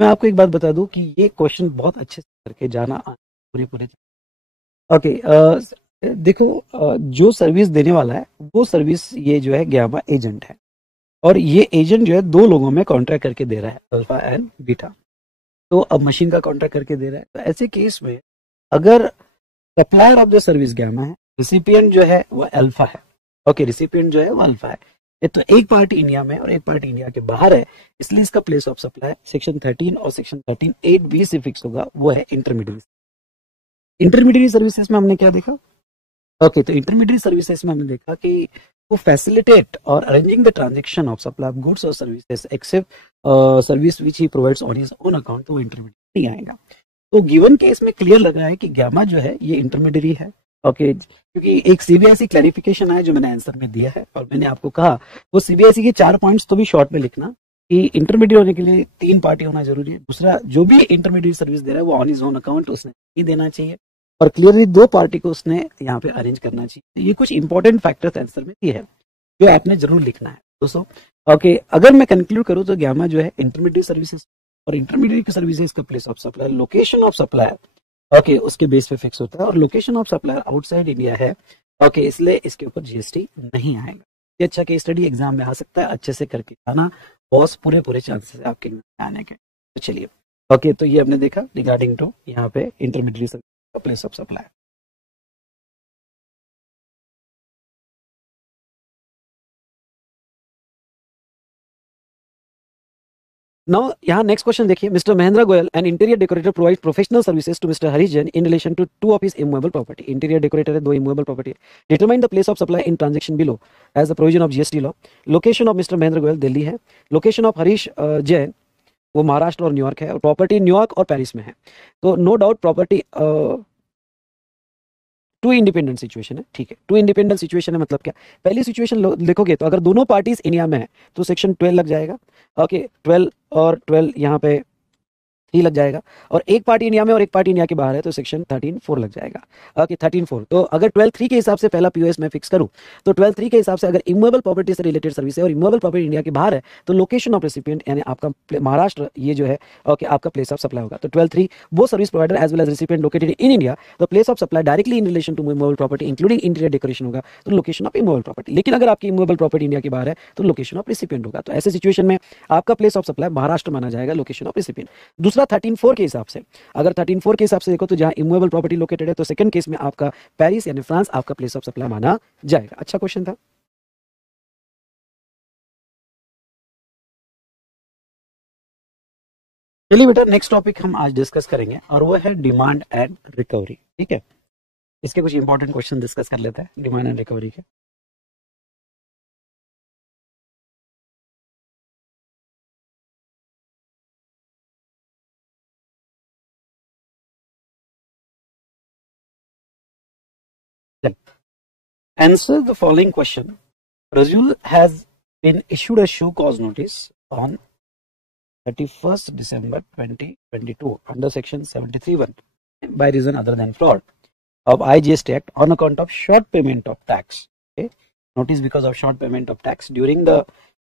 मैं आपको एक बात बता दूं कि ये क्वेश्चन बहुत अच्छे से करके जाना पूरे ओके। देखो जो सर्विस देने वाला है वो सर्विस ये जो है गैमा एजेंट है, और ये एजेंट जो है 2 लोगों में कॉन्ट्रैक्ट करके दे रहा है, अल्फा एंड बीटा। तो अब मशीन का कॉन्ट्रैक्ट करके दे रहा है, तो ऐसे केस में अगर supplier of the service Gamma है, रिसिपिएंट जो है वो अल्फा है, ओके रिसिपिएंट जो है वो अल्फा है, तो एक पार्टी इंडिया में और एक पार्टी इंडिया के बाहर है, इसलिए इसका प्लेस ऑफ सप्लाई सेक्शन 13 और सेक्शन 13(8)(b) से फिक्स होगा, वो है इंटरमीडिएट। इंटरमीडिएट सर्विसेज में हमने क्या देखा? ओके तो इंटरमीडिएट सर्विसेज में हमने देखा कि वो फैसिलिटेट और arranging the transaction of supply of goods और services except service which he provides on his own account, तो वो इंटरमीडिएट नहीं आएगा। तो गिवन केस में क्लियर लग रहा है कि गैमा जो है ये इंटरमीडिएट है। ओके क्योंकि एक सीबीएसई क्लैरिफिकेशन है जो मैंने आंसर में दिया है, और मैंने आपको कहा वो सीबीएसई के 4 पॉइंट्स तो भी शॉर्ट में लिखना कि इंटरमीडिएट होने के लिए 3 पार्टी होना जरूरी है। दूसरा, जो भी इंटरमीडिएट सर्विस दे रहा है वो ऑन हिज ओन अकाउंट उसने नहीं देना चाहिए, और क्लियरली 2 पार्टी को उसने यहाँ पे अरेंज करना चाहिए। ये कुछ इंपॉर्टेंट फैक्टर्स आंसर में दिए है जो आपने जरूर लिखना है दोस्तों। ओके अगर मैं कंक्लूड करूँ तो गैमा जो है इंटरमीडिएट सर्विसेज, और इंटरमीडिएट सर्विसेज का place of supply, location of supply okay, उसके बेस पे फिक्स होता है, और location of supplier outside India है, ओके, इसलिए इसके ऊपर जीएसटी नहीं आएगा। ये अच्छा केस स्टडी एग्जाम में आ सकता है, अच्छे से करके आना, बॉस पूरे पूरे चांसेस है आपके आने के। तो चलिए, ओके, तो ये हमने देखा रिगार्डिंग टू यहाँ पे intermediate place of supply. Now यहाँ नेक्स्ट क्वेश्चन देखिए, mister Mahendra Goyal an interior decorator provide professional services to mister Harish Jain in relation to two of his immovable property. Interior decorator है, दो इमूवेबल प्रॉपर्टी है। Determine the place of supply in transaction below as the provision of GST law. Location of mister Mahendra Goyal Delhi है, location of Harish Jain वो महाराष्ट्र और New York है, और property New York और Paris में है। तो no doubt property to independent situation है, ठीक है, टू इंडिपेंडेंट सिचुएशन है मतलब क्या, पहली सिचुएशन लिखोगे तो अगर दोनों पार्टीज इंडिया में है तो सेक्शन 12 लग जाएगा, ओके, 12 और 12 यहाँ पे ही लग जाएगा, और एक पार्टी इंडिया में और एक पार्टी इंडिया के बाहर है तो सेक्शन 13(4) लग जाएगा, ओके, 13(4). तो अगर 12(3) के हिसाब से पहला पीओएस मैं फिक्स करूं तो 12(3) के हिसाब से अगर इमूवेबल प्रॉपर्टी से रिलेटेड सर्विस है और इमूवेबल प्रॉपर्टी इंडिया के बाहर है तो लोकेशन ऑफ रेसिपिएंट यानी आपका महाराष्ट्र ये जो है, ओके, आपका प्लेस ऑफ सप्लाई होगा। तो 12(3) वो service provider as well as recipient located in India, the place of supply directly in relation to immovable property including interior decoration होगा, तो लोकेशन ऑफ इमूवेबल प्रॉपर्टी। लेकिन अगर आपकी इमूवेबल प्रॉपर्टी इंडिया के बाहर है तो लोकेशन ऑफ रेसिपिएंट होगा। तो ऐसे सिचुएशन में आपका प्लेस ऑफ सप्लाई महाराष्ट्र माना जाएगा, लोकेशन ऑफ रेसिपिएंट। दूसरा 13(4) के हिसाब से, अगर 13(4) के हिसाब से देखो तो जहां इमूवेबल प्रॉपर्टी लोकेटेड है तो सेकंड केस में आपका पेरिस यानी फ्रांस आपका प्लेस ऑफ सप्लाई माना जाएगा। अच्छा क्वेश्चन था। चलिए बेटा, नेक्स्ट टॉपिक हम आज डिस्कस करेंगे और वो है डिमांड एंड रिकवरी, ठीक है। इसके कुछ इंपॉर्टेंट क्वेश्चन डिस्कस कर लेते हैं डिमांड एंड रिकवरी के। Answer the following question. Razul has been issued a show cause notice on 31st December 2022 under section 73(1) by reason other than fraud of IGST Act on account of short payment of tax. Okay? Notice because of short payment of tax during the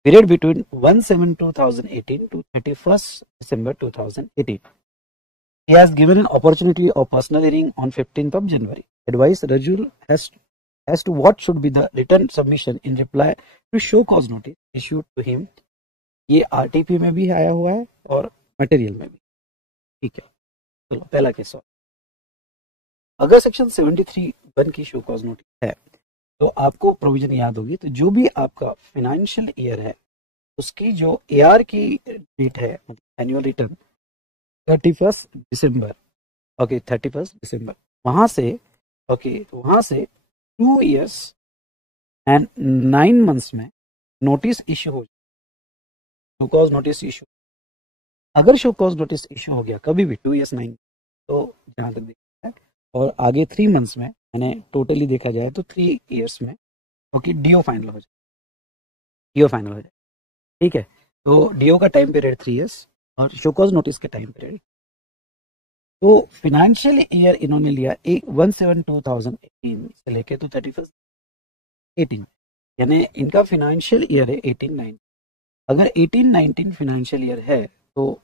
period between 1/7/2018 to 31st December 2018. He has given an opportunity of personal hearing on 15th of January. Advice Rajul as to what should be the written submission in reply to show cause notice issued to him. ये RTP में भी आया हुआ है और material में भी, ठीक है। चलो पहला केस, अगर सेक्शन 73(1) की शो कॉज नोटिस है तो आपको प्रोविजन याद होगी, तो जो भी आपका फाइनेंशियल ईयर है उसकी जो एआर की डेट है एनुअल रिटर्न 31st दिसंबर, ओके, 31st दिसंबर, वहां से, ओके, वहां से 2 years and 9 months में नोटिस इश्यू हो, शो कॉज नोटिस इश्यू, अगर शो कॉज नोटिस इश्यू हो गया कभी भी 2 years 9 तो जहां तक देखा है, और आगे 3 months में, यानी टोटली देखा जाए तो 3 years में, ओके, डीओ फाइनल हो जाए, डीओ फाइनल हो जाए, ठीक है। तो डीओ का टाइम पीरियड 3 years और शो कॉज नोटिस के टाइम पीरियड, तो फाइनेंशियल ईयर इन्होंने लिया 1/7/2018 से लेके तो 31st 18, यानी इनका फाइनेंशियल ईयर है 18-19। अगर 18-19 फाइनेंशियल ईयर है तो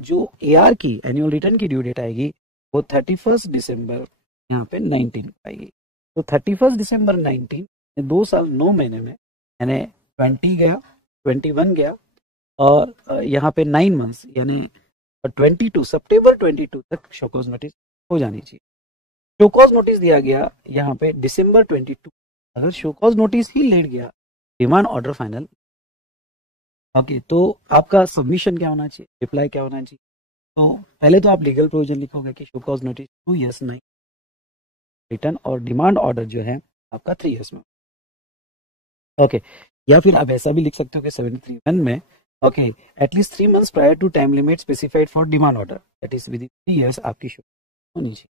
जो एआर की एनुअल रिटर्न की ड्यू डेट आएगी वो 31st दिसंबर यहाँ पे 19 आएगी। तो 31st दिसंबर 19 2 साल 9 महीने में, यानी 20 गया, 21 गया, और यहाँ पे 9 months यानी 22 सितंबर 22 तक शोकॉज नोटिस हो जानी चाहिए। शोकॉज नोटिस दिया गया यहाँ पे दिसंबर 22, अगर शोकॉज नोटिस ही लेट गया डिमांड ऑर्डर फाइनल, ओके, तो आपका सबमिशन क्या होना चाहिए, रिप्लाई क्या होना चाहिए। तो पहले तो आप लीगल प्रोविजन लिखोगे कि शोकॉज नोटिस 2 years 9 रिटर्न और डिमांड ऑर्डर जो है आपका 3 years में, ओके, या फिर आप ऐसा भी लिख सकते हो कि 73(1) में, okay, at least 3 months prior to time limit specified for demand order, that is within 3 years आपकी शो होनी चाहिए।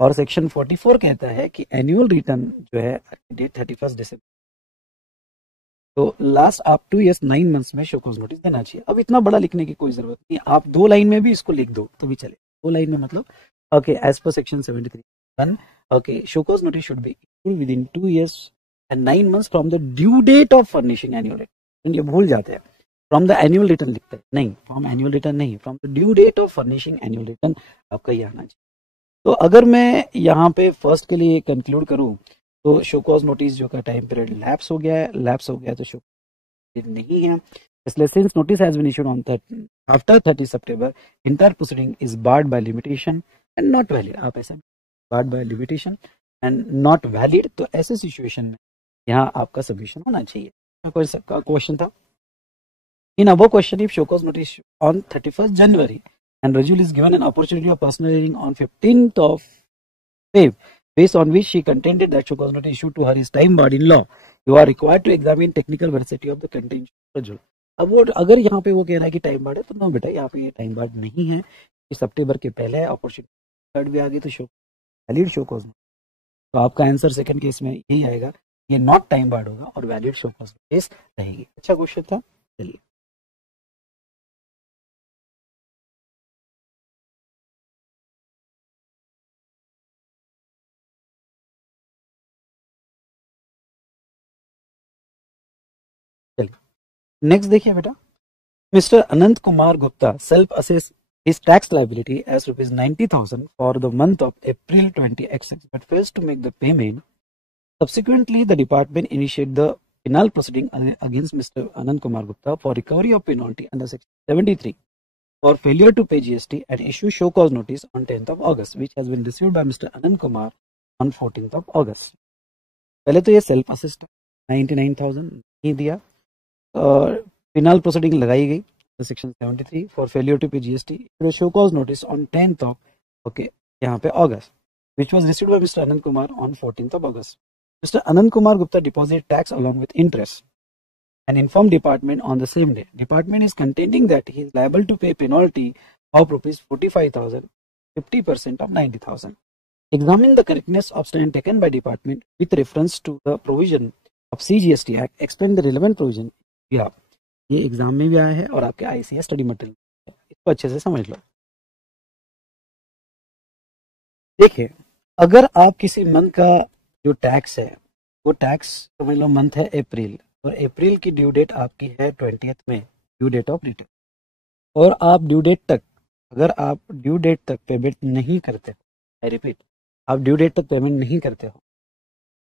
और सेक्शन 44 कहता है कि एनुअल रिटर्न जो है डेट 31st दिसंबर, तो लास्ट आप 2 years 9 months में शोकॉज नोटिस देना चाहिए। अब इतना बड़ा लिखने की कोई जरूरत नहीं, आप 2 लाइन में भी इसको लिख दो तो भी चले, 2 लाइन में मतलब, ओके, एज पर section 73(1), okay, show cause notice should be issued within 2 years and 9 months from the due date of furnishing annual return. ये भूल जाते हैं, फ्रॉम द एनुअल रिटर्न लिखते हैं, नहीं, फ्रॉम एनुअल रिटर्न नहीं, from the due date of furnishing annual return आपका ये आना चाहिए। तो अगर मैं यहाँ पे फर्स्ट के लिए कंक्लूड करूँ तो शो कॉज नोटिस जो का टाइम पीरियड लैप्स हो गया है, तो शो नहीं है, इसलिए since notice has been issued on after 30 September entire proceeding is barred by limitation and not valid. आप ऐसा barred by limitation and not valid, तो ऐसे सिचुएशन में यहाँ आपका सबमिशन होना चाहिए। कोई सबका क्वेश्चन था इन above question, if show cause notice on 31st January and Rajul is given an opportunity of personal hearing on 15th of Feb, based on which she contended that show cause notice issued to her is time barred in law, you are required to examine technical veracity of the contention Rajul। अब वो अगर यहाँ पे वो कह रहा है कि टाइम बार्ड है, तो नो बेटा, यहाँ पे ये टाइम बार्ड नहीं है, इस सितंबर के पहले है, अपॉर्चुनिटी थर्ड भी आ गई तो शो वैलिड शो कॉज। तो आपका आंसर सेकंड केस में यही आएगा, ये नॉट टाइम बार्ड होगा और वैलिड शो कॉज केस रहेगी। अच्छा क्वेश्चन था, चलिए नेक्स्ट देखिए बेटा, Mr. Anant Kumar Gupta self-assessed his tax liability as rupees 90,000 for the month of April 20XX, but fails to make the payment. Subsequently, the department initiated the penal proceeding against Mr. Anant Kumar Gupta for recovery of penalty under Section 73 for failure to pay GST and issue show cause notice on 10th of August, which has been received by Mr. Anant Kumar on 14th of August. पहले तो ये self assist 99,000 नहीं दिया, panel proceeding लगाई गई section 73 for failure to पे GST, show cause notice on 10th of okay यहाँ पे अगस्त, which was received by Mr. Anand Kumar on 14th of August. Mr. Anand Kumar Gupta deposited tax along with interest and informed department on the same day. Department is contending that he is liable to pay penalty of rupees 45,000, 50% of 90,000. Examine the correctness of stand taken by department with reference to the provision of CGST Act. Explain the relevant provision. Yeah. ये exam में भी आया है और आपके ICS study material, इसको अच्छे से समझ लो। देखिए, अगर आप किसी मंथ का जो टैक्स है, वो टैक्स समझ लो मंथ है अप्रैल, और अप्रैल की ड्यू डेट आपकी है 20th में, ड्यू डेट ऑफ रिटर्न, और आप ड्यू डेट तक, अगर आप ड्यू डेट तक पेमेंट नहीं करते हो, आई रिपीट, आप ड्यू डेट तक पेमेंट नहीं करते हो,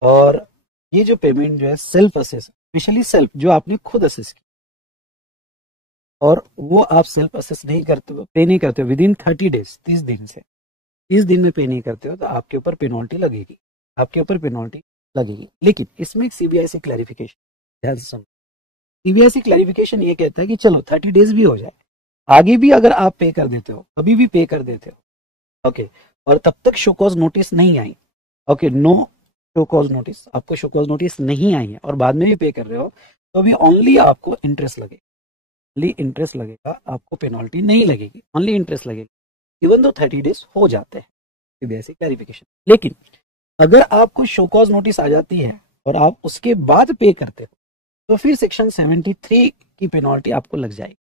और ये जो पेमेंट जो है सेल्फ असेस, स्पेशली सेल्फ जो आपने खुद असेस की, और वो आप सेल्फ असेस नहीं करते हो, पे नहीं करते हो विद इन 30 डेज, 30 दिन से 30 दिन में पे नहीं करते हो, तो आपके ऊपर पेनल्टी लगेगी, आपके ऊपर पेनल्टी लगेगी। लेकिन इसमें एक सीबीआईसी क्लैरिफिकेशन, ध्यान से सुनो, सीबीआईसी क्लैरिफिकेशन ये कहता है कि चलो 30 डेज भी हो जाए, आगे भी अगर आप पे कर देते हो, कभी भी पे कर देते हो, ओके, और तब तक शो कॉज नोटिस नहीं आई, okay, no show cause notice, आपको शो कॉज नोटिस नहीं आई है और बाद में भी पे कर रहे हो, तो अभी ओनली आपको इंटरेस्ट लगेगा, ओनली इंटरेस्ट लगेगा, आपको पेनल्टी नहीं लगेगी, ओनली इंटरेस्ट लगेगी, इवन दो 30 डेज हो जाते हैं, सीबीआईसी क्लैरिफिकेशन। लेकिन अगर आपको शो कॉज नोटिस आ जाती है और आप उसके बाद पे करते हो, तो फिर सेक्शन 73 की पेनल्टी आपको लग जाएगी,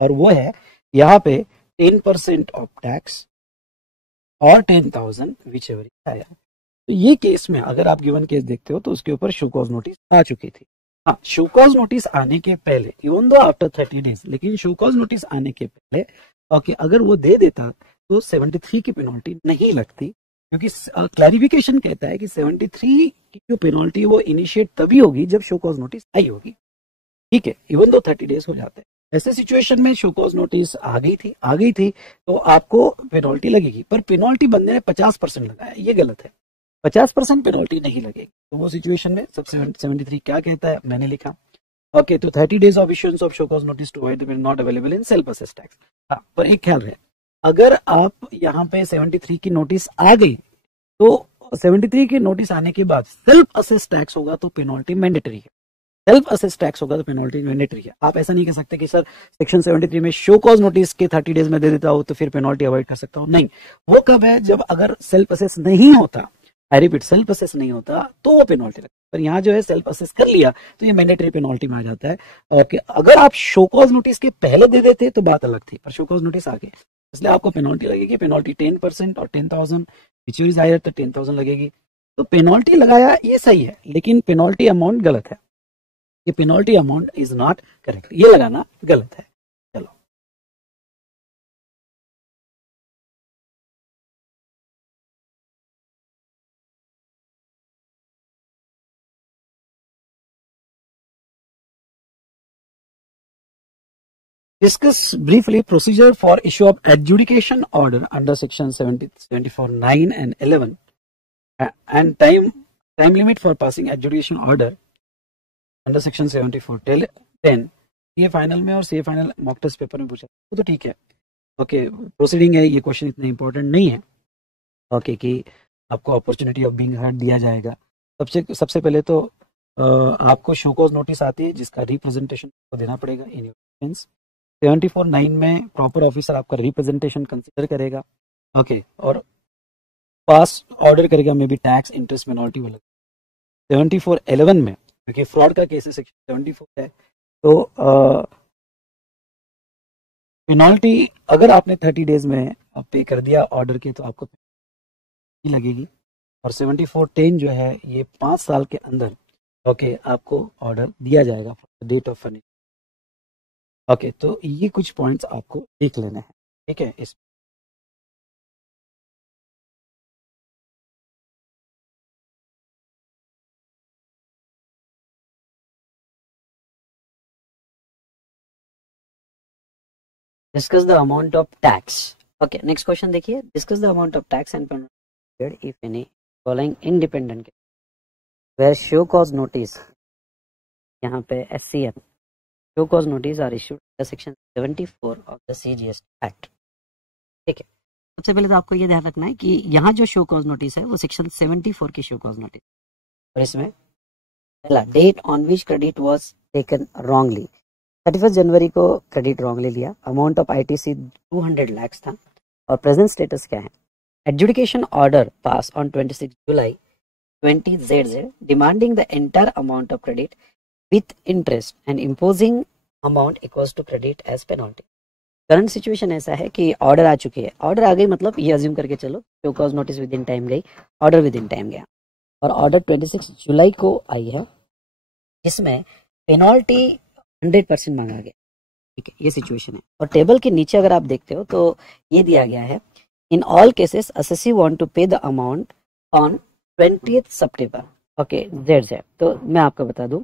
और वो है यहाँ पे 10% ऑफ टैक्स और 10,000 विच एवर आया। तो ये केस में अगर आप गिवन केस देखते हो तो उसके ऊपर शो कॉज नोटिस आ चुकी थी। हाँ, शो कॉज नोटिस आने के पहले, इवन दो आफ्टर 30 डेज, लेकिन शो कॉज नोटिस आने के पहले ओके अगर वो दे देता तो 73 की पेनल्टी नहीं लगती, क्योंकि क्लैरिफिकेशन कहता है कि 73 की जो पेनल्टी वो इनिशिएट तभी होगी जब शो कॉज नोटिस आई होगी, ठीक है, इवन दो 30 डेज हो जाते हैं। ऐसे सिचुएशन में शो कॉज नोटिस आ गई थी तो आपको पेनल्टी लगेगी, पर पेनल्टी बंदे ने 50% लगाया, ये गलत है, 50% पेनल्टी नहीं लगेगी। तो वो सिचुएशन में सब 73 क्या कहता है, मैंने लिखा ओके, तो 30 days of issuance of show cause notice to avoid not available in self assess tax. हाँ, पर एक ख्याल रहे, अगर आप यहाँ पे 73 की नोटिस आ गई तो 73 की नोटिस आने के बाद सेल्फ असेस टैक्स होगा तो पेनल्टी मैंडेटरी है, सेल्फ असेस टैक्स होगा तो पेनल्टी मैंडेटरी है। आप ऐसा नहीं कह सकते कि सर सेक्शन 73 में शो कॉज नोटिस के 30 डेज में दे देता हूं तो फिर पेनल्टी अवॉइड कर सकता हूं, नहीं, वो कब है जब अगर सेल्फ असेस नहीं होता, आई रिपीट, सेल्फ असेस नहीं होता तो वो पेनल्टी लगता है, पर यहाँ जो है सेल्फ असेस कर लिया तो ये मैंडेटरी पेनल्टी में आ जाता है। ओके, अगर आप शो कॉज नोटिस के पहले दे देते तो बात अलग थी, पर शो कॉज नोटिस आ गए इसलिए आपको पेनल्टी लगेगी, पेनल्टी 10% और 10,000 विच आया तो 10,000 लगेगी। तो पेनल्टी लगाया ये सही है, लेकिन पेनल्टी अमाउंट गलत है, ये penalty amount is not correct, ये लगाना गलत है। Discuss briefly procedure for issue of adjudication order under section 74(9) and 11 and time limit for passing adjudication order under section 74(10). ये फाइनल में और सी फाइनल मॉक टेस्ट पेपर में पूछा वो तो ठीक है, ओके प्रोसीडिंग है, ये क्वेश्चन इतना इंपॉर्टेंट नहीं है, ओके कि आपको अपॉर्चुनिटी ऑफ बीइंग हर्ड दिया जाएगा। सबसे पहले तो आपको शो कॉज नोटिस आती है जिसका रिप्रेजेंटेशन को देना पड़ेगा इन योर डिफेंस। 74(9) में प्रॉपर ऑफिसर आपका रिप्रेजेंटेशन कंसिडर करेगा, ओके, और पास ऑर्डर करेगा may be tax interest minority वाला। 74(11) में क्योंकि फ्रॉड का केस है, सेक्शन 74 है, तो पेनल्टी अगर आपने 30 डेज में पे कर दिया ऑर्डर के तो आपको पेनल्टी लगेगी। और 74(10) जो है ये 5 साल के अंदर ओके आपको ऑर्डर दिया जाएगा डेट ऑफ फर्निशिंग। ओके, तो ये कुछ पॉइंट्स आपको देख लेने हैं, ठीक है। इस Discuss the amount of tax. Okay, next question देखिए, discuss the amount of tax and penalty paid if any following independent case where show cause notice, यहाँ पे SCN show cause notice are issued under section 74 of the CGST Act। ठीक है, सबसे पहले तो आपको ये ध्यान रखना है कि यहाँ जो शो कॉज नोटिस है वो सेक्शन 74 की शो कॉज नोटिस, और इसमें पहला date on which credit was taken wrongly, 31 जनवरी को क्रेडिट रॉन्गली लिया, अमाउंट ऑफ ITC 200 लाख था, और प्रेजेंट स्टेटस क्या है, adjudication order pass on 26 July 20ZZ demanding the entire amount of credit with interest and imposing amount equals to credit as penalty. Current situation ऐसा है कि order आ चुकी है, ऑर्डर आ गई मतलब ये अज्यूम करके चलो show cause notice with in time गई, ऑर्डर विद इन टाइम गया, और ऑर्डर 26 जुलाई को आई है जिसमें पेनल्टी 100% मांगा गया, ठीक है, ये सिचुएशन है। और टेबल के नीचे अगर आप देखते हो तो ये दिया गया है, in all cases assessee want to pay the amount on 20 सितंबर, ओके ZZ। तो मैं आपको बता दूं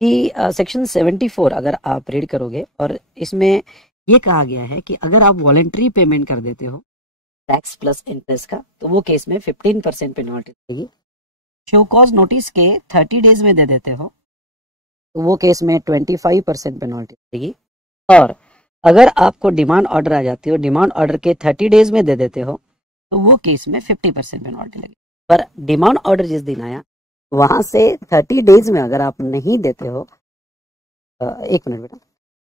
कि सेक्शन 74 अगर आप रीड करोगे और इसमें ये कहा गया है कि अगर आप वॉलेंट्री पेमेंट कर देते हो टैक्स प्लस इंटरेस्ट का तो वो केस में 15% पेनल्टी लगेगी। शो कॉज नोटिस के 30 डेज में दे देते हो तो वो केस में 25% पेनल्टी लगेगी, और अगर आपको डिमांड ऑर्डर आ जाती हो, डिमांड ऑर्डर के 30 डेज में दे देते हो तो वो केस में 50% पेनल्टी लगेगी। पर डिमांड ऑर्डर जिस दिन आया वहां से 30 डेज में अगर आप नहीं देते हो, एक मिनट बेटा,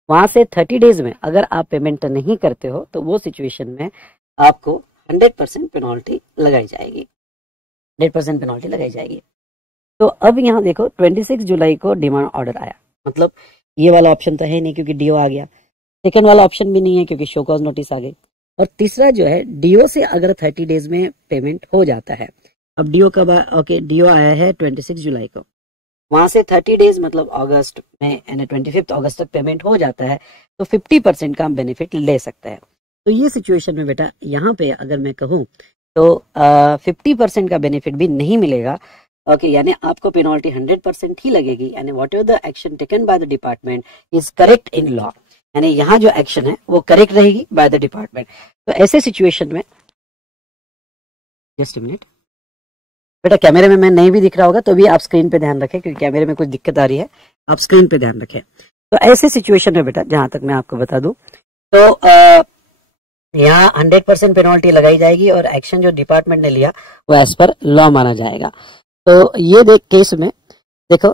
वहां से 30 डेज में अगर आप पेमेंट नहीं करते हो तो वो सिचुएशन में आपको 100% पेनल्टी लगाई जाएगी, 100% पेनल्टी लगाई जाएगी। तो अब यहाँ देखो 26 जुलाई को डिमांड ऑर्डर आया, मतलब ये वाला ऑप्शन तो है नहीं क्योंकि डीओ आ गया, सेकंड वाला ऑप्शन भी नहीं है क्योंकि शो कॉज नोटिस आ गई, और तीसरा जो है डीओ से अगर 30 डेज में पेमेंट हो जाता है। अब डीओ कब ओके डीओ आया है 26 जुलाई को, वहां से 30 डेज मतलब अगस्त में यानी 25 अगस्त तक पेमेंट हो जाता है तो 50% का बेनिफिट ले सकता है। तो ये सिचुएशन में बेटा यहाँ पे अगर मैं कहूँ तो 50% का बेनिफिट भी नहीं मिलेगा, ओके, यानी आपको पेनल्टी 100% ही लगेगी, यानी what ever the action taken by the department is correct in law, यानी यहाँ जो एक्शन है वो करेक्ट रहेगी बाय द डिपार्टमेंट। तो ऐसे सिचुएशन में जस्ट अ मिनट बेटा, कैमरे में मैं नहीं भी दिख रहा होगा तो भी आप स्क्रीन पे ध्यान रखें क्योंकि कैमरे में कुछ दिक्कत आ रही है, आप स्क्रीन पे ध्यान रखें। तो ऐसे सिचुएशन में बेटा जहां तक मैं आपको बता दूं तो यहाँ 100% पेनल्टी लगाई जाएगी और एक्शन जो डिपार्टमेंट ने लिया वो एज पर लॉ माना जाएगा। तो ये देख केस में देखो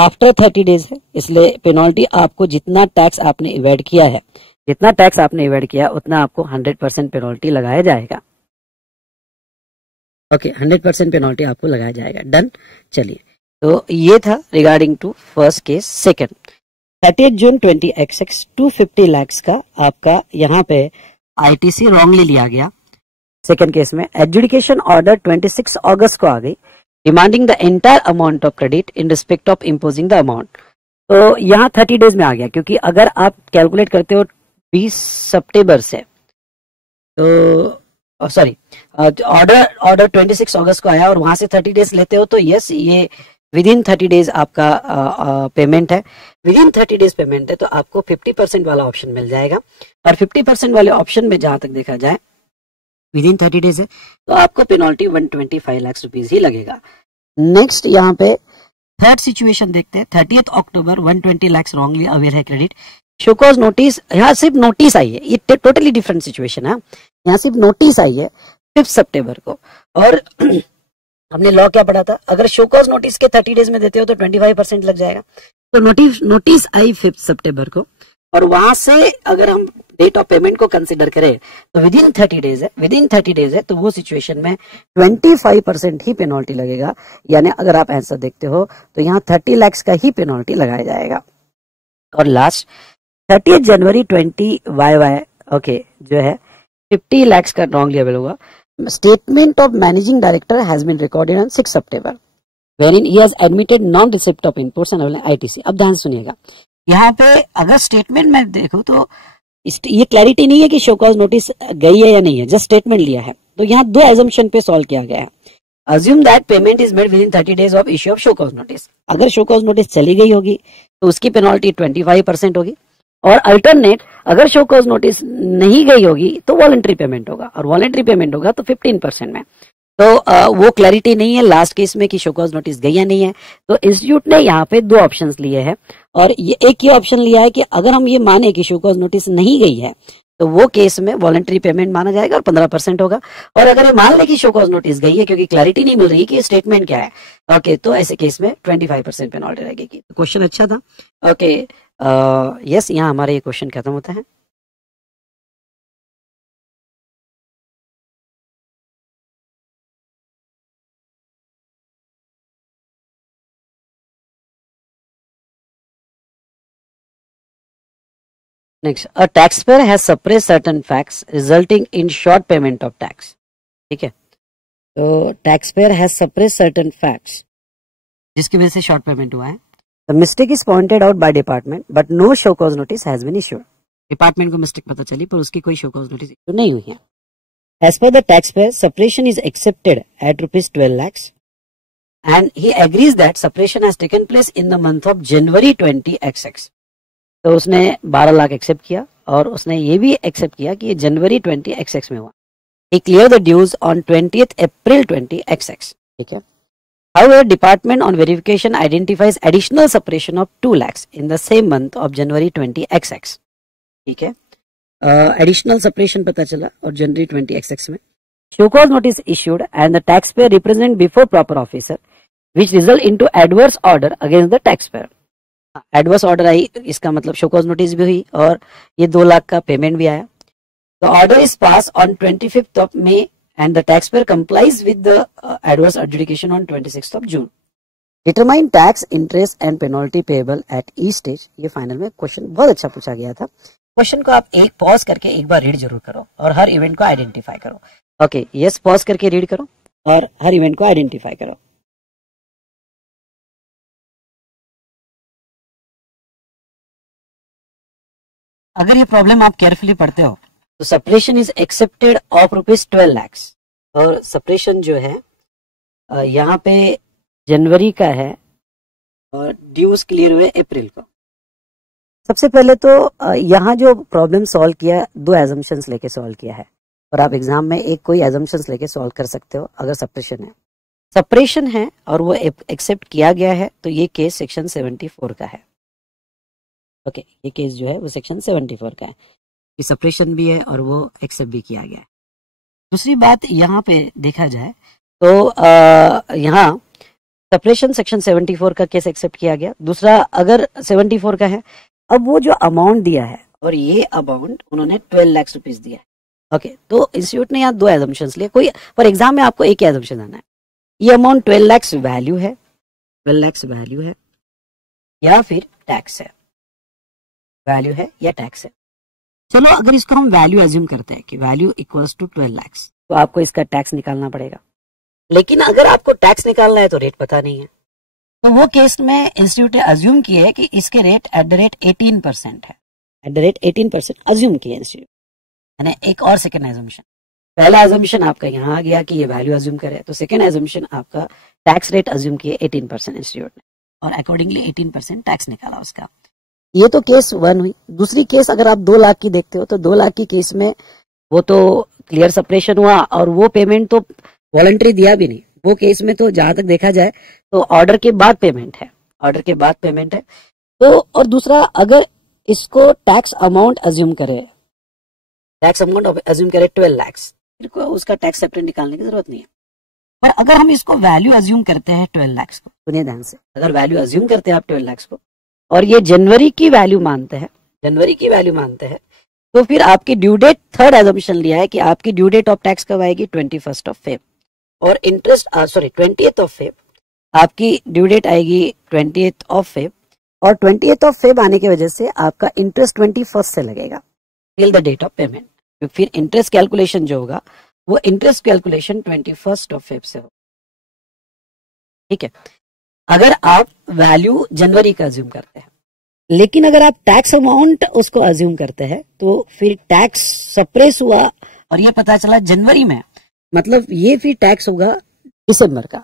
आफ्टर 30 डेज है, इसलिए पेनल्टी आपको जितना टैक्स आपने इवेड किया है, जितना टैक्स आपने इवेड किया उतना आपको 100% पेनल्टी लगाया जाएगा, ओके 100% पेनल्टी आपको लगाया जाएगा। डन, चलिए, तो ये था regarding to first case. Second 30 जून 20XX 250 लाख का आपका यहाँ पे ITC रॉन्गली लिया गया। सेकंड केस में एडजुडिकेशन ऑर्डर 26 अगस्त को आ गई demanding the entire amount of credit in respect of imposing the amount. तो यहाँ 30 डेज में आ गया क्योंकि अगर आप कैलकुलेट करते हो 20 सितंबर से तो सॉरी ऑर्डर 26 अगस्त को आया और वहां से 30 डेज लेते हो तो यस ये विद इन 30 डेज आपका पेमेंट है, विद इन 30 डेज पेमेंट है, तो आपको 50% वाला ऑप्शन मिल जाएगा। और 50% वाले ऑप्शन में जहां तक देखा जाए विद इन 30 डेज है तो आपको पेनल्टी 125 लाख रुपीज ही लगेगा। नेक्स्ट यहाँ पे थर्ड सिचुएशन देखते हैं। 30 अक्टूबर 120 लाख रॉन्गली अवेयर है क्रेडिट, शो कॉज नोटिस, यहाँ सिर्फ नोटिस आई है, ये टोटली डिफरेंट सिचुएशन है। यहाँ सिर्फ नोटिस आई है 5 सितंबर को, और हमने लॉ क्या पढ़ा था, अगर शो कॉज नोटिस के 30 डेज में देते हो तो 25% लग जाएगा। तो नोटिस आई 5 सितंबर को, और वहां से अगर हम डेट ऑफ पेमेंट को कंसिडर करें तो विद इन 30 डेज है, विद इन 30 डेज है, तो वो सिचुएशन में 25% ही पेनल्टी लगेगा। यानी अगर आप आंसर देखते हो तो यहाँ 30 लाख का ही पेनल्टी लगाया जाएगा। और लास्ट 30 जनवरी 20 YY ओके जो है 50 लाख का रॉन्गली अवेल होगा। Statement of managing director has been recorded on 6 September wherein he has admitted non receipt of imports and ITC। अब ध्यान सुनिएगा, यहाँ पे अगर स्टेटमेंट में देखो तो ये क्लैरिटी नहीं है कि शो कॉज नोटिस गई है या नहीं है, जस्ट स्टेटमेंट लिया है। तो यहाँ 2 एजम्पशन पे सॉल्व किया गया है। Assume that payment is made with in 30 days of issue of show cause notice. अगर शो कॉज नोटिस चली गई होगी तो उसकी पेनल्टी 25% होगी, और अल्टरनेट अगर शो कॉज नोटिस नहीं गई होगी तो वॉलंटरी पेमेंट होगा, और वॉलंटरी पेमेंट होगा तो 15% में। तो वो क्लैरिटी नहीं है लास्ट केस में कि शो कॉज नोटिस गई या नहीं है। तो इंस्टीट्यूट ने यहाँ पे 2 ऑप्शंस लिए हैं, और ये एक ही ऑप्शन लिया है कि अगर हम ये माने कि शो कॉज नोटिस नहीं गई है तो वो केस में वॉलंटरी पेमेंट माना जाएगा और 15% होगा। और अगर ये मान ले कि शो कॉज नोटिस गई है क्योंकि क्लैरिटी नहीं मिल रही कि स्टेटमेंट क्या है, ओके, तो ऐसे केस में 25% पेनल्टी लगेगी। क्वेश्चन अच्छा था, ओके। यस, यहाँ हमारा ये क्वेश्चन खत्म होता है। Next, a taxpayer has suppressed certain facts resulting in short payment of tax। ठीक है, तो taxpayer has suppressed certain facts जिसकी वजह से short payment हुआ है। The mistake is pointed out by department, but no show cause notice has been issued। Department को mistake पता चली पर उसकी कोई show cause notice इशू नहीं हुई है। As per the taxpayer, separation is accepted at ₹12 lakhs, and he agrees that separation has taken place in the month of January 20XX। तो उसने 12 लाख एक्सेप्ट किया, और उसने ये भी एक्सेप्ट किया कि ये जनवरी 20XX में हुआ। He cleared the dues on 20th April 20XX। ठीक है। However, department on verification identifies additional separation of 2 lakhs in the same month of January 20XX। ठीक है, एडिशनल सेपरेशन पता चला और जनवरी 20XX में show cause notice issued and the tax payer represent before proper officer which result into adverse order against the tax payer. Adverse order आई, इसका मतलब शो कॉज नोटिस भी हुई और ये 2 लाख का पेमेंट भी आया। The order is pass on 25th May and the taxpayer complies with the adverse adjudication on 26th June। Determine tax, interest and penalty payable at each stage। ये final में question बहुत अच्छा पूछा गया था। क्वेश्चन को आप एक पॉज करके एक बार रीड जरूर करो और हर इवेंट को आइडेंटिफाई करो। ओके, यस, पॉज करके रीड करो और हर इवेंट को आइडेंटिफाई करो। अगर ये प्रॉब्लम आप केयरफुली पढ़ते हो तो separation is accepted of ₹12 lakhs, और सेपरेशन जो है यहाँ पे जनवरी का है और ड्यूज क्लियर हुए अप्रैल को। सबसे पहले तो यहाँ जो प्रॉब्लम सॉल्व किया 2 एजम्पशंस लेके सॉल्व किया है, और आप एग्जाम में एक कोई एजम्पशंस लेके सॉल्व कर सकते हो। अगर सेपरेशन है और वो एक्सेप्ट किया गया है तो ये केस सेक्शन 74 का है। ओके, ये केस जो है वो सेक्शन 74 का है, ये सेपरेशन भी है और वो एक्सेप्ट भी किया गया है। दूसरी बात यहाँ पे देखा जाए तो यहाँ सेपरेशन सेक्शन 74 का केस एक्सेप्ट किया गया। दूसरा, अगर 74 का है, अब वो जो अमाउंट दिया है और ये अमाउंट उन्होंने 12 लाख रुपीज दिया है। ओके, तो इंस्टीट्यूट ने यहाँ 2 एजम्पशंस लिए। कोई पर एग्जाम में आपको एक ही एजम्पशन आना है, ये अमाउंट 12 लाख वैल्यू है, 12 लाख वैल्यू है या फिर टैक्स है, वैल्यू है या टैक्स है। चलो, अगर इसको हम वैल्यू एज्यूम करते हैं कि वैल्यू इक्वल्स टू 12 लाख, तो आपको इसका टैक्स निकालना पड़ेगा। लेकिन अगर आपको टैक्स निकालना है तो रेट पता नहीं है, तो वो केस में इंस्टीट्यूट ने अज्यूम किए है कि इसके रेट @18% है। @18% अज्यूम किए इंस्टीट्यूट, यानी एक और सेकंड एजम्पशन। पहला एजम्पशन आपका यहाँ आ गया कि ये वैल्यू अज्यूम करे, तो सेकंड एजम्पशन आपका टैक्स रेट अज्यूम किए 18% इंस्टीट्यूट ने, और अकॉर्डिंगली 18% टैक्स निकाला उसका। ये तो केस 1 हुई। दूसरी केस अगर आप 2 लाख की देखते हो तो 2 लाख की केस में वो तो क्लियर सेपरेशन हुआ और वो पेमेंट तो वॉलंटरी दिया भी नहीं। वो केस में तो जहां तक देखा जाए तो ऑर्डर के बाद पेमेंट है, ऑर्डर के बाद पेमेंट है। तो और दूसरा, अगर इसको टैक्स अमाउंट अज्यूम करे, टैक्स अमाउंट अज्यूम करे 12 लाख, फिर को उसका टैक्स सेपरेट निकालने की जरूरत नहीं है। पर अगर हम इसको वैल्यू अज्यूम करते हैं 12 लाख को, सुनिए ध्यान से, अगर वैल्यू अज्यूम करते हैं आप 12 लाख को और ये जनवरी की वैल्यू मानते हैं, जनवरी की वैल्यू मानते हैं, तो फिर आपकी ड्यू डेट, थर्ड एजम्पशन लिया है कि आपकी ड्यू डेट ऑफ टैक्स कब आएगी, 21 फेब, और इंटरेस्ट 20th फेब, आपकी ड्यू डेट आएगी 20th फेब, और 20th फेब आने की वजह से आपका इंटरेस्ट 21 से लगेगा till the date of payment. तो फिर इंटरेस्ट कैलकुलेशन जो होगा वो इंटरेस्ट कैलकुलेशन 21 फेब से होगा, ठीक है, अगर आप वैल्यू जनवरी का अज्यूम करते हैं। लेकिन अगर आप टैक्स अमाउंट उसको अज्यूम करते हैं तो फिर टैक्स सप्रेस हुआ और ये पता चला जनवरी में, मतलब ये फिर टैक्स होगा दिसंबर का,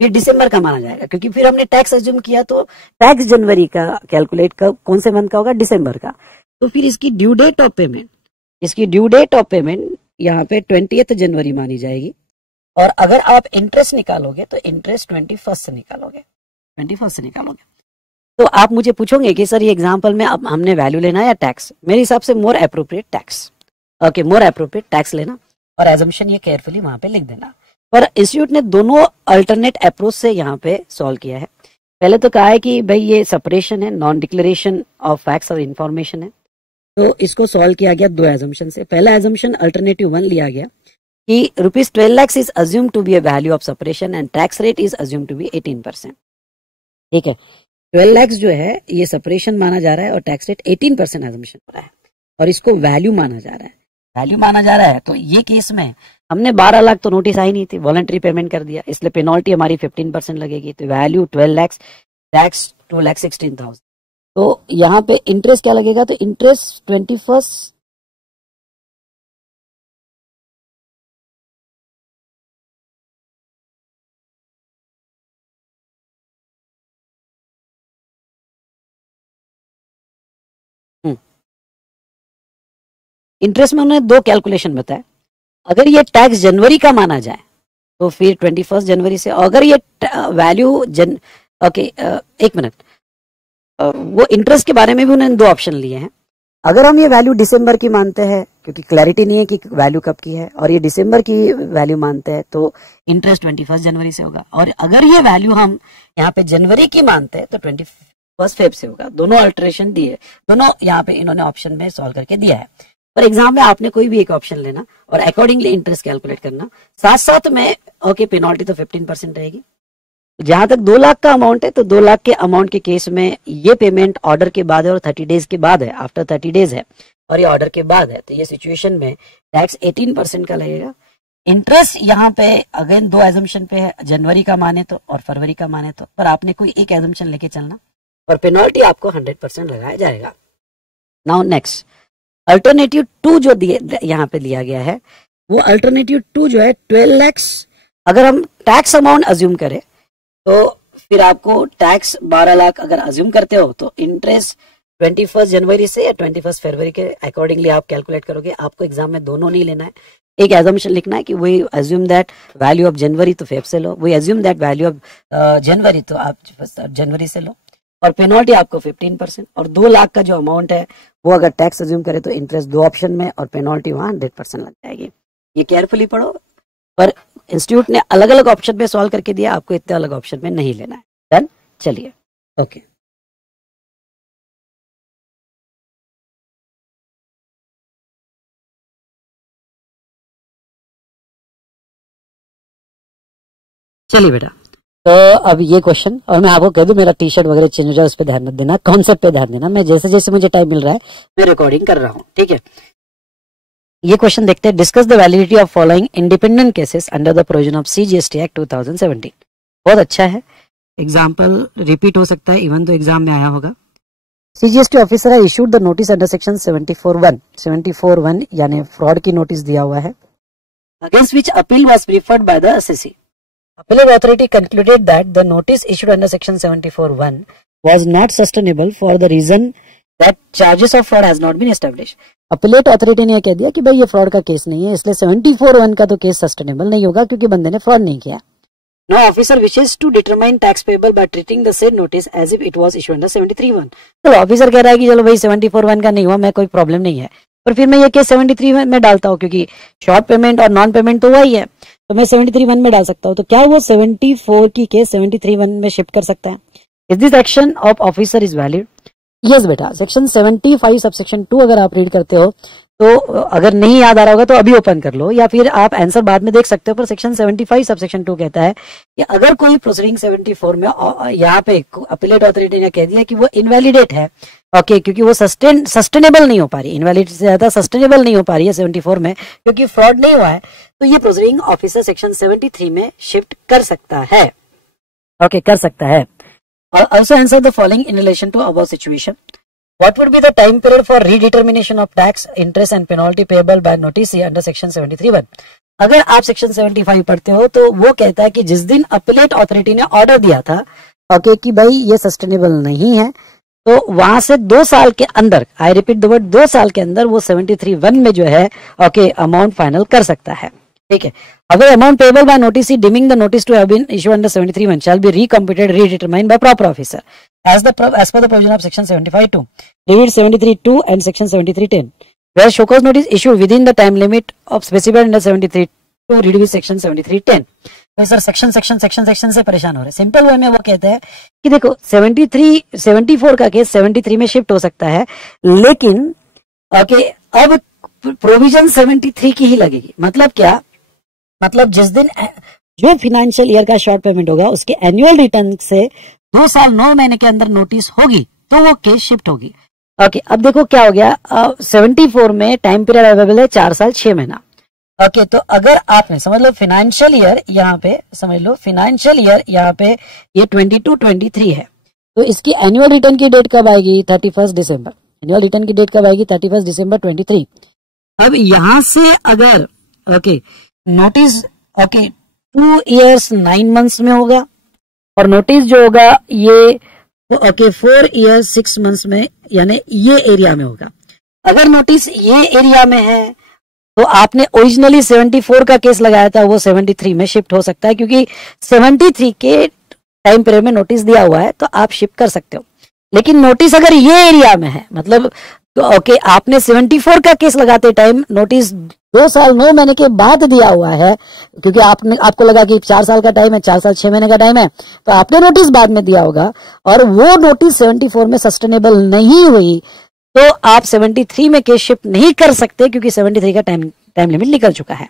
फिर दिसंबर का माना जाएगा, क्योंकि फिर हमने टैक्स अज्यूम किया तो टैक्स जनवरी का कैलकुलेट कब, कौन से मंथ का होगा, दिसंबर का। तो फिर इसकी ड्यू डेट ऑफ पेमेंट, इसकी ड्यू डेट ऑफ पेमेंट यहाँ पे 20th जनवरी मानी जाएगी, और अगर आप इंटरेस्ट निकालोगे तो इंटरेस्ट 21 से निकालोगे, 21 से निकालोगे। तो आप मुझे पूछोगे कि सर ये एग्जांपल में अब हमने वैल्यू लेना है या टैक्स, मेरे हिसाब से मोर एप्रोप्रिएट टैक्स, ओके, मोर एप्रोप्रिएट टैक्स लेना और एजम्पशन ये केयरफुली वहां पे लिख देना। पर इंस्टीट्यूट ने दोनों अल्टरनेट अप्रोच से यहाँ पे सॉल्व किया है। पहले तो कहा है कि भाई ये सेपरेशन है, नॉन डिक्लेरेशन ऑफ फैक्ट्स और इन्फॉर्मेशन है, तो इसको सॉल्व किया गया 2 एजम्पशन से। पहला एजम्पशन अल्टरनेटिव 1 लिया गया कि ₹12 lakh is assume to be a value of separation and tax rate is assume to be 18%, ठीक है। 12 लाख जो है ये सेपरेशन माना जा रहा है और टैक्स रेट 18% एजम्पशन हो रहा है, और इसको वैल्यू माना जा रहा है, वैल्यू माना जा रहा है। तो ये केस में हमने 12 लाख तो नोटिस आई नहीं थी, वॉलंटरी पेमेंट कर दिया, इसलिए पेनल्टी हमारी 15% लगेगी, तो वैल्यू 12 लाख, टैक्स 2,16,000। तो यहाँ पे इंटरेस्ट क्या लगेगा, तो इंटरेस्ट 21 इंटरेस्ट में उन्होंने 2 कैलकुलेशन बताया। अगर ये टैक्स जनवरी का माना जाए तो फिर 21 जनवरी से, अगर ये वैल्यू ओके, एक मिनट, वो इंटरेस्ट के बारे में भी उन्होंने 2 ऑप्शन लिए हैं। अगर हम ये वैल्यू दिसंबर की मानते हैं, क्योंकि क्लैरिटी नहीं है कि वैल्यू कब की है, और ये दिसंबर की वैल्यू मानते हैं तो इंटरेस्ट 21 जनवरी से होगा, और अगर ये वैल्यू हम यहाँ पे जनवरी की मानते हैं तो 21 फेब से होगा। दोनों अल्टरेशन दिए, दोनों यहाँ पे इन्होंने ऑप्शन में सॉल्व करके दिया है। पर एग्जाम में आपने कोई भी एक ऑप्शन लेना और अकॉर्डिंगली इंटरेस्ट कैलकुलेट करना, साथ साथ में ओके पेनल्टी तो 15% रहेगी। जहां तक 2 लाख का अमाउंट है, तो 2 लाख के अमाउंट के केस में ये पेमेंट ऑर्डर के बाद है और 30 डेज के बाद है, आफ्टर 30 डेज है, और ये ऑर्डर के बाद है, तो ये सिचुएशन में टैक्स 18% का लगेगा। इंटरेस्ट यहाँ पे अगेन 2 एजम्पशन पे है, जनवरी का माने तो और फरवरी का माने तो, पर आपने कोई एक एजम्पशन लेके चलना और पेनल्टी आपको 100% लगाया जाएगा। नाउ नेक्स्ट अल्टरनेटिव 2 जो यहाँ पे लिया गया है, वो अल्टरनेटिव 2 जो है 12 लाख, अगर हम टैक्स अमाउंट अज्यूम करें तो फिर आपको टैक्स 12 लाख अगर अज्यूम करते हो तो इंटरेस्ट 21 जनवरी से या 21 फरवरी के अकॉर्डिंगली आप कैलकुलेट करोगे। आपको एग्जाम में दोनों नहीं लेना है, एक एजम्पशन लिखना है कि we assume that value of January to Feb से लो, we assume that value of January तो आप जनवरी से लो, और पेनल्टी आपको 15%, और 2 लाख का जो अमाउंट है वो अगर टैक्स अज्यूम करे तो इंटरेस्ट 2 ऑप्शन में और पेनल्टी वहां 100% लग जाएगी। ये केयरफुली पढ़ो, पर इंस्टीट्यूट ने अलग अलग ऑप्शन में सॉल्व करके दिया, आपको इतने अलग ऑप्शन में नहीं लेना है। डन, चलिए ओके। चलिए बेटा, तो अब ये क्वेश्चन, और मैं आपको कह दूं मेरा टी शर्ट वगैरह चेंज हो जाए उस पर ध्यान मत देना, कॉन्सेप्ट पे ध्यान देना। मैं जैसे जैसे मुझे टाइम मिल रहा है मैं रिकॉर्डिंग कर रहा हूँ, ठीक है। ये क्वेश्चन देखते हैं, discuss the validity of following independent cases under the provision of CGST act 2017। बहुत अच्छा है, एग्जाम्पल रिपीट हो सकता है, इवन तो एग्जाम में आया होगा। CGST ऑफिसर है issued the notice under section 74(1) यानी फ्रॉड की नोटिस दिया हुआ है, against which appeal was preferred by the assessee. Appellate authority concluded that the notice issued under section 74(1) was not sustainable for the reason that charges of fraud has not been established. Appellate authority ने कह दिया कि भाई ये fraud का case नहीं है, इसलिए 74(1) का तो केस सस्टेनेबल नहीं होगा क्योंकि बंदे ने फ्रॉड नहीं किया. Now officer wishes to determine tax payable by treating the said notice as if it was issued under 73(1). तो ऑफिसर कह रहा है कि चलो भाई 74(1) का नहीं हुआ, मैं कोई प्रॉब्लम नहीं है, पर फिर मैं ये केस 73 में डालता हूँ क्योंकि शॉर्ट पेमेंट और नॉन पेमेंट तो वही है, तो मैं 73(1) में डाल सकता हूँ. तो क्या वो 74 की केस 73(1) में शिफ्ट कर सकता है? Is this action of officer is valid? Yes बेटा. सेक्शन 75 सबसेक्शन 2 अगर आप रीड करते हो तो अगर नहीं याद आ रहा होगा तो अभी ओपन कर लो या फिर आप आंसर बाद में देख सकते हो, पर सेक्शन 75 सबसेक्शन 2 कहता है कि अगर कोई प्रोसीडिंग 74 में यहाँ पे अपीलेट अथॉरिटी ने कह दिया कि वो इनवैलिडेट है, ओके, क्योंकि वो सस्टेनेबल नहीं हो पा रही, इनवैलिड से ज्यादा सस्टेनेबल नहीं हो पा रही है 74 में क्योंकि फ्रॉड नहीं हुआ है, तो ये प्रोसीडिंग ऑफिसर सेक्शन 73 में शिफ्ट कर सकता है. ओके, कर सकता है. Also answer the following in relation to above situation. What would be the time period for redetermination of tax, interest and penalty payable by notice under section 73(1)? अगर आप section 75 पढ़ते हो तो वो कहता है कि जिस दिन अपीलेट अथॉरिटी ने ऑर्डर दिया था, ओके, कि भाई ये सस्टेनेबल नहीं है, तो वहां से 2 साल के अंदर, आई रिपीट द वर्ड, 2 साल के अंदर वो 73(1) में जो है, ओके, अमाउंट फाइनल कर सकता है. ठीक है. अगर amount payable by notice deeming the notice to have been issued under 73(1) shall be recomputed, redetermined by proper officer as per the provision of section 75(2), read 73(2) and section 73(10). where show cause notice issued within the time limit of specified under 73(2), read with section 73(10). तो sir section से परेशान हो रहे. Simple way में वो कहते हैं कि देखो 74 का केस 73 में शिफ्ट हो सकता है, लेकिन ओके अब प्रोविजन 73 की ही लगेगी. मतलब क्या? मतलब जिस दिन जो फाइनेंशियल ईयर का शॉर्ट पेमेंट होगा उसके एनुअल रिटर्न से 2 साल 9 महीने के अंदर नोटिस होगी तो वो केस शिफ्ट होगी. ओके, अब देखो क्या हो गया. 74 में टाइम पीरियड अवेलेबल है 4 साल 6 महीना. ओके, तो अगर आपने समझ लो फाइनेंशियल ईयर यहाँ पे, समझ लो फाइनेंशियल ईयर यहाँ पे ये 22-23 है, तो इसकी एनुअल रिटर्न की डेट कब आएगी? 31 दिसंबर. एनुअल रिटर्न की डेट कब आएगी? 31 दिसंबर 23. अब यहां से अगर ओके नोटिस 2 years 9 months में होगा और नोटिस जो होगा ये 4 years 6 months में, यानी ये एरिया में होगा. अगर नोटिस ये एरिया में है तो आपने ओरिजिनली 74 का केस लगाया था, वो 73 में शिफ्ट हो सकता है क्योंकि 73 के टाइम पीरियड में नोटिस दिया हुआ है, तो आप शिफ्ट कर सकते हो. लेकिन नोटिस अगर ये एरिया में है, मतलब ओके आपने 74 का केस लगाते टाइम नोटिस 2 साल 9 महीने के बाद दिया हुआ है, क्योंकि आपको लगा कि 4 साल का टाइम है, 4 साल 6 महीने का टाइम है, तो आपने नोटिस बाद में दिया होगा और वो नोटिस 74 में सस्टेनेबल नहीं हुई, तो आप 73 में केस शिफ्ट नहीं कर सकते क्योंकि 73 का टाइम लिमिट निकल चुका है.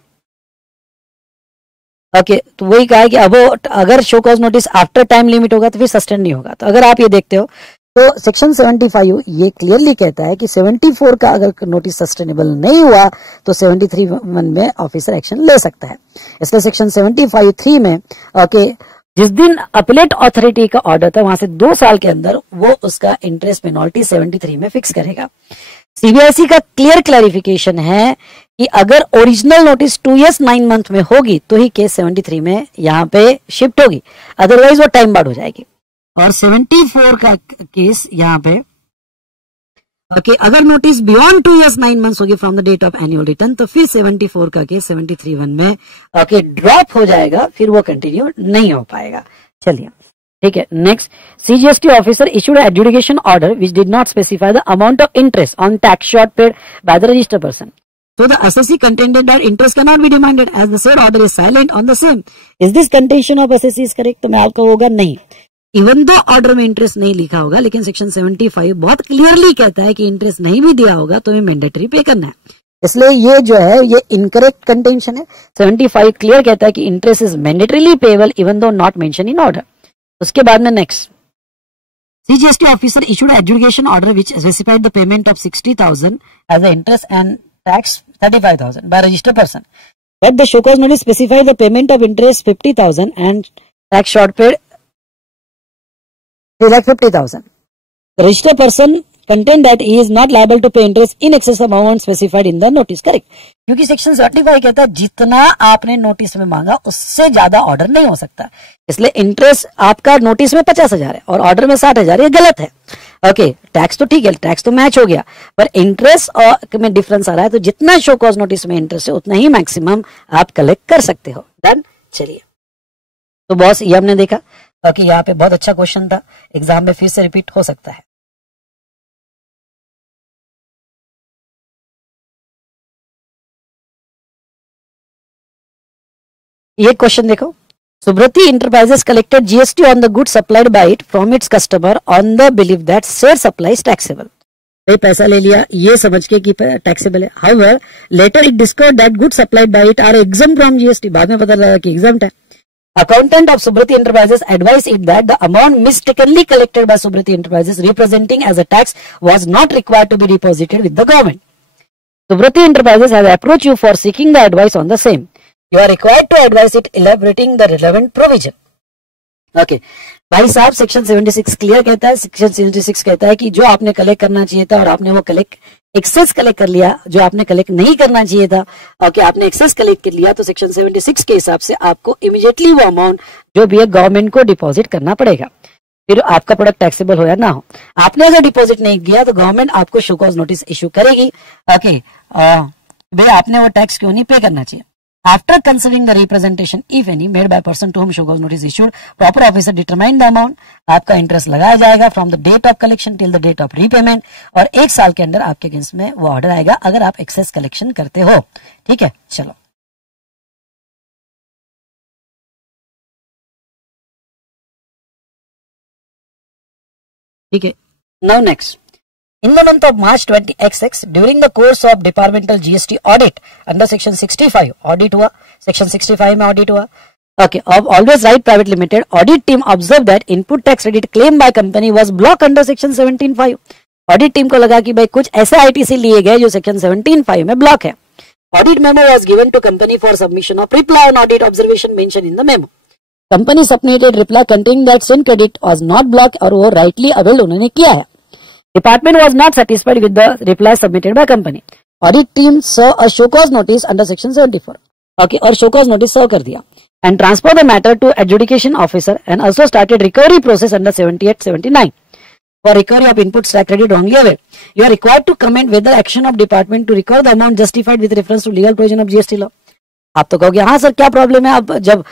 ओके, तो वही कहा है कि अब अगर show cause notice after time limit होगा तो फिर सस्टेन नहीं होगा. तो अगर आप ये देखते हो तो सेक्शन 75 ये क्लियरली कहता है कि 74 का अगर नोटिस सस्टेनेबल नहीं हुआ तो 73(1) में ऑफिसर एक्शन ले सकता है. इसलिए सेक्शन 75(3) में ओके जिस दिन अपीलेट अथॉरिटी का ऑर्डर था वहां से 2 साल के अंदर वो उसका इंटरेस्ट पेनल्टी 73 में फिक्स करेगा. सीबीआईसी का क्लियर क्लैरिफिकेशन है कि अगर ओरिजिनल नोटिस 2 years 9 months में होगी तो ही केस 73 में यहाँ पे शिफ्ट होगी, अदरवाइज वो टाइम बार्ड हो जाएगी. और 74 का केस यहाँ पे ओके अगर नोटिस बियॉन्ड 2 years 9 months होगी from the date of annual return तो फिर 74 का केस 73(1) में ओके ड्रॉप हो जाएगा, फिर वो कंटिन्यू नहीं हो पाएगा. चलिए ठीक है. Next, CGST officer issued adjudication order which did not specify the amount of interest on tax short paid by the registered person. So the assessee contended that interest cannot be demanded as the said order is silent on the same. Is this contention of assessee is correct? तो मैं आपका होगा नहीं. Even though order में interest नहीं लिखा होगा, लेकिन सेक्शन 75 बहुत क्लियरली कहता है कि इंटरेस्ट नहीं भी दिया होगा तो हमें मैंडेटरी पे करना है. इसलिए ये जो है ये इनकरेक्ट कंटेंशन है. 75 क्लियर कहता है कि interest is mandatorily payable even though not mention in order. उसके बाद में next, CGST officer issued adjudication order which specified the payment of 60,000 as the interest and tax 35,000 by registered person, but the show cause notice specify the payment of interest 50,000 and tax short paid 3,50,000. The registered person contend that he is not liable to pay interest in excess amount specified in the notice. Correct, क्योंकि section 35 कहता है जितना आपने notice में मांगा उससे ज्यादा order नहीं हो सकता, इसलिए इंटरेस्ट आपका नोटिस में 50,000 है और ऑर्डर में 60,000, ये गलत है। ओके, टैक्स तो ठीक है, टैक्स तो मैच हो गया, पर इंटरेस्ट और में डिफरेंस आ रहा है, तो जितना शो कॉज नोटिस में इंटरेस्ट है उतना ही मैक्सिमम आप कलेक्ट कर सकते हो। डन। चलिए, तो बॉस ये हमने देखा। ओके, यहाँ पे बहुत अच्छा क्वेश्चन था, एग्जाम में फिर से रिपीट हो सकता है। ये क्वेश्चन देखो, Subhrati Enterprises collected GST on the goods supplied by it from its customer on the belief that said supply is taxable. भाई पैसा ले लिया ये समझ के कि टैक्सेबल है। However, later it discovered that goods supplied by it are exempt from GST. बाद में पता लगा कि exempt है। Accountant of Subhrati Enterprises advised it that the amount mistakenly collected by Subhrati Enterprises representing as a tax was not required to be deposited with the government. Subhrati Enterprises has approached you for seeking the advice on the same. You are required to advise it elaborating the relevant provision. Okay. भाई साहब, section 76 clear कहता है, section 76 कहता है कि जो आपने collect करना चाहिए था और आपने वो कलेक्ट एक्सेस कलेक्ट कर लिया, जो आपने कलेक्ट नहीं करना चाहिए था, ओके, आपने एक्सेस कलेक्ट कर लिया, तो सेक्शन 76 के हिसाब से आपको इमीडिएटली वो अमाउंट जो भी है गवर्नमेंट को डिपॉजिट करना पड़ेगा, फिर आपका प्रोडक्ट टैक्सेबल हो या ना हो। आपने अगर डिपॉजिट नहीं किया तो गवर्नमेंट आपको शो कॉज नोटिस इशू करेगी। ओके, भाई आपने वो टैक्स क्यों नहीं पे करना चाहिए। After considering the representation, if any, made by person to whom show cause notice issued, proper officer determine the amount, आपका इंटरेस्ट लगाया जाएगा from the date of collection till the date of repayment, और 1 साल के अंदर आपके against में वो ऑर्डर आएगा अगर आप एक्सेस कलेक्शन करते हो। ठीक है, चलो ठीक है। Now next. In the month of March 20XX, during the course of departmental GST audit under section 65, audit हुआ, section 65 में audit हुआ। Okay, of Always Right Private Limited, audit team observed that input tax credit claimed by company was blocked under section 17(5). Audit team को लगा कि भाई कुछ ऐसे ITC लिए गए जो section 17(5) में ब्लॉक है। Audit memo was given to company for submission of reply on audit observation mentioned in the memo. Company submitted reply containing that said credit was not blocked और वो rightly availed उन्होंने किया है। Department was not satisfied with the reply submitted by company. Audit team saw a show cause notice under section 74. Okay, और show cause notice serve कर दिया and transfer the matter to adjudication officer and also started recovery process under 78-79 for recovery of input tax credit wrongly availed. You are required to comment whether action of department to recover the amount justified with reference to legal provision of GST law. आप तो कहोगे हाँ sir क्या problem है, अब जब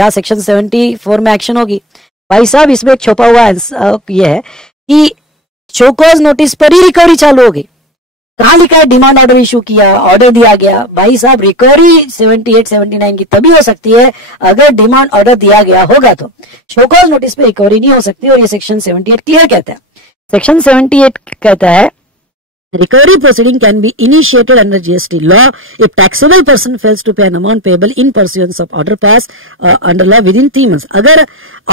या section 74 में एक्शन होगी। भाई साहब, इसमें छुपा हुआ ये है कि शो कॉज नोटिस पर ही रिकवरी चालू होगी। कहाँ लिखा है डिमांड ऑर्डर इशू किया, ऑर्डर दिया गया। भाई साहब, रिकवरी 78-79 की तभी हो सकती है अगर डिमांड ऑर्डर दिया गया होगा, तो शो कॉज नोटिस पे रिकवरी नहीं हो सकती, और ये सेक्शन 78 क्लियर कहता है। सेक्शन 78 कहता है recovery proceeding can be initiated under GST law if taxable person fails to pay an amount payable in pursuance of order passed under law within 3 months. अगर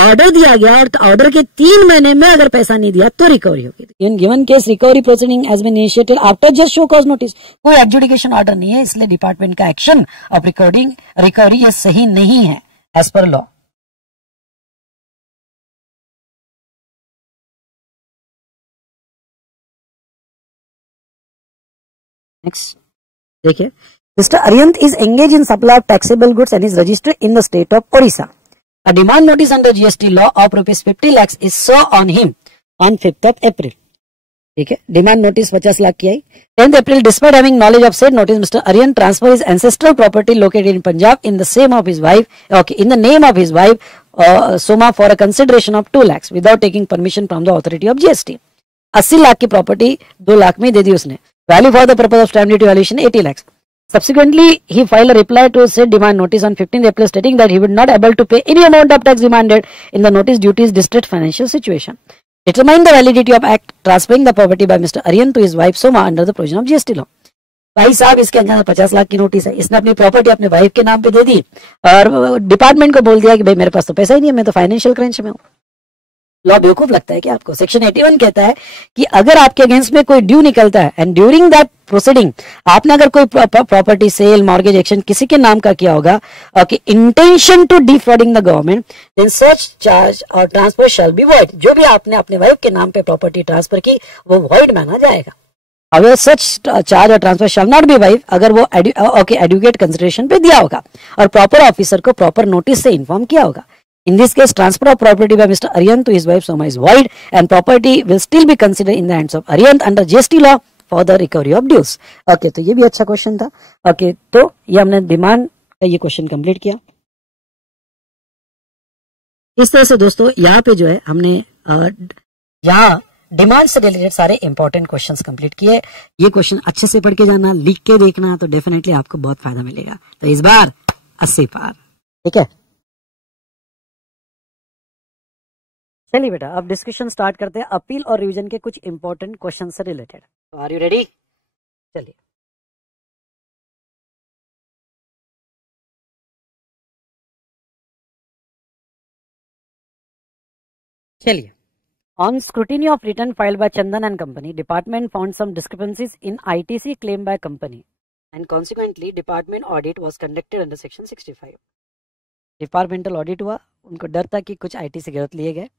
ऑर्डर दिया गया और ऑर्डर के 3 महीने में अगर पैसा नहीं दिया तो रिकवरी होगी। In given case recovery proceeding has been initiated after just show cause notice, कोई एडजुडिकेशन ऑर्डर नहीं है, इसलिए डिपार्टमेंट का एक्शन ऑफ रिकवरी ये सही नहीं है एज पर लॉ। Next, देखिए, Mr. Aryant is engaged in supply of taxable goods and is registered in the state of Orissa. A demand notice under GST law of rupees 50 lakhs is served on him on 5th of April. ठीक है, demand notice 50 lakh की आई। 10th April, despite having knowledge of said notice, Mr. Aryant transferred his ancestral property located in Punjab in the same of his wife, in the name of his wife, Soma, for a consideration of 2 lakhs without taking permission from the authority of GST. 80 lakh की property 2 lakh में दे दी उसने। Value for the purpose of stamp duty valuation 80 lakhs. Subsequently, he filed a reply to said demand notice on 15th April stating that he would not able to pay any amount of tax demanded in the notice due to his distressed financial situation. Determine the validity of act transferring the property by Mr. Aryant to his wife Soma under the provision of GST law. भाई साहब, इसके अंदर 50 लाख की notice है, इसने अपनी property अपने wife के नाम पे दे दी और डिपार्टमेंट को बोल दिया कि भाई मेरे पास तो पैसा ही नहीं है, मैं तो फाइनेंशियल क्रंच में हूँ। लॉ बेवकूफ लगता है कि आपको? सेक्शन 81 कहता है कि अगर आपके अगेंस्ट में कोई ड्यू निकलता है एंड ड्यूरिंग दैट प्रोसीडिंग आपने अगर कोई प्रॉपर्टी सेल मॉर्गेज एक्शन किसी के नाम का किया होगा, okay, intention to defrauding the government, then such charge और ट्रांसफर शैल बी वॉइड। जो भी आपने अपने वाइफ के नाम पे प्रॉपर्टी ट्रांसफर की वो वॉइड माना जाएगा। अगर सच चार्ज और transfer shall not be wife, अगर वो एडुकेट कंसिडरेशन पे दिया होगा और प्रॉपर ऑफिसर को प्रॉपर नोटिस से इन्फॉर्म किया होगा। In this case, transfer of property by Mr. Aryant to his wife Soma is void and property will still be considered in the hands of Aryant under GST law for the recovery of dues. Okay, तो ये भी अच्छा question था। Okay, तो ये हमने demand का ये क्वेश्चन कंप्लीट किया। इस तरह से दोस्तों यहाँ पे जो है हमने यहाँ डिमांड से रिलेटेड सारे इंपॉर्टेंट क्वेश्चंस कंप्लीट किए। ये क्वेश्चन अच्छे से पढ़ के जाना, लिख के देखना, तो डेफिनेटली आपको बहुत फायदा मिलेगा। तो इस बार 80 पार, ठीक है। चलिए बेटा, अब डिस्कशन स्टार्ट करते हैं अपील और रिवीजन के कुछ इंपॉर्टेंट क्वेश्चन से रिलेटेड। Are you ready? चलिए, चलिए। On scrutiny of return filed by Chandan and company, department found some discrepancies in ITC claim by company and consequently department audit was conducted under section 65। Departmental audit हुआ, उनको डर था कि कुछ ITC गलत लिए गए।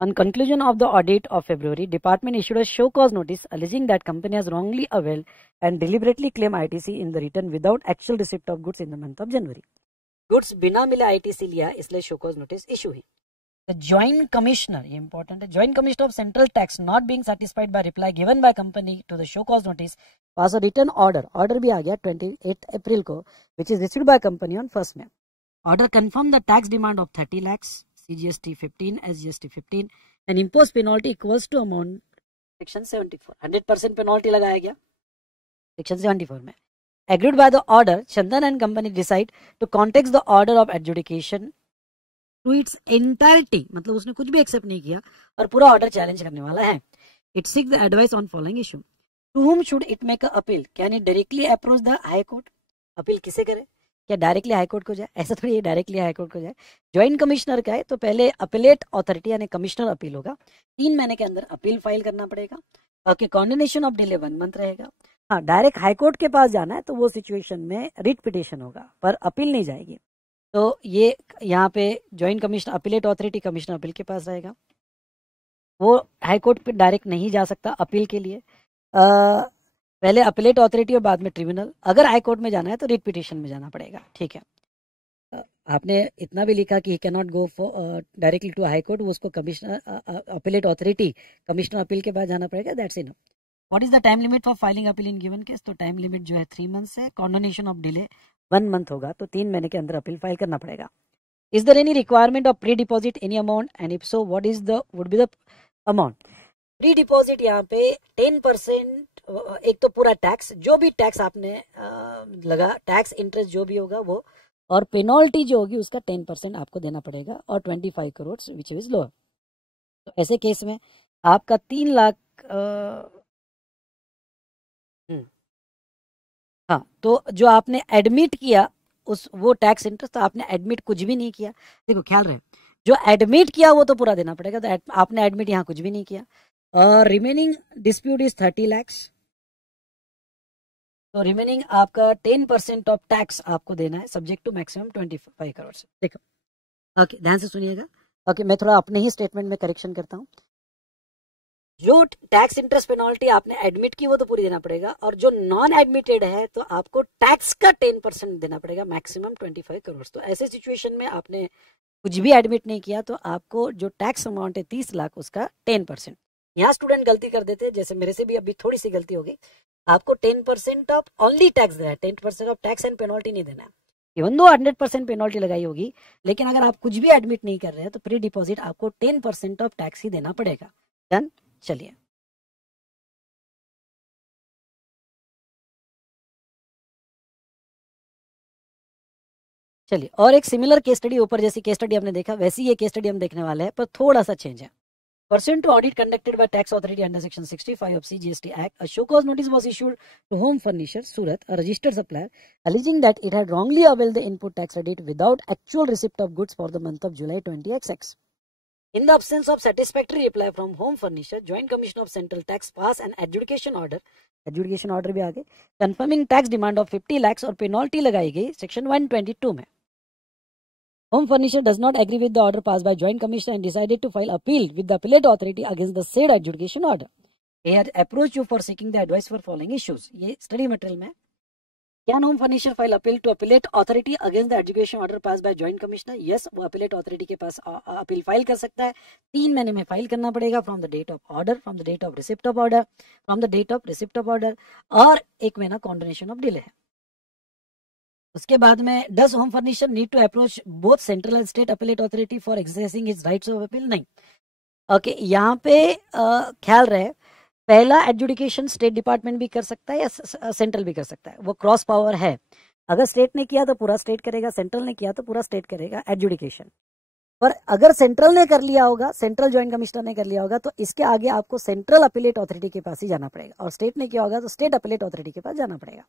On conclusion of the audit of February, department issued a show cause notice alleging that company has wrongly availed and deliberately claimed ITC in the return without actual receipt of goods in the month of January. Goods बिना मिले ITC लिया, इसलिए show cause notice issue हुई। The joint commissioner, ये important है, joint commissioner of central tax not being satisfied by reply given by company to the show cause notice pass a written order, order भी आ गया 28 अप्रैल को, which is received by company on 1st May. Order confirmed the tax demand of 30 lakhs. CGST 15, SGST 15 and impose penalty equals to amount section 74. 100% penalty लगाया गया section 74 में। Agreed by the order, Chandan and company decide to contest the order of adjudication to its entirety, मतलब उसने कुछ भी accept नहीं किया और पूरा ऑर्डर चैलेंज करने वाला है। It seeks the advice on following issue. To whom should it make a appeal? Can it directly approach the High Court? Appeal किसे करे? क्या डायरेक्टली हाईकोर्ट को जाए? ऐसा थोड़ी डायरेक्टली हाईकोर्ट को जाए। ज्वाइंट कमिश्नर का है तो पहले अपीलेट अथॉरिटी यानी कमिश्नर अपील होगा, 3 महीने के अंदर अपील फाइल करना पड़ेगा। ओके, कॉन्डिनेशन ऑफ डिले 1 मंथ रहेगा। हाँ, डायरेक्ट हाईकोर्ट के पास जाना है तो वो सिचुएशन में रिट पिटिशन होगा, पर अपील नहीं जाएगी। तो ये यहाँ पे joint commissioner appellate authority commissioner appeal के पास रहेगा, वो हाईकोर्ट पे डायरेक्ट नहीं जा सकता अपील के लिए। पहले अपीलेट अथॉरिटी और बाद में ट्रिब्यूनल। अगर हाई कोर्ट में जाना है तो रिट पिटिशन में जाना पड़ेगा, ठीक है। आपने इतना भी लिखा कि he can not go for directly to high court, वो उसको commissioner appellate authority commissioner appeal के बाद जाना पड़ेगा, that's enough. What is the time limit for filing appeal in given case? तो टाइम लिमिट जो है 3 मंथ्स है। कॉन्डोनेशन ऑफ डिले 1 मंथ होगा, तो 3 महीने के अंदर अपील फाइल करना पड़ेगा। Is there any requirement of pre deposit any amount and if so what is the would be the amount? Pre deposit यहाँ पे 10%, एक तो पूरा टैक्स, जो भी टैक्स आपने लगा, टैक्स इंटरेस्ट जो भी होगा वो, और पेनल्टी जो होगी उसका 10% आपको देना पड़ेगा, और 25 करोड़ विच इज लोअर। तो ऐसे केस में आपका 3 लाख हाँ, तो जो आपने एडमिट किया उस वो टैक्स इंटरेस्ट, तो आपने एडमिट कुछ भी नहीं किया। देखो ख्याल रहे, जो एडमिट किया वो तो पूरा देना पड़ेगा, तो आपने एडमिट यहाँ कुछ भी नहीं किया। और रिमेनिंग डिस्प्यूट इज 30 lakhs, तो रिमेनिंग आपका 10% ऑफ टैक्स आपको देना है, सब्जेक्ट टू मैक्सिमम 25 करोड़ से। देखो, ओके, ध्यान से सुनिएगा। ओके, मैं थोड़ा अपने ही स्टेटमेंट में करेक्शन करता हूँ। जो टैक्स इंटरेस्ट पेनल्टी आपने एडमिट की वो तो पूरी देना पड़ेगा, और जो नॉन एडमिटेड है तो आपको टैक्स का 10% देना पड़ेगा, मैक्सिमम 25 करोड़। तो ऐसे सिचुएशन में आपने कुछ भी एडमिट नहीं किया तो आपको जो टैक्स अमाउंट है 30 लाख, उसका 10%। यहाँ स्टूडेंट गलती कर देते हैं, जैसे मेरे से भी अभी थोड़ी सी गलती हो गई। आपको 10% ऑफ ओनली टैक्स देना है, 10% ऑफ टैक्स एंड पेनल्टी नहीं देना है। इवन दो 100% पेनल्टी लगाई होगी, लेकिन अगर आप कुछ भी एडमिट नहीं कर रहे हैं तो प्री डिपॉजिट आपको 10% ऑफ टैक्स ही देना पड़ेगा। डन, चलिए। चलिए, और एक सिमिलर केस स्टडी, ऊपर जैसी केस स्टडी हमने देखा वैसी ये केस स्टडी हम देखने वाले हैं, पर थोड़ा सा चेंज है। Pursuant to audit conducted by tax authority under section 65 of CGST Act, a show cause notice was issued to Home Furniture, Surat, a registered supplier, alleging that it had wrongly availed the input tax credit without actual receipt of goods for the month of July 20XX. In the absence of satisfactory reply from home furnisher, Joint Commission of Central Tax pass an adjudication order भी आगे, confirming tax demand of 50 lakhs और penalty लगाई गई section 122 में. Home furnisher does not agree with the order passed by Joint Commission and decided to file appeal with the appellate authority against the said adjudication order. He had approached you for seeking the advice for following issues. ये study material में. Can home furnisher file appeal to appellate authority against the adjudication order passed by joint commissioner? Yes, वो appellate authority के पास appeal file कर सकता है. 3 महीने में file करना पड़ेगा from the date of order, from the date of receipt of order, from the date of receipt of order, और 1 महीना condonation of delay है. उसके बाद में does home furnisher need to approach both central and state appellate authority for exercising his rights of appeal? नहीं. Okay, यहाँ पे ख्याल रहे, पहला एडजुडिकेशन स्टेट डिपार्टमेंट भी कर सकता है या सेंट्रल भी कर सकता है, वो क्रॉस पावर है. अगर स्टेट ने किया तो पूरा स्टेट करेगा, सेंट्रल ने किया तो पूरा स्टेट करेगा एडजुडिकेशन. पर अगर सेंट्रल ने कर लिया होगा, सेंट्रल ज्वाइंट कमिश्नर ने कर लिया होगा, तो इसके आगे आपको सेंट्रल अपीलेट अथॉरिटी के पास ही जाना पड़ेगा, और स्टेट ने किया होगा तो स्टेट अपीलेट अथॉरिटी के पास जाना पड़ेगा.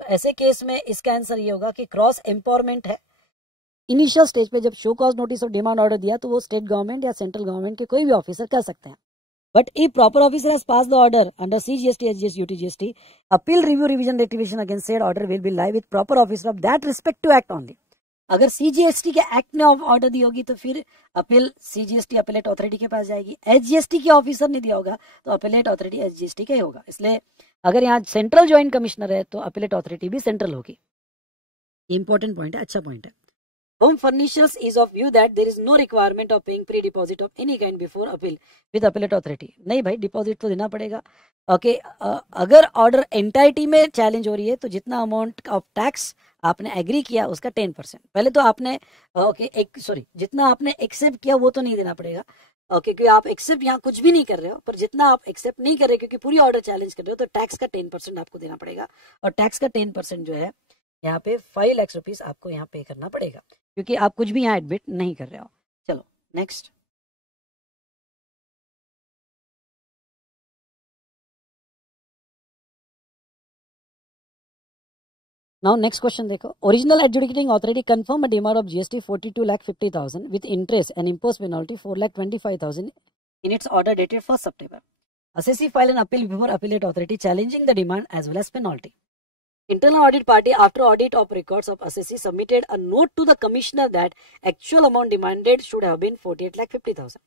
तो ऐसे केस में इसका आंसर ये होगा कि क्रॉस एम्पावरमेंट है. इनिशियल स्टेज पे जब शो कॉज नोटिस और डिमांड ऑर्डर दिया तो वो स्टेट गवर्नमेंट या सेंट्रल गवर्नमेंट के कोई भी ऑफिसर कर सकते हैं. But if proper officer has passed the order under CGST, SGST, UTGST, appeal, review, revision, rectification against said order will be live with proper officer of that respective act only. अगर CGST के act ने order दी होगी तो फिर appeal CGST appellate authority के पास जाएगी. SGST के officer ने दिया होगा तो अपीलेट अथॉरिटी SGST का ही होगा. इसलिए अगर यहाँ सेंट्रल ज्वाइंट कमिश्नर है तो अपीलेट अथॉरिटी भी सेंट्रल होगी. इंपॉर्टेंट पॉइंट है, अच्छा पॉइंट है. Home furnishers is of view that there is no requirement of paying pre-deposit of any kind before appeal with appellate authority. नहीं भाई, डिपॉजिट तो देना पड़ेगा. ओके, अगर ऑर्डर एंटाइटी में चैलेंज हो रही है तो जितना अमाउंट ऑफ टैक्स आपने एग्री किया उसका 10%. पहले तो आपने जितना आपने एक्सेप्ट किया वो तो नहीं देना पड़ेगा. ओके, क्योंकि आप एक्सेप्ट यहाँ कुछ भी नहीं कर रहे हो, पर जितना आप एक्सेप्ट नहीं कर रहे क्योंकि पूरी ऑर्डर चैलेंज कर रहे हो तो टैक्स का 10% आपको देना पड़ेगा. और टैक्स का 10% जो है यहाँ पे 5 लाख रुपीज आपको यहाँ पे करना पड़ेगा, क्योंकि आप कुछ भी यहाँ एडमिट नहीं कर रहे हो. चलो नेक्स्ट. नाउ नेक्स्ट क्वेश्चन देखो. Original adjudicating authority confirm a demand of GST 42,50,000 with interest and impose penalty 4,25,000 in its order dated 1 September. Assessee filed an appeal before appellate authority challenging the demand as well as penalty. Internal audit party, after audit of records of assessee, submitted a note to the commissioner that actual amount demanded should have been 48,50,000.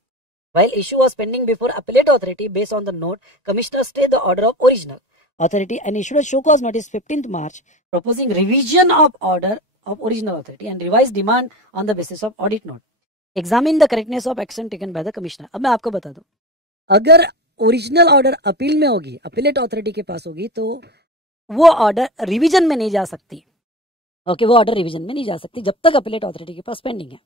While issue was pending before appellate authority, based on the note, commissioner stayed the order of original authority and issued a show cause notice 15th March proposing revision of order of original authority and revised demand on the basis of audit note. Examine the correctness of action taken by the commissioner. अब मैं आपको बता दूं, अगर original order appeal में होगी, appellate authority के पास होगी, तो वो ऑर्डर रिवीजन में नहीं जा सकती. ओके, वो ऑर्डर रिवीजन में नहीं जा सकती जब तक अपीलेट अथॉरिटी के पास पेंडिंग है.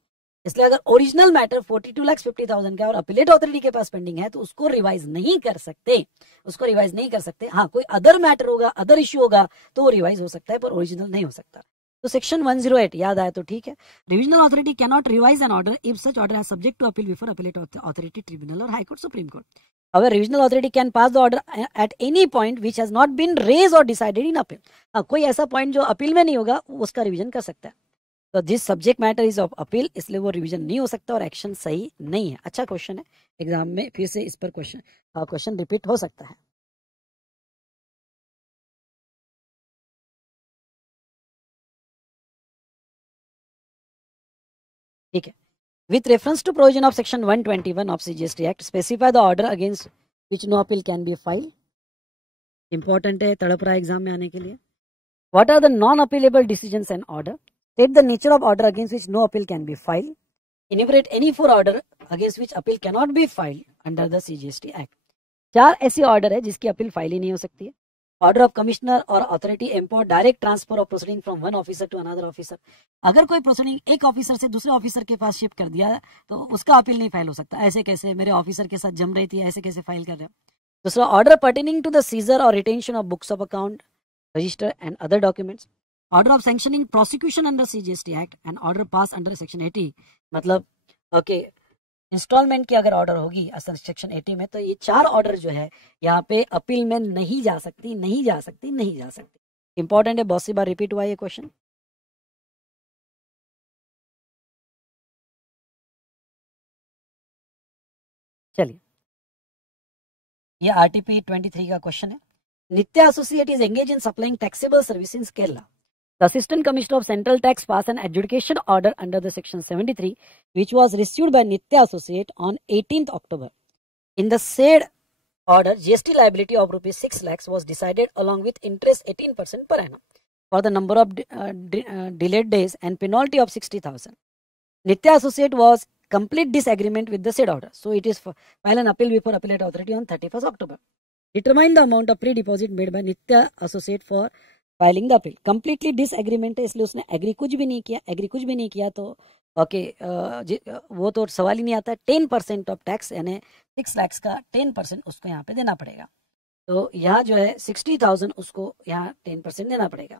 इसलिए अगर ओरिजिनल मैटर 42,50,000 का और अपीलेट अथॉरिटी के पास पेंडिंग है तो उसको रिवाइज नहीं कर सकते. हाँ, कोई अदर मैटर होगा, अदर इश्यू होगा तो वो रिवाइज हो सकता है, पर ओरिजिनल नहीं हो सकता. तो सेक्शन 108 याद आया तो ठीक है. Revisional authority can not revise an order if such order is subject to appeal before appellate authority, tribunal और high court, supreme court. However, revisional authority can pass the order at any point which has not been raised or decided in appeal. कोई ऐसा point जो appeal में नहीं होगा उसका revision कर सकता है. तो this subject matter is of appeal, इसलिए वो रिवीजन नहीं हो सकता और एक्शन सही नहीं है. अच्छा क्वेश्चन है, एग्जाम में फिर से इस पर क्वेश्चन रिपीट हो सकता है. ठीक है. With reference to provision of section 121 of CGST Act, specify the order against which no appeal can be filed. Important है, तड़प रहा है एग्जाम में आने के लिए. What are the non-appealable decisions and order? State the nature of order against which no appeal can be filed. Enumerate any 4 order against which appeal cannot be filed under the CGST Act. 4 ऐसी order है जिसकी appeal file ही नहीं हो सकती है. Order of commissioner और authority empower direct transfer of proceeding from one officer to another officer. अगर कोई प्रोसीडिंग एक ऑफिसर से दूसरे ऑफिसर के पास शिफ्ट कर दिया तो उसका अपील नहीं फाइल हो सकता. ऐसे कैसे, मेरे ऑफिसर के साथ जम रही थी, ऐसे कैसे फाइल कर रहे हो. दूसरा, order pertaining to the seizure और retention of books of account, register and other documents. Order of sanctioning prosecution under CGST act and order pass under section 80. मतलब ओके, इंस्टॉलमेंट की अगर ऑर्डर होगी सेक्शन 80 में तो ये 4 ऑर्डर जो है यहाँ पे अपील में नहीं जा सकती. इंपॉर्टेंट है, बहुत सी बार रिपीट हुआ ये क्वेश्चन. चलिए, ये RTP 23 का क्वेश्चन है. Nitya Associate is engaged in supplying taxable service in Kerala. The Assistant Commissioner of Central Tax passed an adjudication order under the Section 73, which was received by Nitya Associate on 18th October. In the said order, GST liability of rupees 6 lakhs was decided along with interest 18% per annum for the number of delayed days and penalty of 60,000. Nitya Associate was complete disagreement with the said order, so it is file an appeal before appellate authority on 31st October. Determine the amount of pre-deposit made by Nitya Associate for filing the appeal. Completely disagreement है, इसलिए उसने agree कुछ भी नहीं किया. तो okay, वो तो सवाल ही नहीं आता. 10% ऑफ टैक्स यानी 6 लाख का 10% उसको यहाँ पे देना पड़ेगा. तो यहाँ जो है 60,000 उसको यहाँ 10% देना पड़ेगा.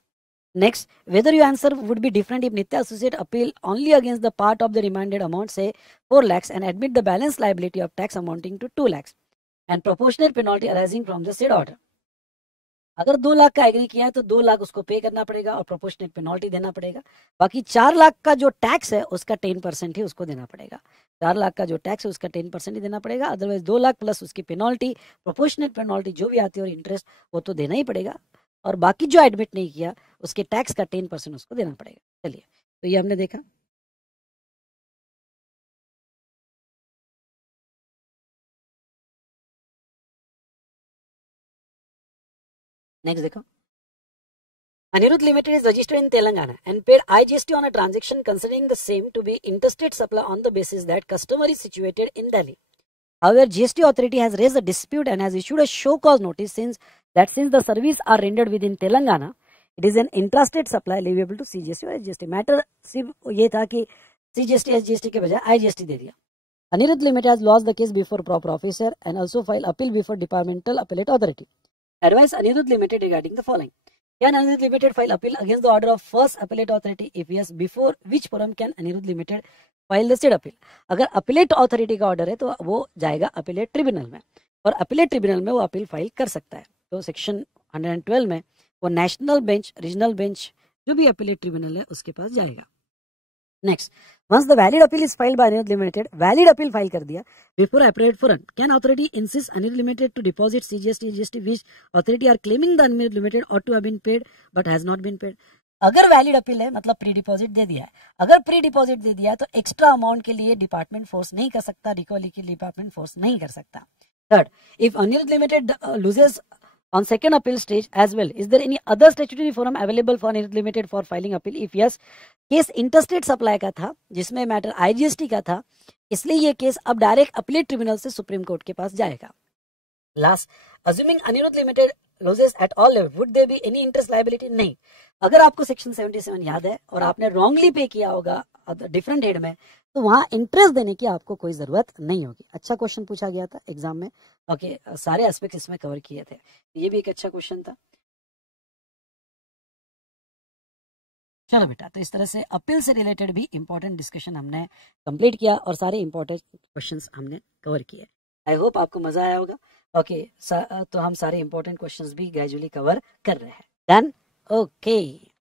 Next, whether your answer would be different if Nitya associate appeal only against the part of the remanded amount से 4 lakhs and admit the balance liability of tax amounting to 2 lakhs and proportional penalty arising from the said order. अगर 2 लाख का agree किया है तो 2 लाख उसको पे करना पड़ेगा और प्रोपोर्शनेट पेनल्टी देना पड़ेगा. बाकी 4 लाख का जो टैक्स है उसका 10% ही उसको देना पड़ेगा. 4 लाख का जो टैक्स है उसका 10% ही देना पड़ेगा. अदरवाइज 2 लाख प्लस उसकी पेनल्टी, प्रोपोर्शनेट पेनल्टी जो भी आती है और इंटरेस्ट, वो तो देना ही पड़ेगा. और बाकी जो एडमिट नहीं किया उसके टैक्स का 10% उसको देना पड़ेगा. चलिए, तो ये हमने देखा. नेक्स्ट देखो, Anirudh Limited is registered in Telangana and paid IGST on a transaction considering the same to be interstate supply on the basis that customer is situated in Delhi. However, GST authority has raised a dispute and has issued a show cause notice since the service are rendered within Telangana, it is an intrastate supply liable to CGST or SGST. Matter सिर्फ ये था कि CGST SGST के बजाय IGST दे दिया. Anirudh Limited has lost the case before proper officer and also filed appeal before departmental appellate authority. Advise Anirudh Limited regarding the following. Can Anirudh Limited file appeal against the order of first appellate authority? If yes, before which forum can Anirudh Limited file the said appeal? अगर appellate authority का order है तो वो जाएगा appellate tribunal में, और appellate tribunal में वो appeal file कर सकता है. तो section 112 में वो national bench, regional bench, जो भी appellate tribunal है उसके पास जाएगा. Next, once the valid appeal is filed by Anirudh Limited, valid appeal file कर दिया before appropriate forum, can authority insist Anirudh Limited to deposit CGST, GST which authority are claiming the Anirudh Limited ought to have been paid but has not been paid? अगर valid appeal है मतलब pre deposit दे दिया है. अगर pre deposit दे दिया है तो extra amount के लिए डिपार्टमेंट फोर्स नहीं कर सकता, रिकवरी के लिए डिपार्टमेंट फोर्स नहीं कर सकता. Third, if Anirudh Limited loses on second appeal stage as well, is there any other statutory forum available for Anirudh Limited for filing appeal? If yes, case interstate supply का था जिसमें matter IGST का था, इसलिए ये case अब direct appellate tribunal से supreme court के पास जाएगा. Last, assuming Anirudh Limited loses at all level, would there be any interest liability? नहीं. अगर आपको सेक्शन 77 याद है और आपने रॉन्गली पे किया होगा डिफरेंट हेड में, तो वहां इंटरेस्ट देने की आपको कोई जरूरत नहीं होगी. अच्छा क्वेश्चन पूछा गया था एग्जाम में. ओके, सारे एस्पेक्ट इसमें कवर किए थे. ये भी एक अच्छा क्वेश्चन था. चलो बेटा, तो इस तरह से अपील से रिलेटेड भी इंपॉर्टेंट डिस्कशन हमने कंप्लीट किया और सारे इंपॉर्टेंट क्वेश्चंस हमने कवर किए. आई होप आपको मजा आया होगा. ओके, तो हम सारे इंपॉर्टेंट क्वेश्चंस भी ग्रेजुअली कवर कर रहे हैं. डन. ओके.